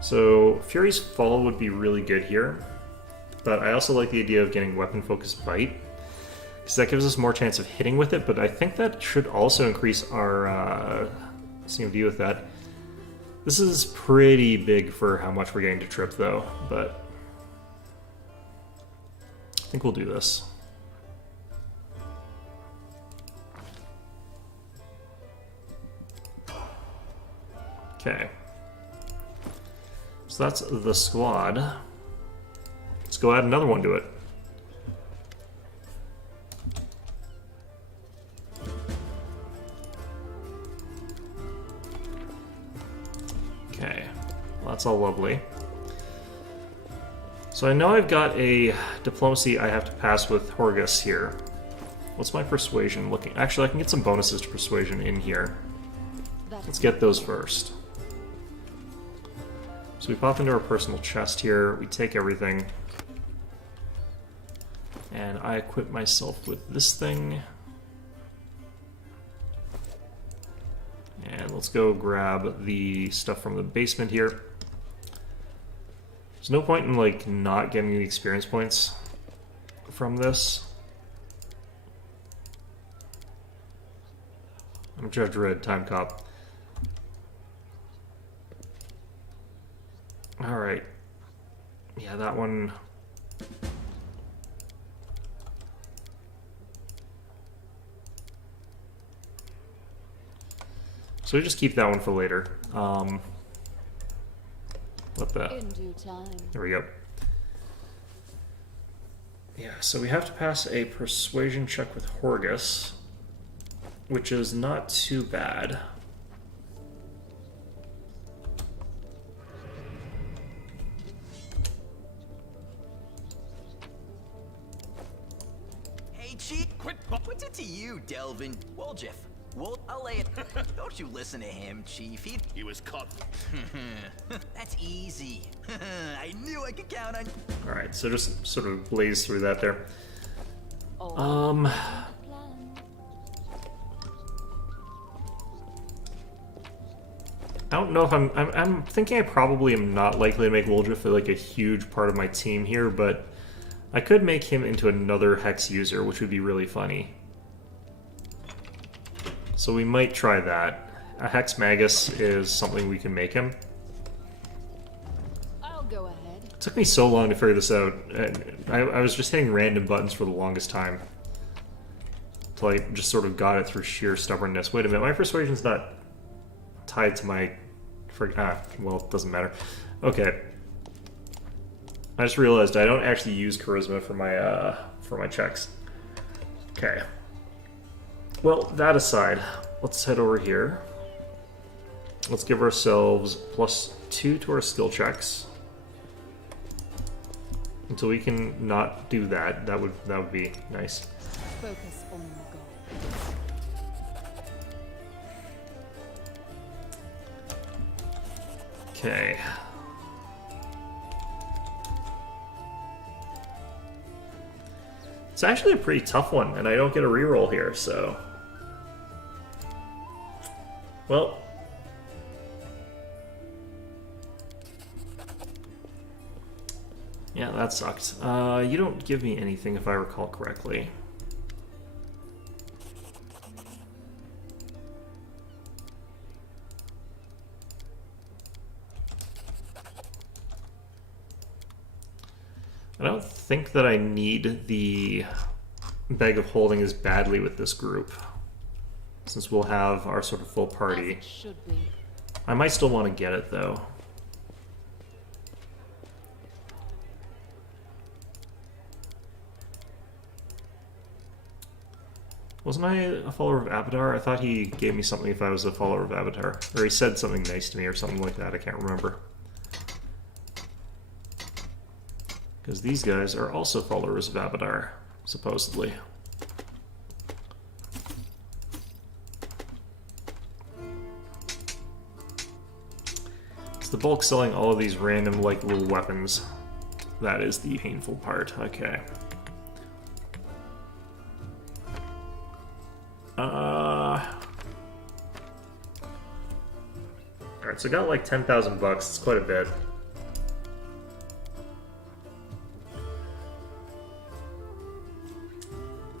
So Fury's Fall would be really good here, but I also like the idea of getting Weapon Focused Bite, because that gives us more chance of hitting with it, but I think that should also increase our CMD with that. This is pretty big for how much we're getting to trip, though, but I think we'll do this. Okay. So that's the squad. Let's go add another one to it. Okay, well, that's all lovely. So I know I've got a diplomacy I have to pass with Horgus here. What's my persuasion looking? Actually, I can get some bonuses to persuasion in here. Let's get those first. So we pop into our personal chest here, we take everything, and I equip myself with this thing. And let's go grab the stuff from the basement here. There's no point in, like, not getting the experience points from this. I'm Judge Red, Time Cop. Alright. Yeah, that one... So we just keep that one for later. What the... In due time. There we go. Yeah, so we have to pass a persuasion check with Horgus, which is not too bad. Hey, Chief, what's it to you, Delvin? Woljif. Well, I'll lay it. Don't you listen to him, Chief. He was caught. That's easy. I knew I could count on you. Alright, so just sort of blaze through that there. I don't know if I'm thinking I probably am not likely to make Woljif like a huge part of my team here, but I could make him into another Hex user, which would be really funny. So we might try that. A Hex Magus is something we can make him. I'll go ahead. It took me so long to figure this out. I was just hitting random buttons for the longest time. Until I just sort of got it through sheer stubbornness. Wait a minute, my persuasion's not tied to my... well, it doesn't matter. Okay. I just realized I don't actually use charisma for my checks. Okay. Well, that aside, let's head over here. Let's give ourselves +2 to our skill checks. Until we can not do that, that would be nice. Focus on the goal. Okay. It's actually a pretty tough one, and I don't get a reroll here, so... Well... Yeah, that sucked. You don't give me anything if I recall correctly. I don't think that I need the Bag of Holding as badly with this group, since we'll have our sort of full party. Should be. I might still want to get it, though. Wasn't I a follower of Abadar? I thought he gave me something if I was a follower of Abadar. Or he said something nice to me or something like that, I can't remember. Because these guys are also followers of Abadar. supposedly. It's the bulk selling all of these random, like, little weapons. That is the painful part. Okay. Alright, so I got like 10,000 bucks. It's quite a bit.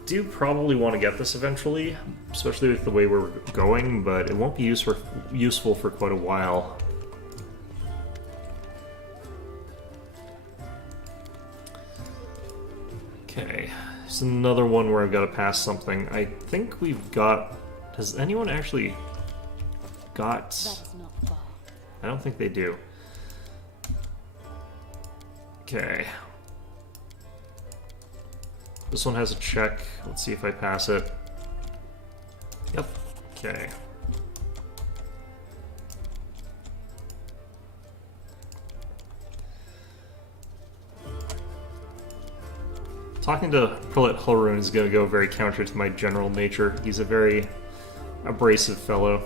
Do probably want to get this eventually, especially with the way we're going, but it won't be useful for quite a while. Okay, it's another one where I've got to pass something. I think we've got... Has anyone actually got... I don't think they do. Okay. This one has a check. Let's see if I pass it. Yep. Okay. Talking to Prelate Hulrun is going to go very counter to my general nature. He's a very abrasive fellow.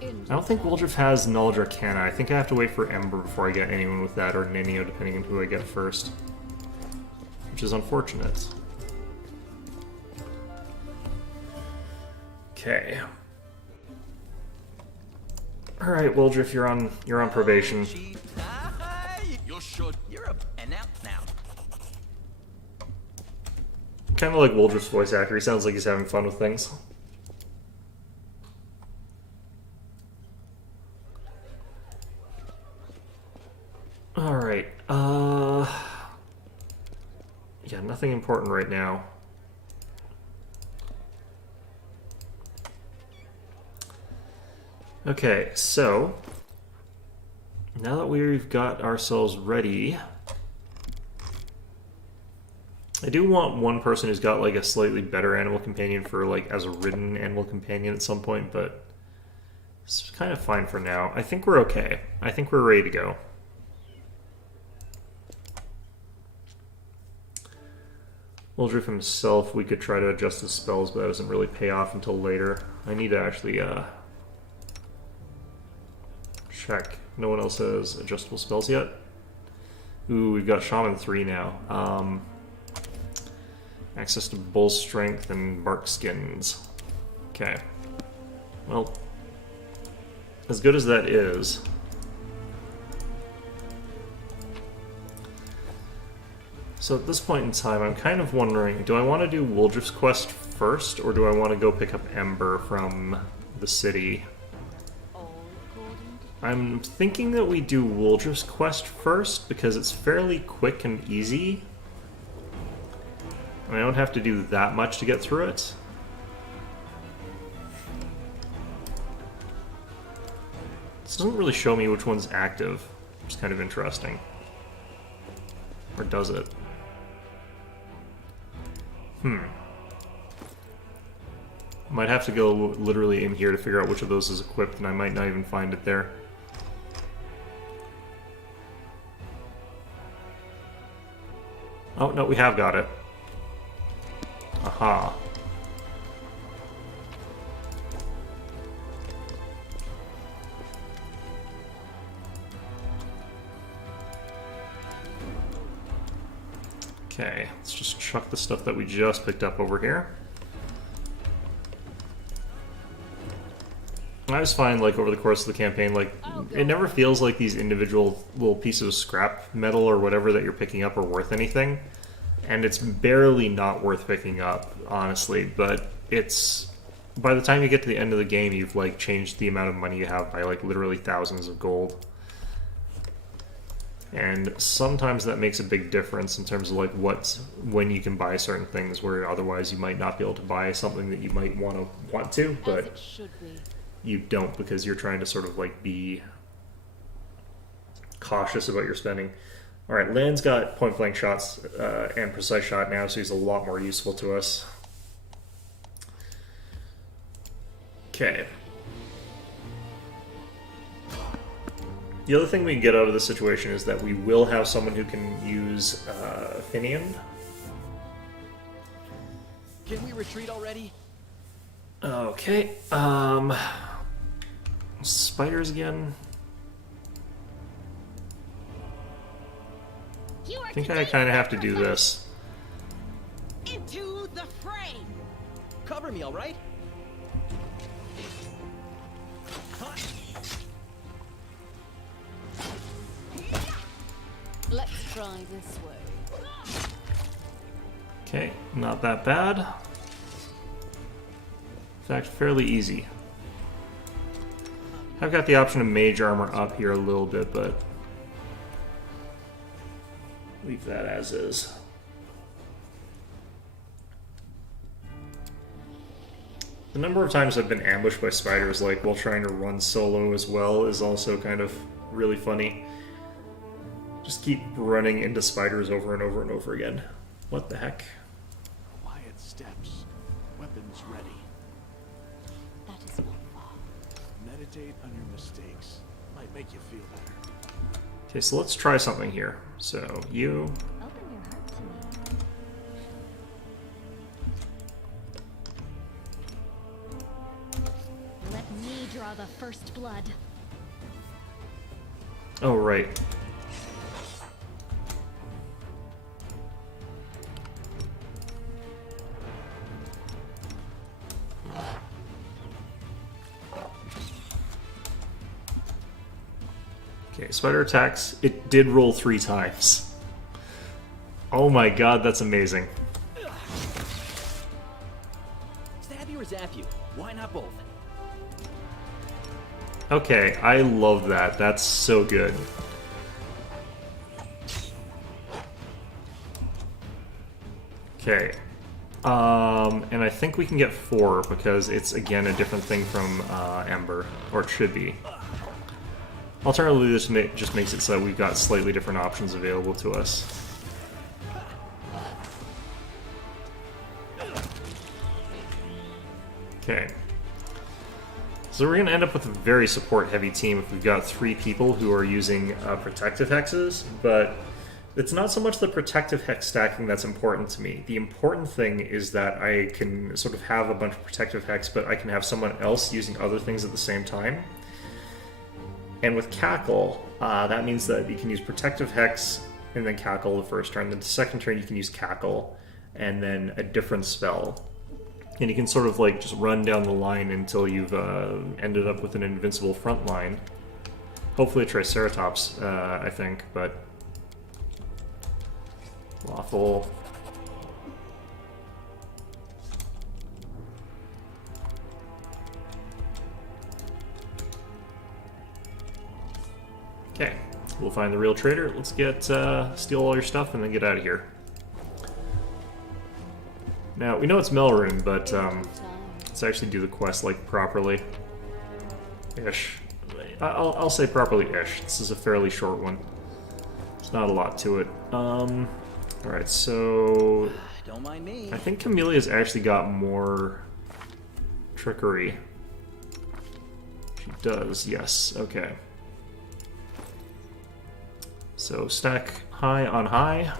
I don't think Woldriff has Knowledge Arcana. I think I have to wait for Ember before I get anyone with that, or Ninio, depending on who I get first. Which is unfortunate. Okay. Alright, Woldriff, you're on probation. You're up and out now. Kind of like Woldriff's voice actor. He sounds like he's having fun with things. Alright, yeah, nothing important right now. Okay, so now that we've got ourselves ready, I do want one person who's got like a slightly better animal companion for like as a ridden animal companion at some point, but it's kind of fine for now. I think we're okay. I think we're ready to go. Woldriff himself, we could try to adjust his spells, but that doesn't really pay off until later. I need to actually check. No one else has adjustable spells yet. Ooh, we've got Shaman 3 now. Access to Bull Strength and Bark Skins. Okay. Well, as good as that is... So at this point in time, I'm kind of wondering, do I want to do Woldriff's quest first, or do I want to go pick up Ember from the city? I'm thinking that we do Woldriff's quest first, because it's fairly quick and easy. I don't have to do that much to get through it. This doesn't really show me which one's active, which is kind of interesting. Or does it? Might have to go literally in here to figure out which of those is equipped, and I might not even find it there. Oh, no, we have got it. Aha. Okay, let's just chuck the stuff that we just picked up over here. I just find, like, over the course of the campaign, like, it never feels like these individual little pieces of scrap metal or whatever that you're picking up are worth anything. And it's barely not worth picking up, honestly, but it's... By the time you get to the end of the game, you've, like, changed the amount of money you have by, like, literally thousands of gold. And sometimes that makes a big difference in terms of like when you can buy certain things where otherwise you might not be able to buy something that you might want to, but you don't because you're trying to sort of like be cautious about your spending. All right, Land's got point blank shots and precise shot now, so he's a lot more useful to us. Okay. The other thing we can get out of this situation is that we will have someone who can use Finian, Can we retreat already? Okay, spiders again. I think I kind of have to do this. Into the fray. Cover me, all right? Let's try this way. Okay, not that bad. In fact, fairly easy. I've got the option of mage armor up here a little bit, but leave that as is. The number of times I've been ambushed by spiders, like while trying to run solo as well, is also kind of really funny. Just keep running into spiders over and over and over again. What the heck? Quiet steps. Weapons ready. That is not far. Meditate on your mistakes. Might make you feel better. Okay, so let's try something here. So, you... Open your heart to me. Let me draw the first blood. Oh, right. Okay, spider attacks. It did roll 3 times. Oh my god, that's amazing. Stab you or zap you? Why not both? Okay, I love that. That's so good. Okay. And I think we can get 4 because it's, again, a different thing from Ember. Or it should be. Alternatively, this just makes it so we've got slightly different options available to us. Okay. So we're going to end up with a very support-heavy team if we've got 3 people who are using protective hexes, but it's not so much the protective hex stacking that's important to me. The important thing is that I can sort of have a bunch of protective hex, but I can have someone else using other things at the same time. And with Cackle, that means that you can use Protective Hex and then Cackle the first turn. Then the second turn you can use Cackle and then a different spell. And you can sort of like just run down the line until you've ended up with an invincible front line. Hopefully a Triceratops, I think, but... Lawful. Okay, we'll find the real trader. Let's get steal all your stuff and then get out of here. Now we know it's Melrune, but let's actually do the quest like properly. Ish. I'll say properly ish. This is a fairly short one. There's not a lot to it. All right, so Don't mind me. I think Camelia's actually got more trickery. She does, yes. Okay. So stack high on high.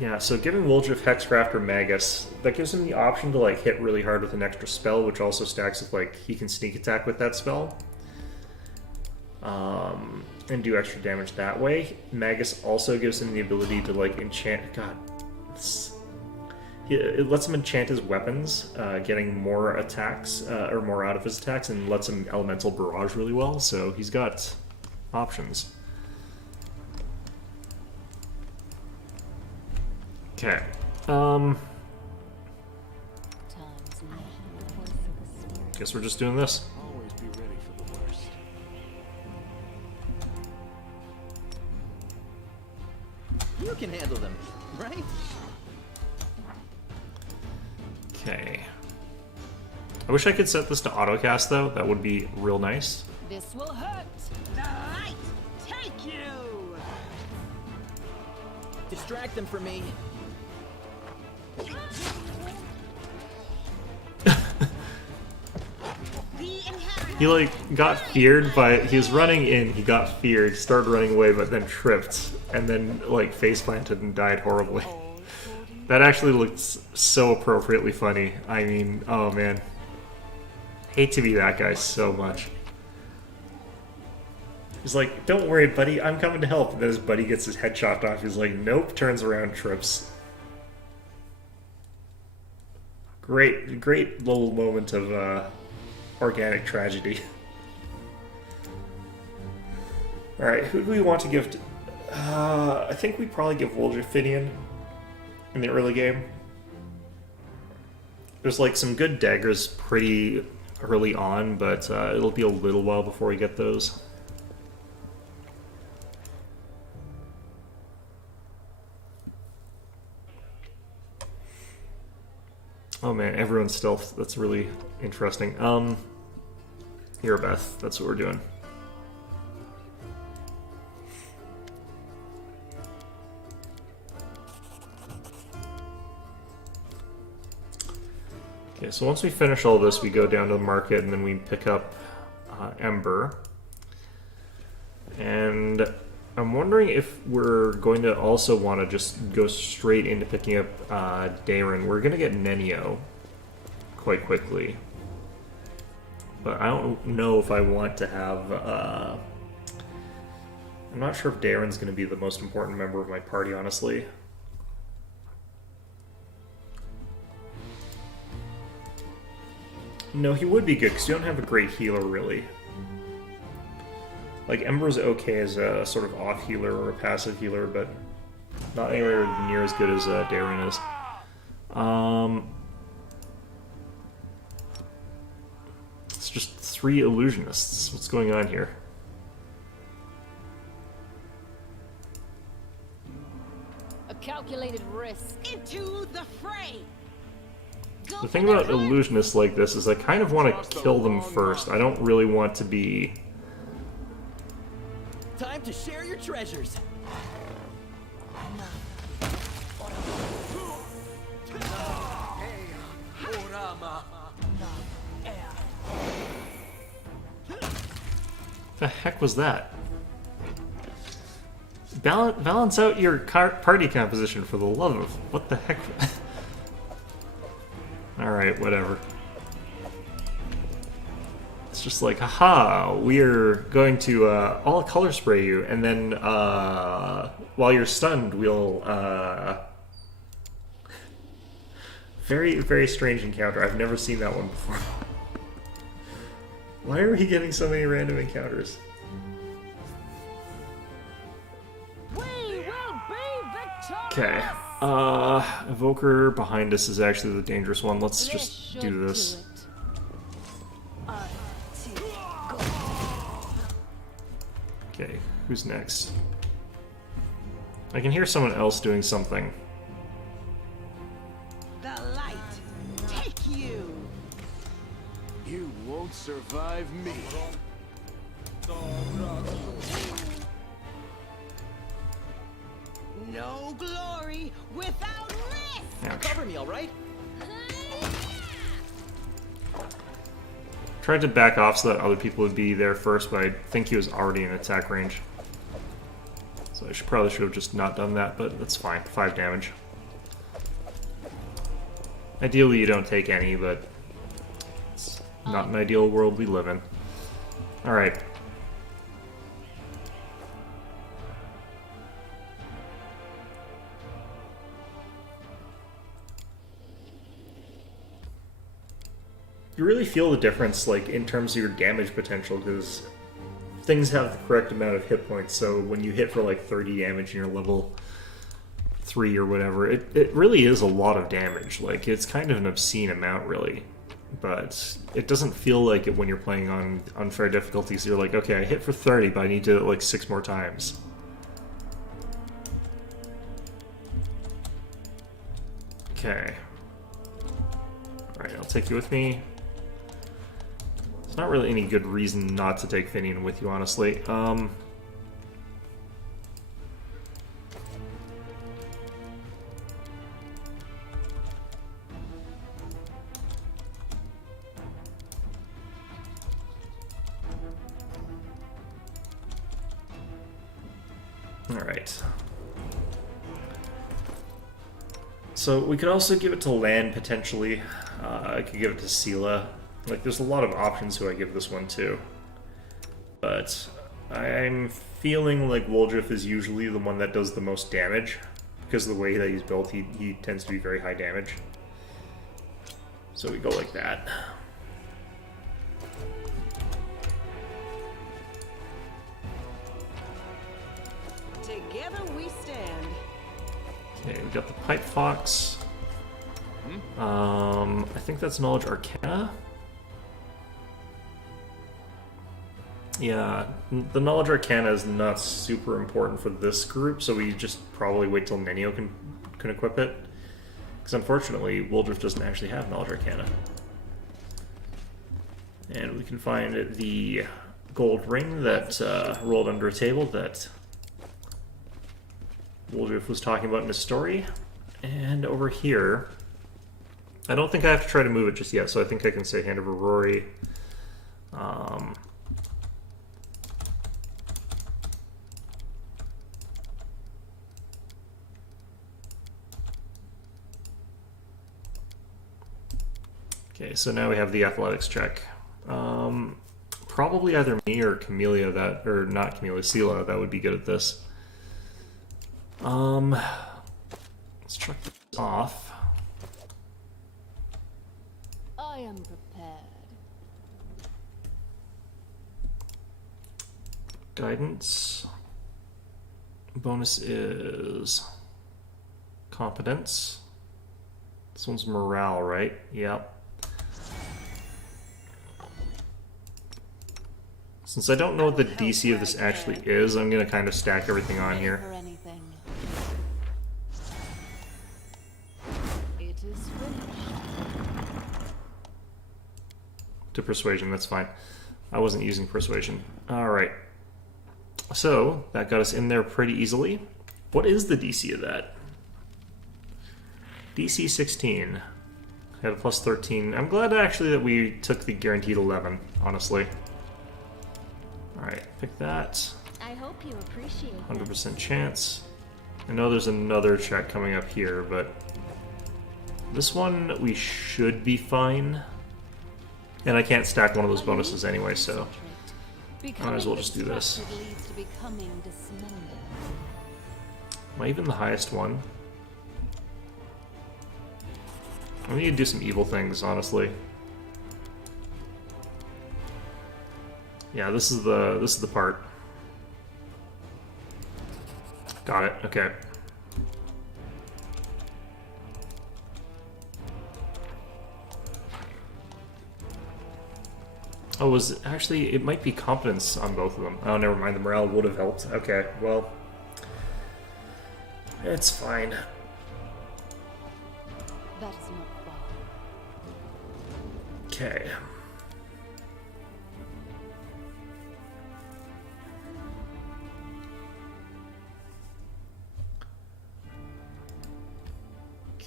Yeah, so giving Woljif Hexcraft or Magus, that gives him the option to like hit really hard with an extra spell, which also stacks with like he can sneak attack with that spell. And do extra damage that way. Magus also gives him the ability to like enchant. God, it lets him enchant his weapons, getting more attacks or more out of his attacks, and lets him elemental barrage really well. So he's got options. Okay. Guess we're just doing this. Always be ready for the worst. You can handle them, right? Okay. I wish I could set this to autocast though. That would be real nice. This will hurt. The light take you. Distract them for me. He like got feared by he was running in, he got feared, started running away, but then tripped and then like face planted and died horribly. That actually looked so appropriately funny. I mean, oh man. Hate to be that guy so much. He's like, don't worry, buddy, I'm coming to help. And then his buddy gets his head chopped off. He's like, nope, turns around, trips. Great little moment of organic tragedy. Alright, who do we want to give to... I think we probably give Woljefinian in the early game. There's like some good daggers pretty early on, but it'll be a little while before we get those. Oh man, everyone's stealth. That's really interesting. Here, Beth. That's what we're doing. Okay, so once we finish all this, we go down to the market and then we pick up Ember. And I'm wondering if we're going to also want to just go straight into picking up Darren. We're going to get Nenio quite quickly. But I don't know if I want to have... I'm not sure if Darren's going to be the most important member of my party, honestly. No, he would be good, because you don't have a great healer, really. Like, Ember's okay as a sort of off healer or a passive healer, but not anywhere near as good as Darren is. It's just 3 illusionists. What's going on here? A calculated risk. Into the fray. The thing about illusionists like this is I kind of want to kill them first. I don't really want to be... Time to share your treasures. The heck was that? Balance out your party composition for the love of... What the heck? Alright, whatever. It's just like, haha, we're going to all color spray you, and then while you're stunned, we'll... Very, very strange encounter. I've never seen that one before. Why are we getting so many random encounters? Okay. Evoker behind us is actually the dangerous one. Let's just do this. Okay, who's next? I can hear someone else doing something. The light take you. You won't survive me. No glory without risk. Ouch. Cover me, all right? Tried to back off so that other people would be there first, but I think he was already in attack range. So I probably should have just not done that, but that's fine. 5 damage. Ideally you don't take any, but it's not an ideal world we live in. Alright. You really feel the difference, like, in terms of your damage potential, because things have the correct amount of hit points, so when you hit for, like, 30 damage and you're level 3 or whatever, it really is a lot of damage. Like, it's kind of an obscene amount, really. But it doesn't feel like it when you're playing on unfair difficulties. You're like, okay, I hit for 30, but I need to do it, like, 6 more times. Okay. Alright, I'll take you with me. There's not really any good reason not to take Finian with you, honestly. Alright. So we could also give it to Lan, potentially. I could give it to Sela. Like, there's a lot of options who I give this one to. But I'm feeling like Woljif is usually the one that does the most damage. Because of the way that he's built, he tends to be very high damage. So we go like that. Together we stand. Okay, we got the Pipe Fox. I think that's Knowledge Arcana. Yeah, the Knowledge Arcana is not super important for this group, so we just probably wait till Nenio can equip it. Because unfortunately, Woljif doesn't actually have Knowledge Arcana. And we can find the gold ring that rolled under a table that Woljif was talking about in his story. And over here, I don't think I have to try to move it just yet, so I think I can say Hand of Rory. Okay, so now we have the athletics check. Probably either me or Camellia that, or not Camellia, Sela that would be good at this. Let's check this off. I am prepared. Guidance. Bonus is competence. This one's morale, right? Yep. Since I don't know what the DC of this actually is, I'm going to kind of stack everything on here. It is finished. To persuasion, that's fine. I wasn't using persuasion. Alright. So, that got us in there pretty easily. What is the DC of that? DC 16. Had a plus 13. I'm glad actually that we took the guaranteed 11, honestly. Alright, pick that. I hope you appreciate 100% chance. I know there's another check coming up here, but this one we should be fine. And I can't stack one of those bonuses anyway, so might as well just do this. Am I even the highest one? I need to do some evil things, honestly. Yeah, this is the part. Got it. Okay. Oh, was actually it might be competence on both of them. Oh, never mind. The morale would have helped. Okay, well, it's fine. That is not far. Okay.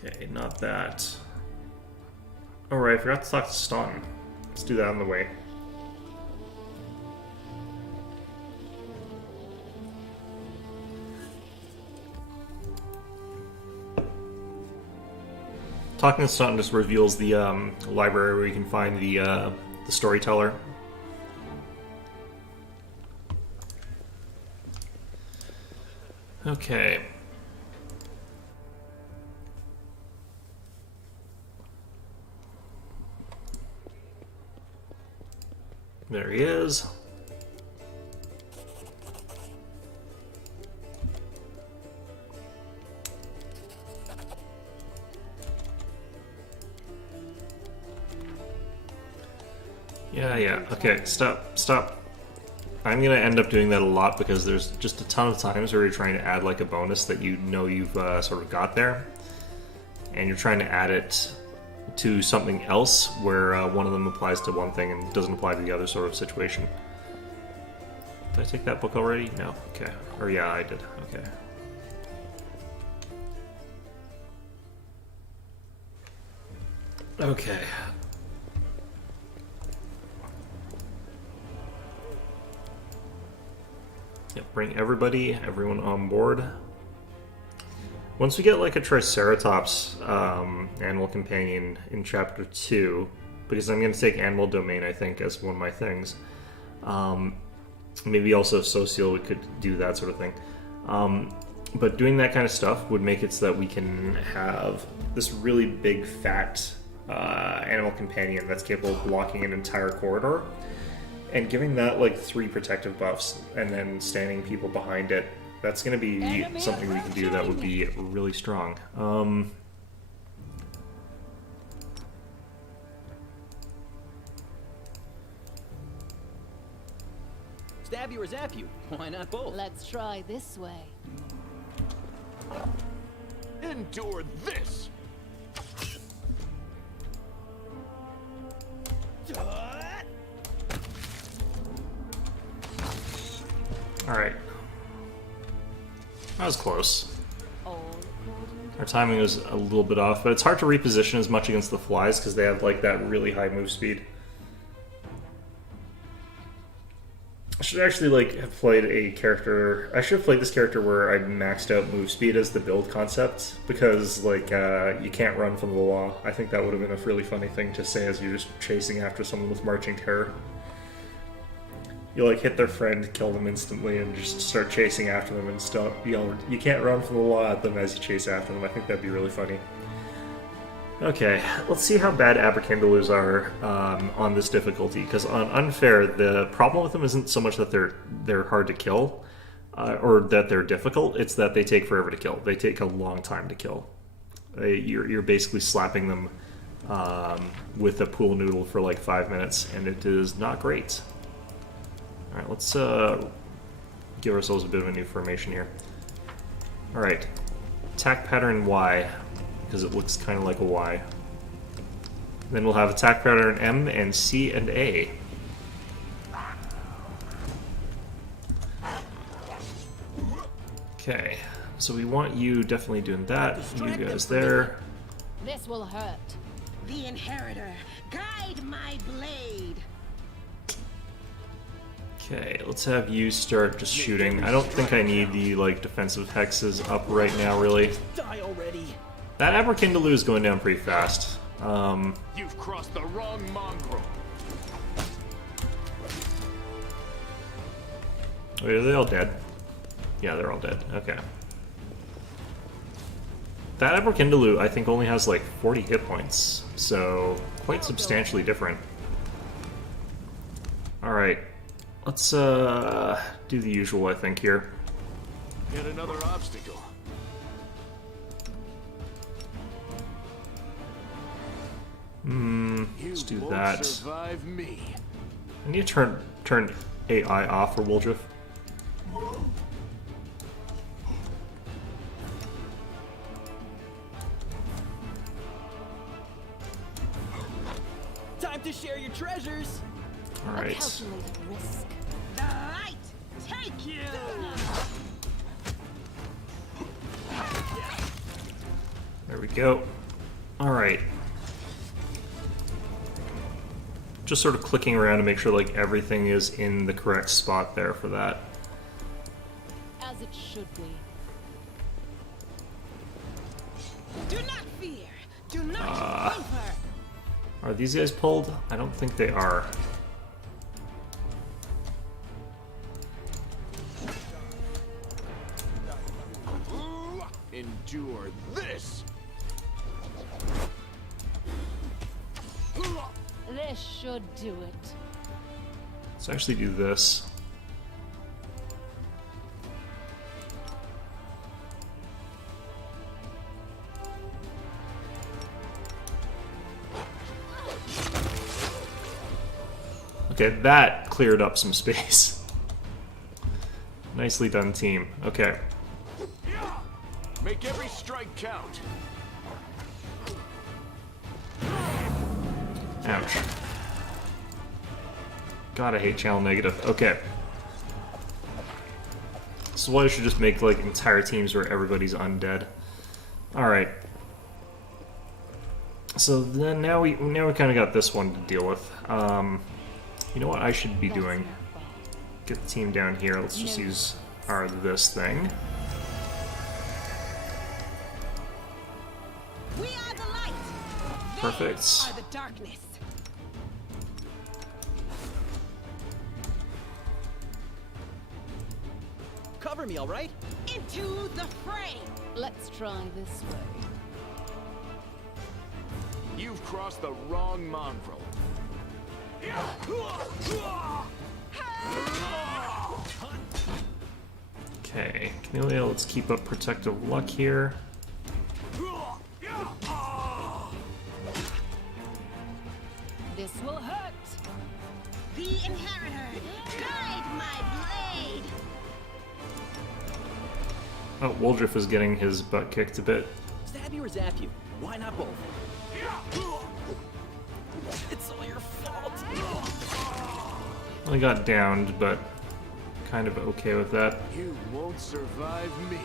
Okay, not that. Oh right, I forgot to talk to Staunton. Let's do that on the way. Talking to Staunton just reveals the library where you can find the storyteller. Okay. There he is. Yeah. Okay, stop. I'm gonna end up doing that a lot because there's just a ton of times where you're trying to add like a bonus that you know you've sort of got there, and you're trying to add it to something else where one of them applies to one thing and doesn't apply to the other sort of situation. Did I take that book already? No. Okay. Or yeah, I did. Okay. Okay. Yep, bring everyone on board. Once we get like a Triceratops animal companion in Chapter 2, because I'm going to take Animal Domain, I think, as one of my things. Maybe also Social, we could do that sort of thing. But doing that kind of stuff would make it so that we can have this really big, fat animal companion that's capable of blocking an entire corridor. And giving that like 3 protective buffs and then standing people behind it, that's going to be something we can do that would be really strong. Stab you or zap you? Why not both? Let's try this way. Endure this! Alright. That was close. Our timing was a little bit off, but it's hard to reposition as much against the flies because they have like that really high move speed. I should actually like have played a character. I should have played this character where I maxed out move speed as the build concept, because like you can't run from the law. I think that would have been a really funny thing to say as you're just chasing after someone with marching terror. You like hit their friend, kill them instantly, and just start chasing after them and yell, "You can't run from the law" at them as you chase after them. I think that'd be really funny. Okay, let's see how bad Abercandalus are on this difficulty, because on Unfair, the problem with them isn't so much that they're hard to kill, or that they're difficult, it's that they take forever to kill. They take a long time to kill. You're basically slapping them with a pool noodle for like 5 minutes, and it is not great. Alright, let's give ourselves a bit of a new formation here. Alright, attack pattern Y, because it looks kind of like a Y. Then we'll have attack pattern M and C and A. Okay, so we want you definitely doing that. You guys there. This will hurt. The Inheritor, guide my blade. Okay, let's have you start just shooting. I don't think I need the like defensive hexes up right now, really. Die already. That Abercandaloo is going down pretty fast. You've crossed the wrong mongrel. Wait, are they all dead? Yeah, they're all dead. Okay. That Abercandaloo, I think, only has like 40 hit points, so quite substantially different. Alright. Let's do the usual, I think, here. Yet another obstacle. Let's do that. Survive me. I need to turn AI off for Woldriff. Time to share your treasures. A Alright. calculated risk. The light, take you. There we go. Alright. Just sort of clicking around to make sure like everything is in the correct spot there for that. As it should be. Do not fear. Do not waver. Are these guys pulled? I don't think they are. Endure this. This should do it. Let's actually do this. Okay, that cleared up some space. Nicely done, team. Okay. Make every strike count. Ouch. God, I hate channel negative. Okay. So why I should just make like entire teams where everybody's undead. Alright. So then now we kind of got this one to deal with. You know what I should be doing? Get the team down here. Let's just use are this thing. We are the light. Perfect. They are the darkness. Cover me, all right? Into the fray. Let's try this way. You've crossed the wrong mongrel. Okay, Camellia, let's keep up protective luck here. This will hurt. The inheritor, guide my blade. Oh, Woldriff is getting his butt kicked a bit. Stab you or zap you? Why not both? It's all your fault. I got downed, but kind of okay with that. You won't survive me.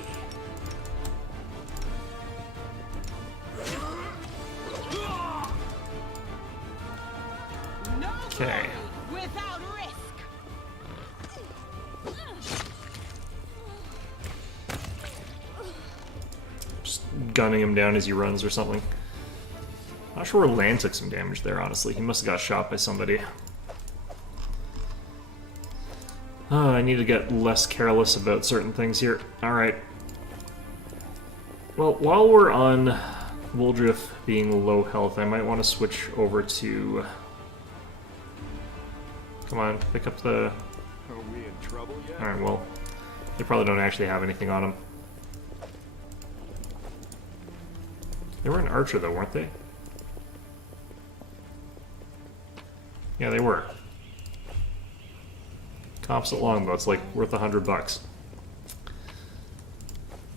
No Okay. glory without risk. Just gunning him down as he runs or something. Not sure where Lan took some damage there, honestly. He must have got shot by somebody. I need to get less careless about certain things here. Alright. Well, while we're on Woldriff being low health, I might want to switch over to... Come on, pick up the... Are we in trouble yet? Alright, well, they probably don't actually have anything on them. They were an archer though, weren't they? Yeah, they were. Composite longbow, it's like worth $100.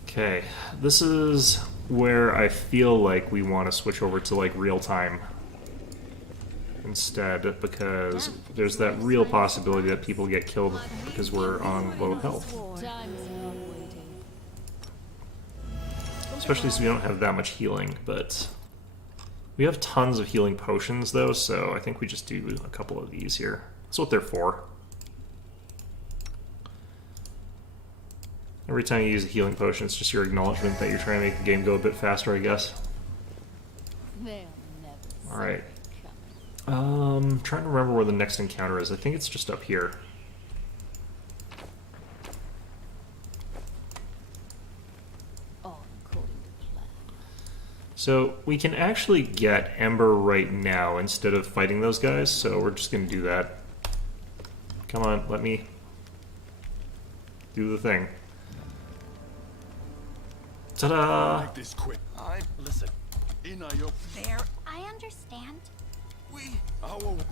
Okay, this is where I feel like we want to switch over to like real time instead, because there's that real possibility that people get killed because we're on low health. Especially since we don't have that much healing, but we have tons of healing potions though, so I think we just do a couple of these here. That's what they're for. Every time you use a healing potion, it's just your acknowledgement that you're trying to make the game go a bit faster, I guess. Alright. Trying to remember where the next encounter is. I think it's just up here. So we can actually get Ember right now instead of fighting those guys, so we're just going to do that. Come on, let me do the thing. Ta-da! Make this quick. Listen. There. I understand.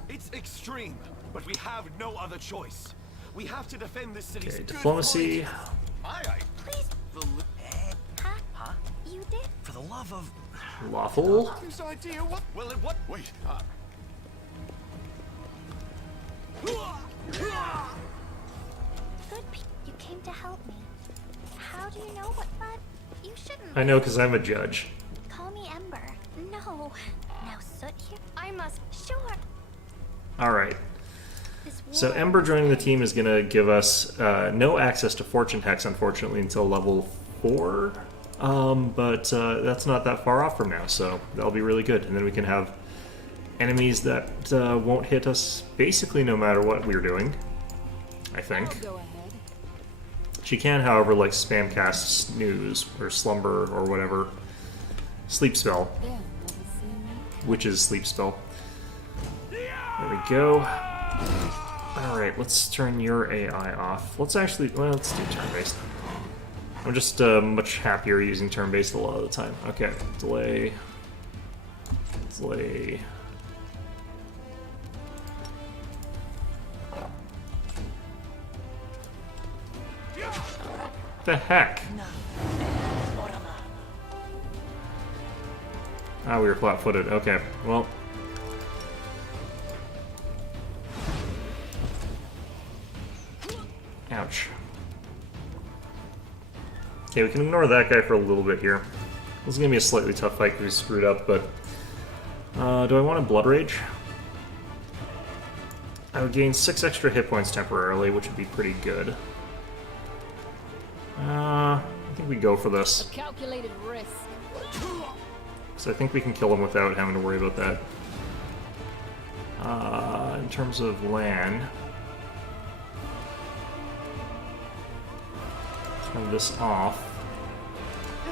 It's extreme, but we have no other choice. We have to defend this city. Okay, diplomacy. Please. Huh? You did? For the love of... Lawful. Whose idea? What? Well, what? Wait. Good. You came to help me. How do you know what? But you shouldn't. I know, because I'm a judge. Call me Ember. No. Now Soot here. I must. Sure. Alright. So Ember joining the team is going to give us no access to Fortune Hex, unfortunately, until level 4. But that's not that far off from now, so that'll be really good. And then we can have enemies that won't hit us basically no matter what we're doing, I think. She can, however, like spam cast Snooze or Slumber or whatever. Sleep Spell. Which is Sleep Spell. There we go. Alright, let's turn your AI off. Let's actually, well, let's do turn-based. I'm just much happier using turn-based a lot of the time. Okay, delay. Delay. The heck? Ah, we were flat-footed. Okay, well. Ouch. Okay, we can ignore that guy for a little bit here. This is going to be a slightly tough fight because we screwed up, but... do I want a Blood Rage? I would gain 6 extra hit points temporarily, which would be pretty good. I think we go for this. A calculated risk. So I think we can kill him without having to worry about that. In terms of land, turn this off.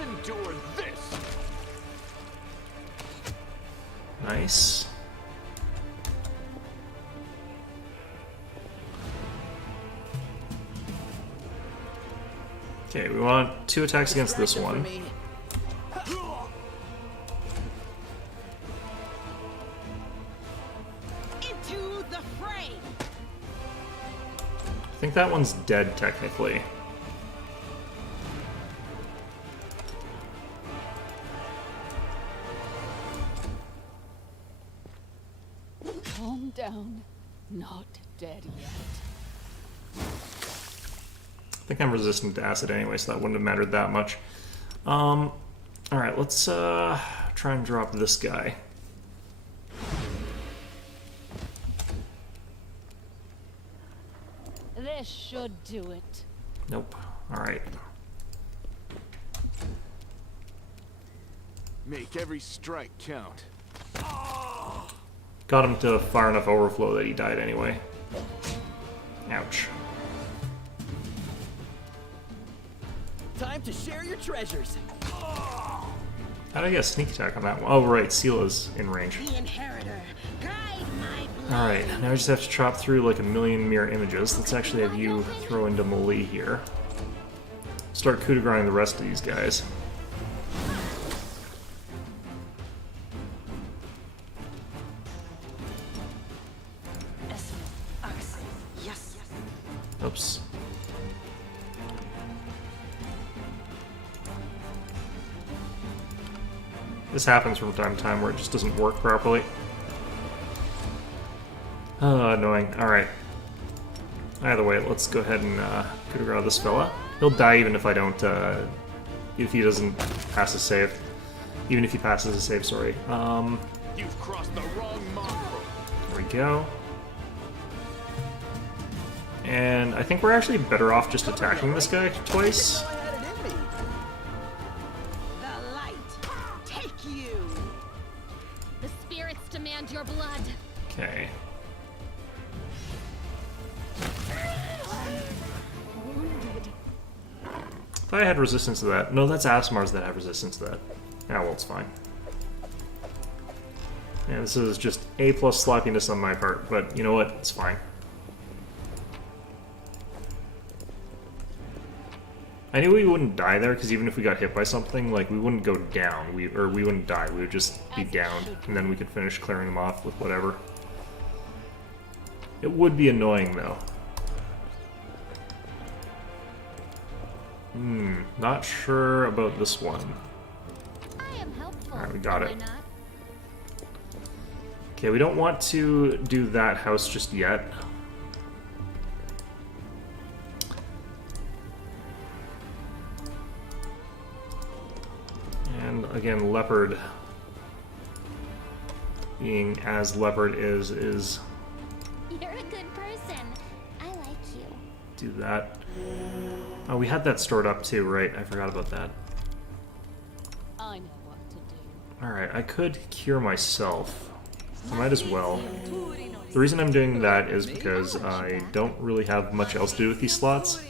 Endure this. Nice. Okay, we want 2 attacks against this one. Into the fray. I think that one's dead, technically. Calm down. Not dead yet. I think I'm resistant to acid anyway, so that wouldn't have mattered that much. Alright, let's try and drop this guy. This should do it. Nope. Alright. Make every strike count. Got him to far enough overflow that he died anyway. Ouch. Time to share your treasures. How did I get a sneak attack on that one? Oh, right, Sela's in range. The inheritor. Guide my blood. Alright, now I just have to chop through like a million mirror images. Let's actually have you throw into melee here. Start coup de grace the rest of these guys. Oops. This happens from time to time where it just doesn't work properly. Annoying. Alright. Either way, let's go ahead and coup de grace this fella. He'll die even if I don't, if he doesn't pass a save. Even if he passes a save, sorry. You've crossed the wrong mongrel. There we go. And I think we're actually better off just attacking this guy twice. The light. Take you. The spirits demand your blood. Okay. Thought I had resistance to that. No, that's Asmar's that have resistance to that. Yeah, well, it's fine. Yeah, this is just A+ sloppiness on my part, but you know what? It's fine. I knew we wouldn't die there, because even if we got hit by something, like, we wouldn't go down, we wouldn't die, we would just be downed, and then we could finish clearing them off with whatever. It would be annoying, though. Not sure about this one. I am helpful. Alright, we got am it. I not? Okay, we don't want to do that house just yet. And again, leopard being as leopard is You're a good person. I like you. do that. Oh, we had that stored up too, right? I forgot about that. I know what to do. Alright, I could cure myself. I might as well. The reason I'm doing that is because I don't really have much else to do with these slots.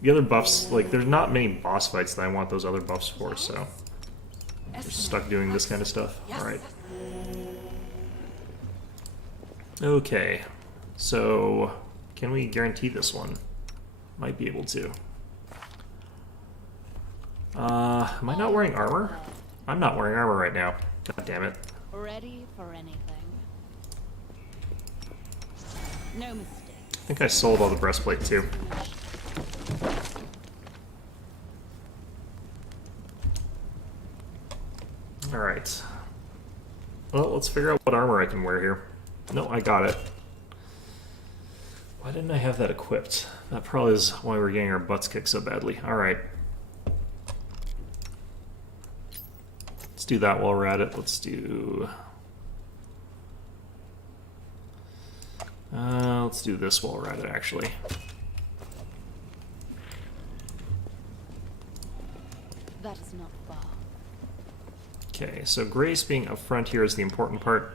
The other buffs, like, there's not many boss fights that I want those other buffs for, so just stuck doing this kind of stuff. Alright. Okay, so can we guarantee this one? Might be able to. Am I not wearing armor? I'm not wearing armor right now. God damn it. Ready for anything. No mistake. I think I sold all the breastplate too. Alright. Well, let's figure out what armor I can wear here. No, I got it. Why didn't I have that equipped? That probably is why we're getting our butts kicked so badly. Alright. Let's do that while we're at it. Let's do... let's do this while we're at it, actually. Okay, so Grace being up front here is the important part.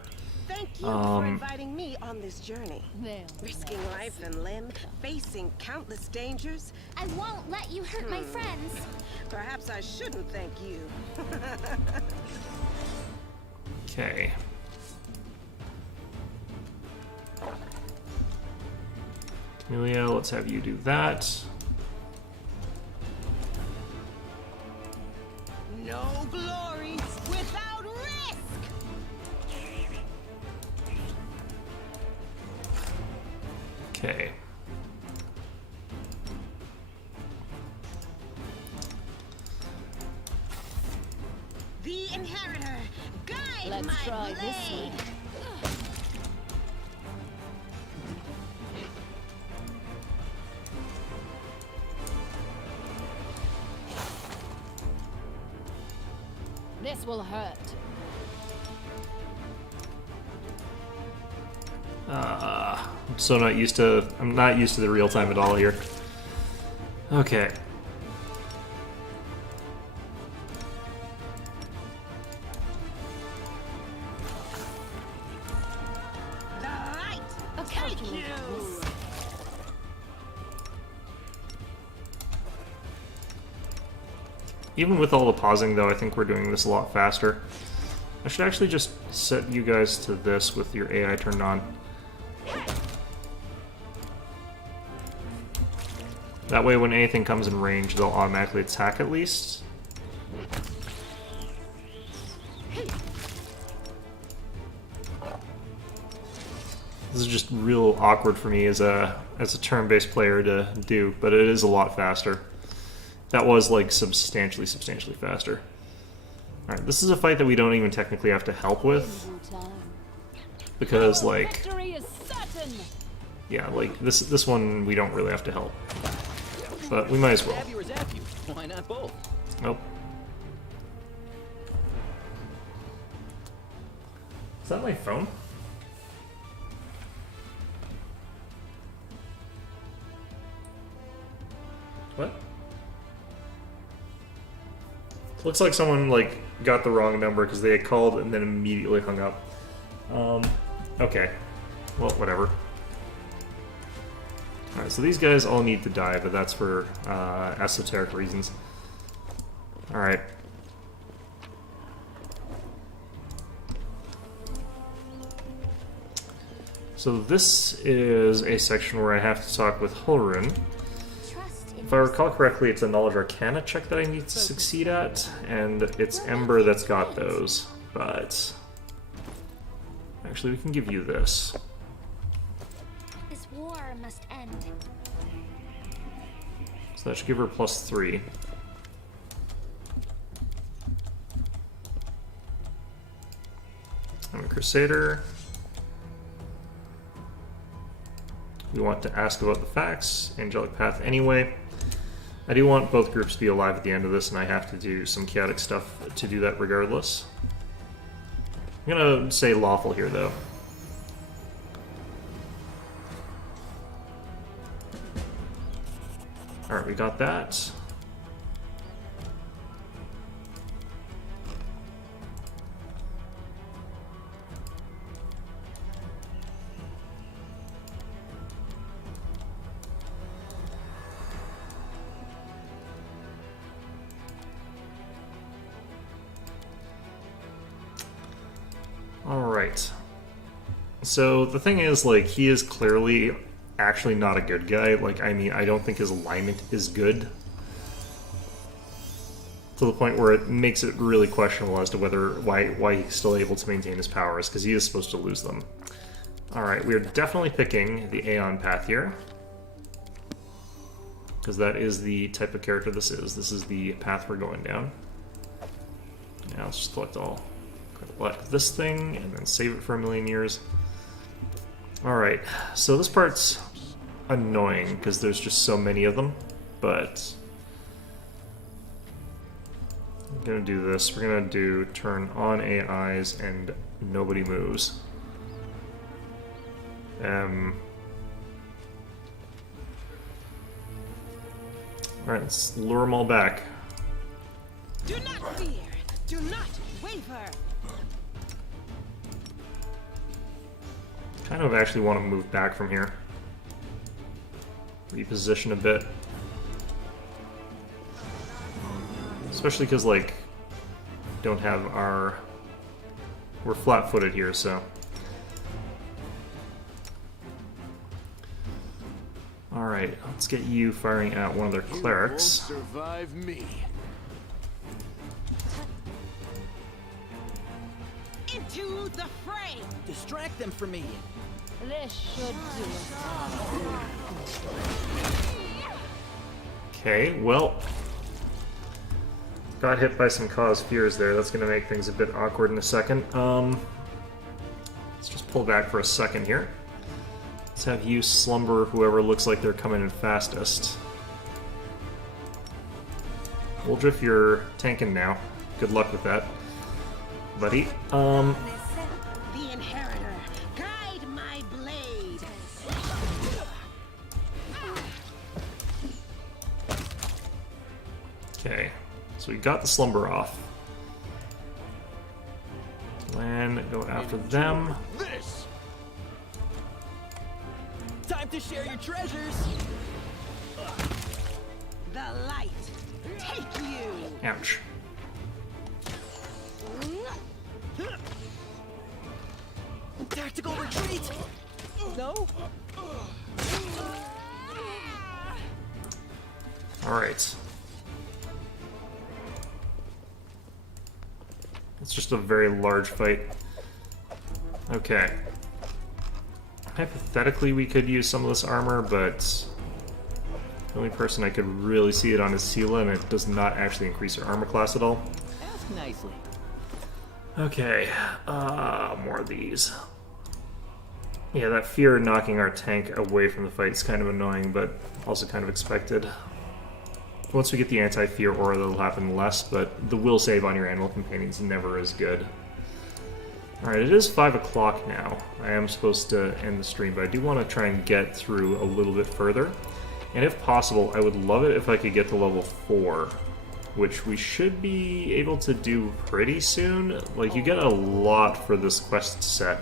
Thank you for inviting me on this journey. Well, Risking life and limb, facing countless dangers. I won't let you hurt my friends. Perhaps I shouldn't thank you. Okay. Amelia, let's have you do that. No glory without risk. Okay. The inheritor, guide let's my try this blade. one. This will hurt. I'm not used to the real time at all here. Okay. The light. Thank you. Even with all the pausing, though, I think we're doing this a lot faster. I should actually just set you guys to this with your AI turned on. That way, when anything comes in range, they'll automatically attack at least. This is just real awkward for me as a turn-based player to do, but it is a lot faster. That was like substantially faster. Alright, this is a fight that we don't even technically have to help with. Because like, yeah, like this one we don't really have to help. But we might as well. Why not both? Nope. Is that my phone? What? Looks like someone like got the wrong number because they had called and then immediately hung up. Okay. Well, whatever. Alright, so these guys all need to die, but that's for esoteric reasons. Alright. So this is a section where I have to talk with Hulrun. If I recall correctly, it's a Knowledge Arcana check that I need to succeed at, and it's Ember that's got those, but... Actually, we can give you this. This war must end. So that should give her +3. I'm a Crusader. We want to ask about the facts, Angelic Path anyway. I do want both groups to be alive at the end of this, and I have to do some chaotic stuff to do that regardless. I'm gonna say lawful here, though. Alright, we got that. Alright. So, the thing is, like, he is clearly actually not a good guy. Like, I mean, I don't think his alignment is good. To the point where it makes it really questionable as to why he's still able to maintain his powers, because he is supposed to lose them. Alright, we are definitely picking the Aeon path here. Because that is the type of character this is. This is the path we're going down. Now let's just collect this thing, and then save it for 1,000,000 years. Alright, so this part's annoying, because there's just so many of them, but... I'm gonna do this. We're gonna do turn on AIs, and nobody moves. Alright, let's lure them all back. Do not fear. Do not waver. favor. Kind of actually want to move back from here. Reposition a bit. Especially because, like, don't have our... We're flat-footed here, so... Alright, let's get you firing at one of their clerics. You won't survive me. Into the fray. Distract them from me. This should do it. Okay, well... Got hit by some cause fears there. That's going to make things a bit awkward in a second. Let's just pull back for a second here. Let's have you slumber whoever looks like they're coming in fastest. Woldriff, you're tanking now. Good luck with that, buddy. The inheritor, guide my blade. Okay, so we got the slumber off. Lan, go after them. This. Time to share your treasures. The light, take you. Ouch. Tactical retreat. No. All right. It's just a very large fight. Okay. Hypothetically, we could use some of this armor, but the only person I could really see it on is Sela, and it does not actually increase her armor class at all. Ask nicely. Okay, more of these. Yeah, that fear knocking our tank away from the fight is kind of annoying, but also kind of expected. Once we get the anti-fear aura, that'll happen less, but the will save on your animal companion's never as good. Alright, it is 5 o'clock now. I am supposed to end the stream, but I do want to try and get through a little bit further. And if possible, I would love it if I could get to level 4, which we should be able to do pretty soon. Like, you get a lot for this quest set.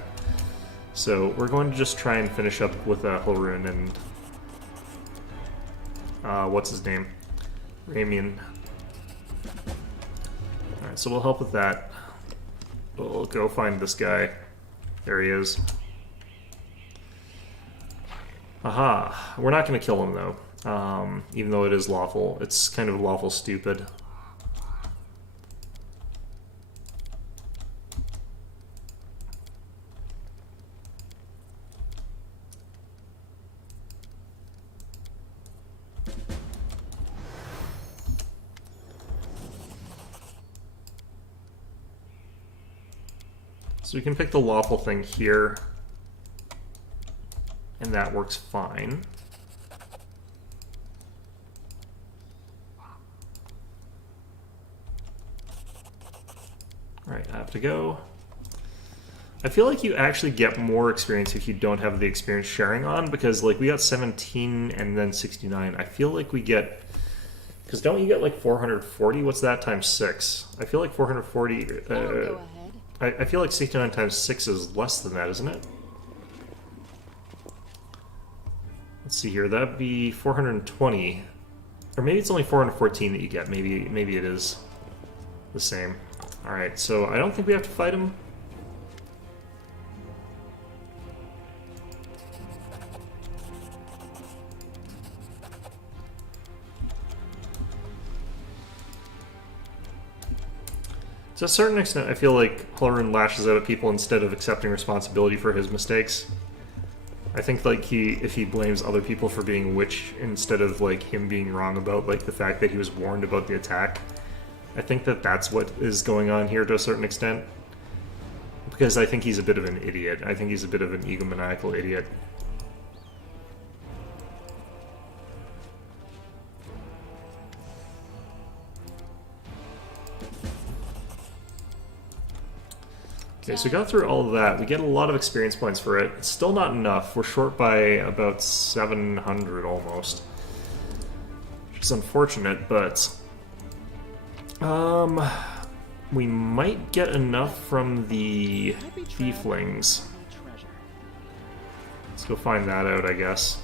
So we're going to just try and finish up with Hilrun and... what's his name? Ramian. Alright, so we'll help with that. We'll go find this guy. There he is. Aha! We're not going to kill him, though. Even though it is lawful. It's kind of lawful stupid. So we can pick the lawful thing here, and that works fine. Alright, I have to go. I feel like you actually get more experience if you don't have the experience sharing on, because like we got 17 and then 69. I feel like we get... Because don't you get like 440? What's that times 6? I feel like 440... Go ahead. I feel like 69 times 6 is less than that, isn't it? Let's see here, that'd be 420. Or maybe it's only 414 that you get. Maybe it is the same. Alright, so I don't think we have to fight him. To a certain extent, I feel like Hilrun lashes out at people instead of accepting responsibility for his mistakes. I think like if he blames other people for being a witch instead of like him being wrong about like the fact that he was warned about the attack, I think that that's what is going on here to a certain extent. Because I think he's a bit of an idiot. I think he's a bit of an egomaniacal idiot. Okay, so we got through all of that. We get a lot of experience points for it. It's still not enough. We're short by about 700 almost. Which is unfortunate, but... We might get enough from the Thieflings. Let's go find that out, I guess.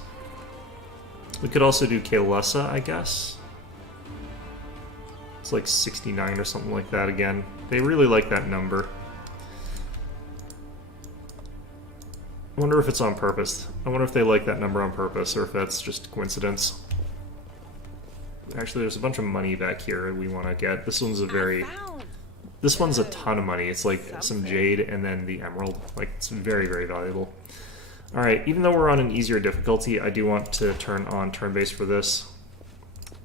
We could also do Kalesa, I guess. It's like 69 or something like that again. They really like that number. I wonder if it's on purpose. I wonder if they like that number on purpose, or if that's just coincidence. Actually, there's a bunch of money back here we want to get. This one's a very... This one's a ton of money. It's like some jade and then the emerald. Like, it's very, very valuable. Alright, even though we're on an easier difficulty, I do want to turn on turn-based for this.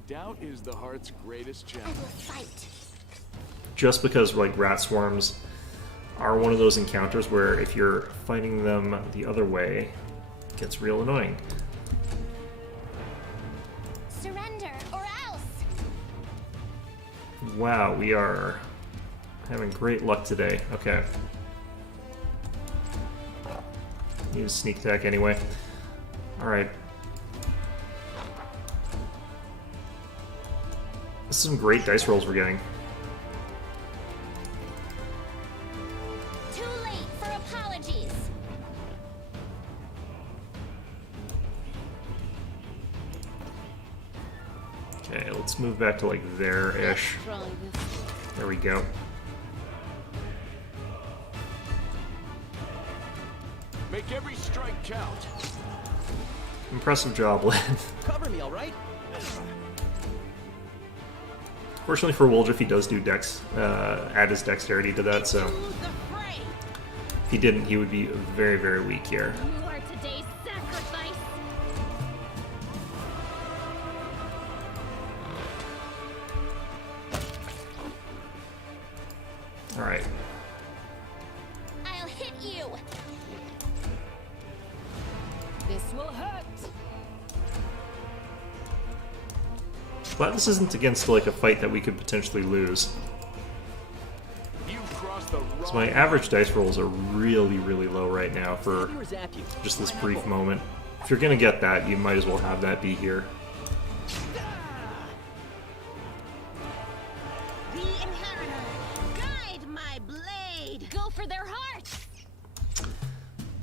Doubt is the heart's greatest challenge. Just because, like, rat swarms are one of those encounters where if you're fighting them the other way, it gets real annoying. Surrender or else. Wow, we are having great luck today. Okay. Use sneak attack anyway. Alright. This is some great dice rolls we're getting. Too late for apologies. Okay, let's move back to like there-ish. There we go. Make every strike count. Impressive job, Len. Cover me, all right? Fortunately for Woljif, he does do dex, add his dexterity to that, so if he didn't, he would be very, very weak here. You are today's sacrifice. Alright. I'll hit you. This will hurt. Glad this isn't against like a fight that we could potentially lose. So my average dice rolls are really, really low right now for just this brief moment. If you're gonna get that, you might as well have that be here. The Inheritor, guide my blade. Go for their hearts.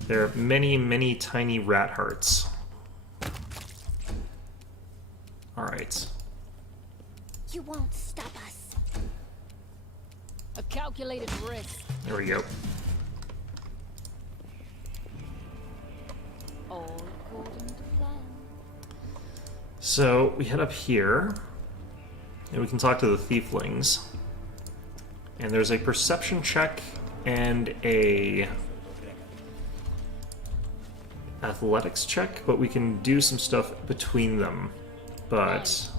There are many, many tiny rat hearts. Alright. You won't stop us. A calculated risk. There we go. All according to plan. So we head up here, and we can talk to the Thieflings. And there's a perception check and a athletics check, but we can do some stuff between them. But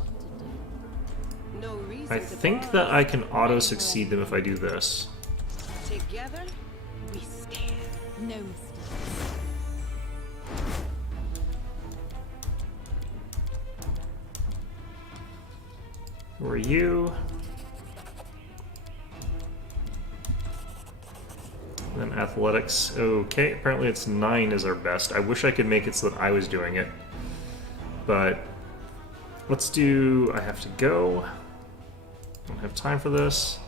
I think that I can auto-succeed them if I do this. Together, we stand. No mistakes. Who are you? And then athletics. Okay, apparently it's 9 is our best. I wish I could make it so that I was doing it. But let's do... I have to go. Don't have time for this.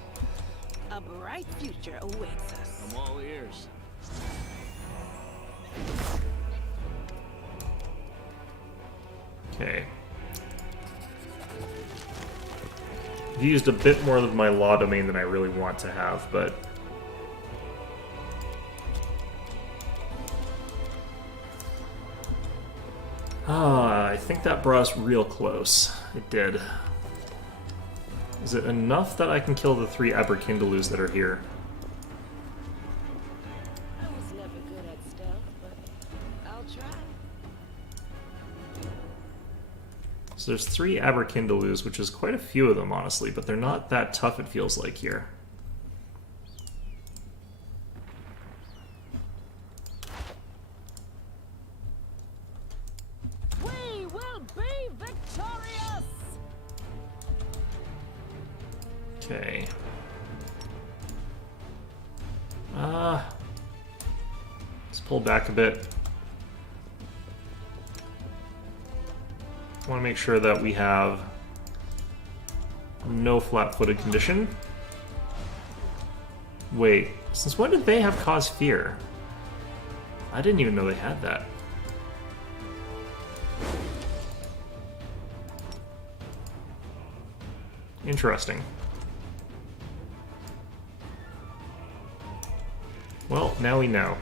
A bright future awaits us. I'm all ears. Okay. I've used a bit more of my law domain than I really want to have, but... I think that brought us real close. It did. Is it enough that I can kill the 3 Aberkindalus that are here? I was never good at stealth, but I'll try. So there's 3 Aberkindalus, which is quite a few of them, honestly, but they're not that tough, it feels like, here. We will be victorious. Okay. Let's pull back a bit. I want to make sure that we have no flat-footed condition. Wait, since when did they have cause fear? I didn't even know they had that. Interesting. Well, now we know.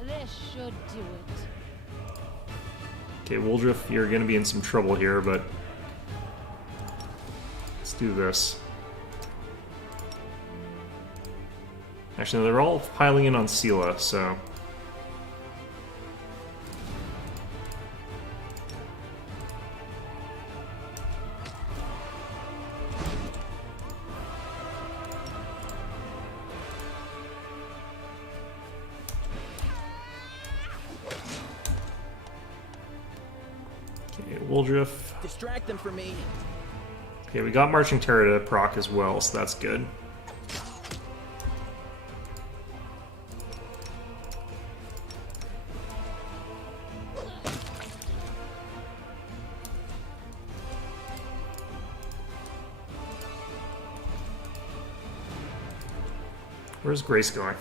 This should do it. Okay, Woldriff, you're gonna be in some trouble here, but let's do this. Actually, they're all piling in on Sela, so... Okay, Woldriff. Distract them for me. Okay, we got Marching Terror to proc as well, so that's good. Where's Grace going?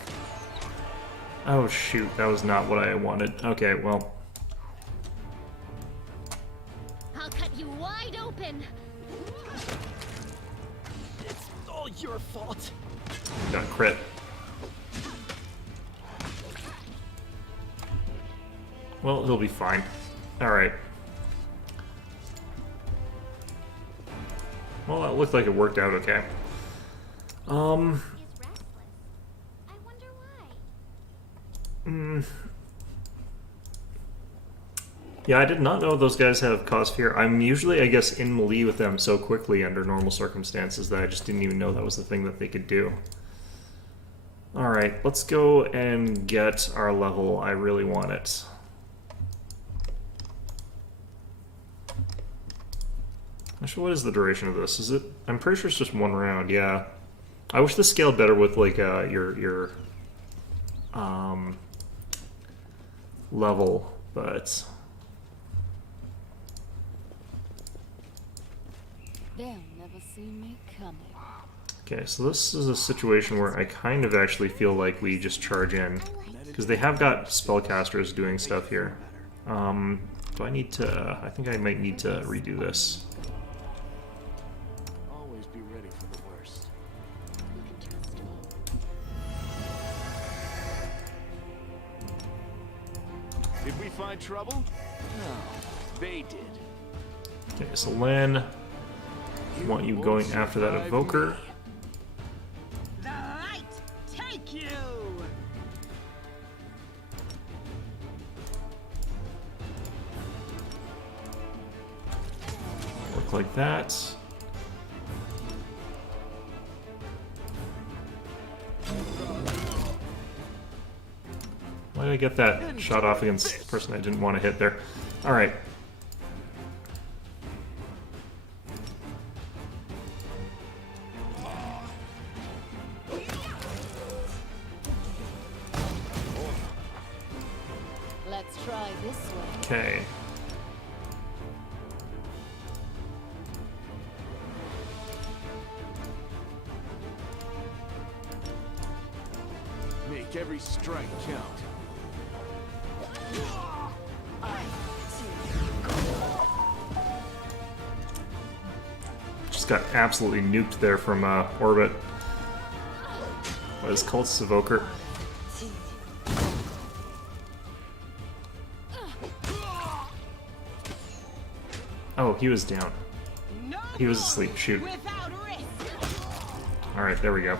Oh shoot, that was not what I wanted. Okay, well. I'll cut you wide open. It's all your fault. Got crit. Well, he'll be fine. Alright. Well, that looked like it worked out okay. Yeah, I did not know those guys have cause fear. I'm usually, I guess, in melee with them so quickly under normal circumstances that I just didn't even know that was the thing that they could do. Alright, let's go and get our level. I really want it. Actually, what is the duration of this? Is it... I'm pretty sure it's just one round, yeah. I wish this scaled better with, like, your level, but... They'll never see me coming. Okay, so this is a situation where I kind of actually feel like we just charge in. Because they have got spellcasters doing stuff here. Do I need to... I think I might need to redo this. Always be ready for the worst. Did we find trouble? No, they did. Okay, so Len, I want you going after that evoker. The light take you. Work like that. Why did I get that shot off against the person I didn't want to hit there? Alright. Let's try this way. Okay. Make every strike count. Just got absolutely nuked there from orbit. What is Cult's Evoker? Oh, he was down. He was asleep. Shoot. Alright, there we go.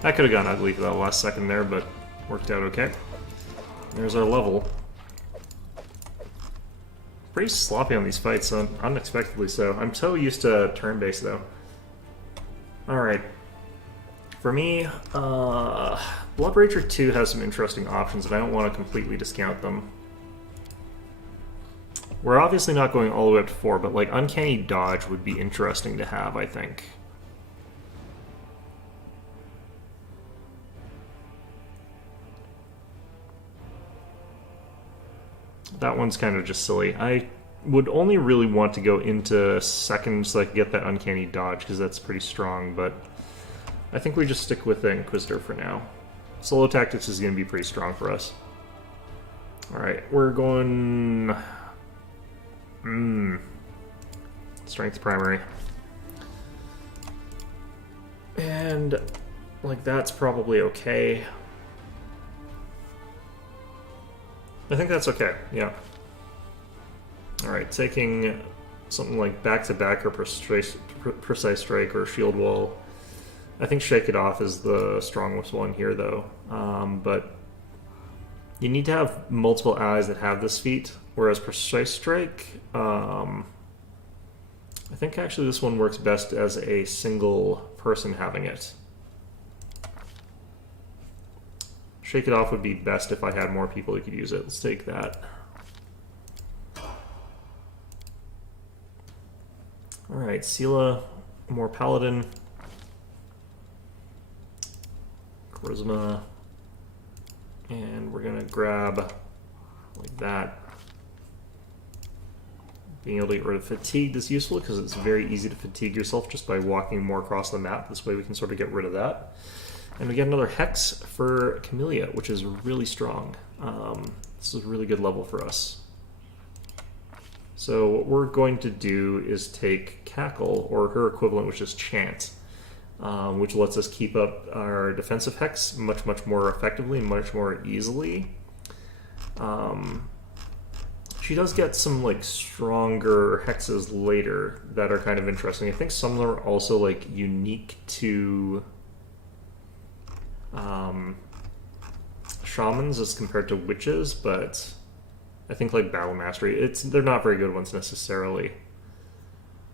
That could have gone ugly for that last second there, but worked out okay. There's our level. Pretty sloppy on these fights, unexpectedly so. I'm so used to turn-based, though. Alright. For me, Bloodrager 2 has some interesting options, and I don't want to completely discount them. We're obviously not going all the way up to 4, but like Uncanny Dodge would be interesting to have, I think. That one's kind of just silly. I would only really want to go into second so I could get that Uncanny Dodge, because that's pretty strong, but I think we just stick with the Inquisitor for now. Solo tactics is going to be pretty strong for us. Alright, we're going... Strength primary. And, like, that's probably okay. I think that's okay, yeah. Alright, taking something like back-to-back or precise strike or shield wall. I think Shake It Off is the strongest one here, though. But you need to have multiple allies that have this feat, whereas Precise Strike, I think actually this one works best as a single person having it. Shake It Off would be best if I had more people who could use it. Let's take that. Alright, Sela, more Paladin. Charisma. And we're gonna grab like that. Being able to get rid of Fatigued is useful because it's very easy to fatigue yourself just by walking more across the map. This way we can sort of get rid of that. And we get another Hex for Camellia, which is really strong. This is a really good level for us. So what we're going to do is take Cackle, or her equivalent, which is Chant, which lets us keep up our defensive Hex much more effectively and much more easily. She does get some like stronger hexes later that are kind of interesting. I think some of them are also like unique to shamans as compared to witches, but I think like Battle Mastery, they're not very good ones necessarily.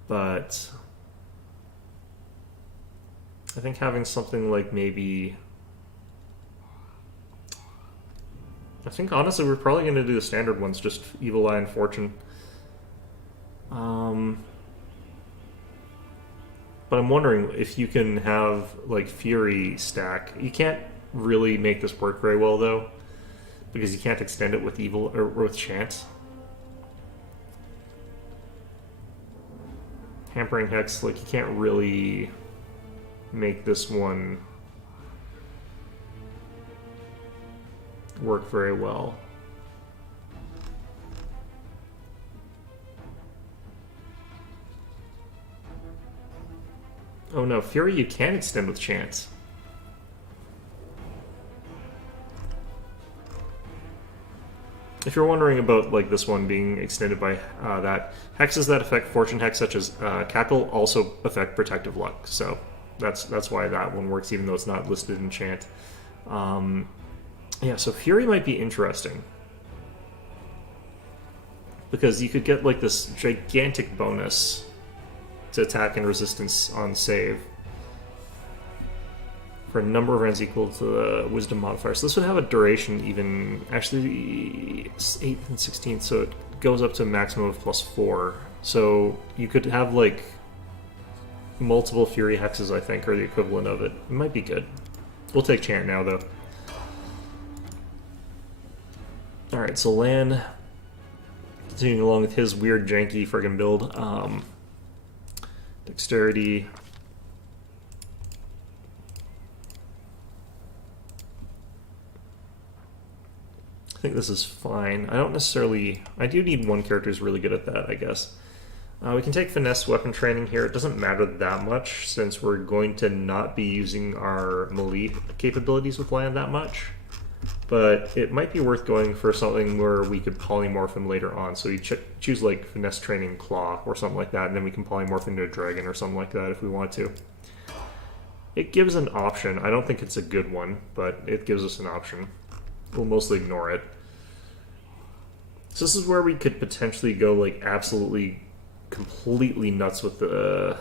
But I think having something like maybe... I think honestly we're probably going to do the standard ones, just Evil Eye and Fortune. But I'm wondering if you can have like Fury stack. You can't really make this work very well though, because you can't extend it with Evil or with Chant. Hampering Hex, like you can't really make this one work very well. Oh no, Fury you can extend with Chant. If you're wondering about like this one being extended by that, hexes that affect Fortune Hex, such as Cackle, also affect Protective Luck. So that's why that one works, even though it's not listed in Chant. Yeah, so Fury might be interesting, because you could get like this gigantic bonus to attack and resistance on save for a number of rounds equal to the Wisdom modifier. So this would have a duration even, actually 8th and 16th, so it goes up to a maximum of +4. So you could have like multiple Fury Hexes, I think, or the equivalent of it. It might be good. We'll take Chant now, though. Alright, so Lan, continuing along with his weird janky friggin' build. Dexterity. I think this is fine. I don't necessarily... I do need one character who's really good at that, I guess. We can take Finesse Weapon Training here. It doesn't matter that much, since we're going to not be using our melee capabilities with Lan that much. But it might be worth going for something where we could polymorph him later on. So you choose like Finesse Training Claw or something like that, and then we can polymorph into a dragon or something like that if we want to. It gives an option. I don't think it's a good one, but it gives us an option. We'll mostly ignore it. So this is where we could potentially go like absolutely, completely nuts with the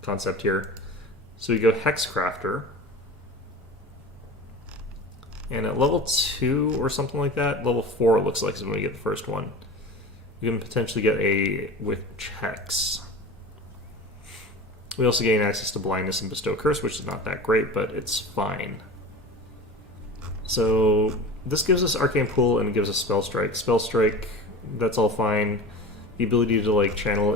concept here. So we go Hexcrafter. And at level 2 or something like that, level 4 it looks like is when we get the first one. We can potentially get a Witch Hex. We also gain access to Blindness and Bestow Curse, which is not that great, but it's fine. So this gives us Arcane Pool and it gives us Spell Strike. Spell Strike, that's all fine. the ability to like channel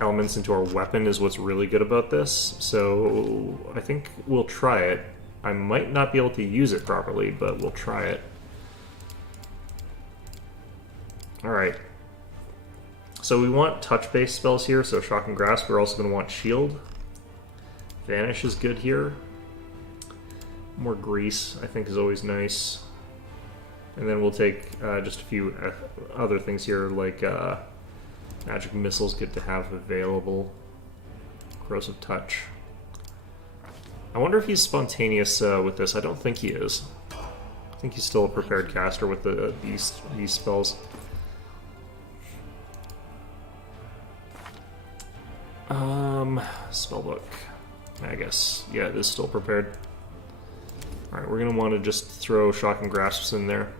elements into our weapon is what's really good about this. So I think we'll try it. I might not be able to use it properly, but we'll try it. Alright. So we want touch-based spells here, so Shock and Grasp. We're also going to want Shield. Vanish is good here. More Grease, I think, is always nice. And then we'll take just a few other things here, like Magic Missile's good to have available. Corrosive Touch. I wonder if he's spontaneous with this. I don't think he is. I think he's still a prepared caster with these spells. Spellbook. Magus. Yeah, it is still prepared. Alright, we're going to want to just throw Shock and Grasps in there.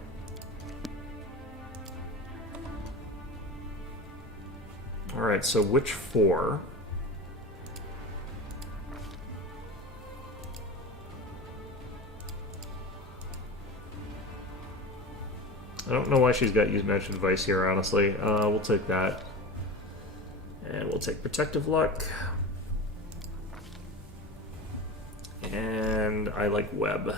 Alright, so which 4? I don't know why she's got Use Magic Device here, honestly. We'll take that. And we'll take Protective Luck. And I like Web.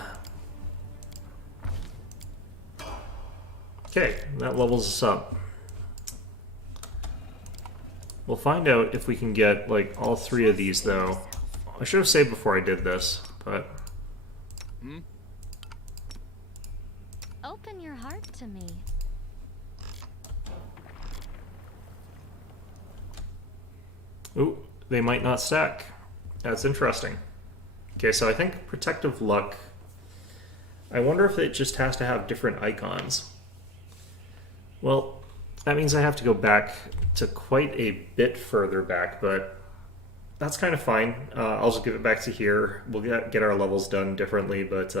Okay, that levels us up. We'll find out if we can get, like, all 3 of these, though. I should have saved before I did this, but... Open your heart to me. Ooh, they might not stack. That's interesting. Okay, so I think Protective Luck... I wonder if it just has to have different icons. Well, that means I have to go back to quite a bit further back, but that's kind of fine. I'll just give it back to here. We'll get our levels done differently, but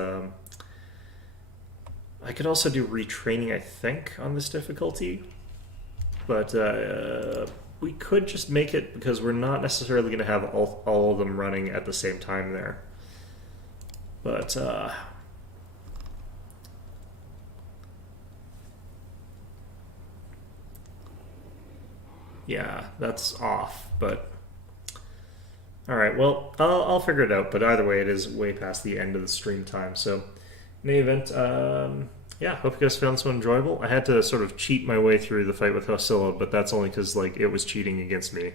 I could also do retraining, I think, on this difficulty. But we could just make it, because we're not necessarily going to have all of them running at the same time there. But, yeah, that's off, but... Alright, well, I'll figure it out, but either way, it is way past the end of the stream time, so... In any event, yeah, hope you guys found this one enjoyable. I had to sort of cheat my way through the fight with Hosilla, but that's only because, like, it was cheating against me.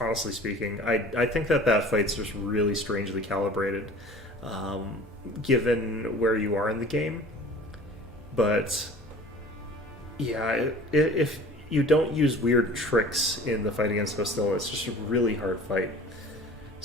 Honestly speaking, I think that fight's just really strangely calibrated, given where you are in the game. But, yeah, if you don't use weird tricks in the fight against Hosilla, it's just a really hard fight.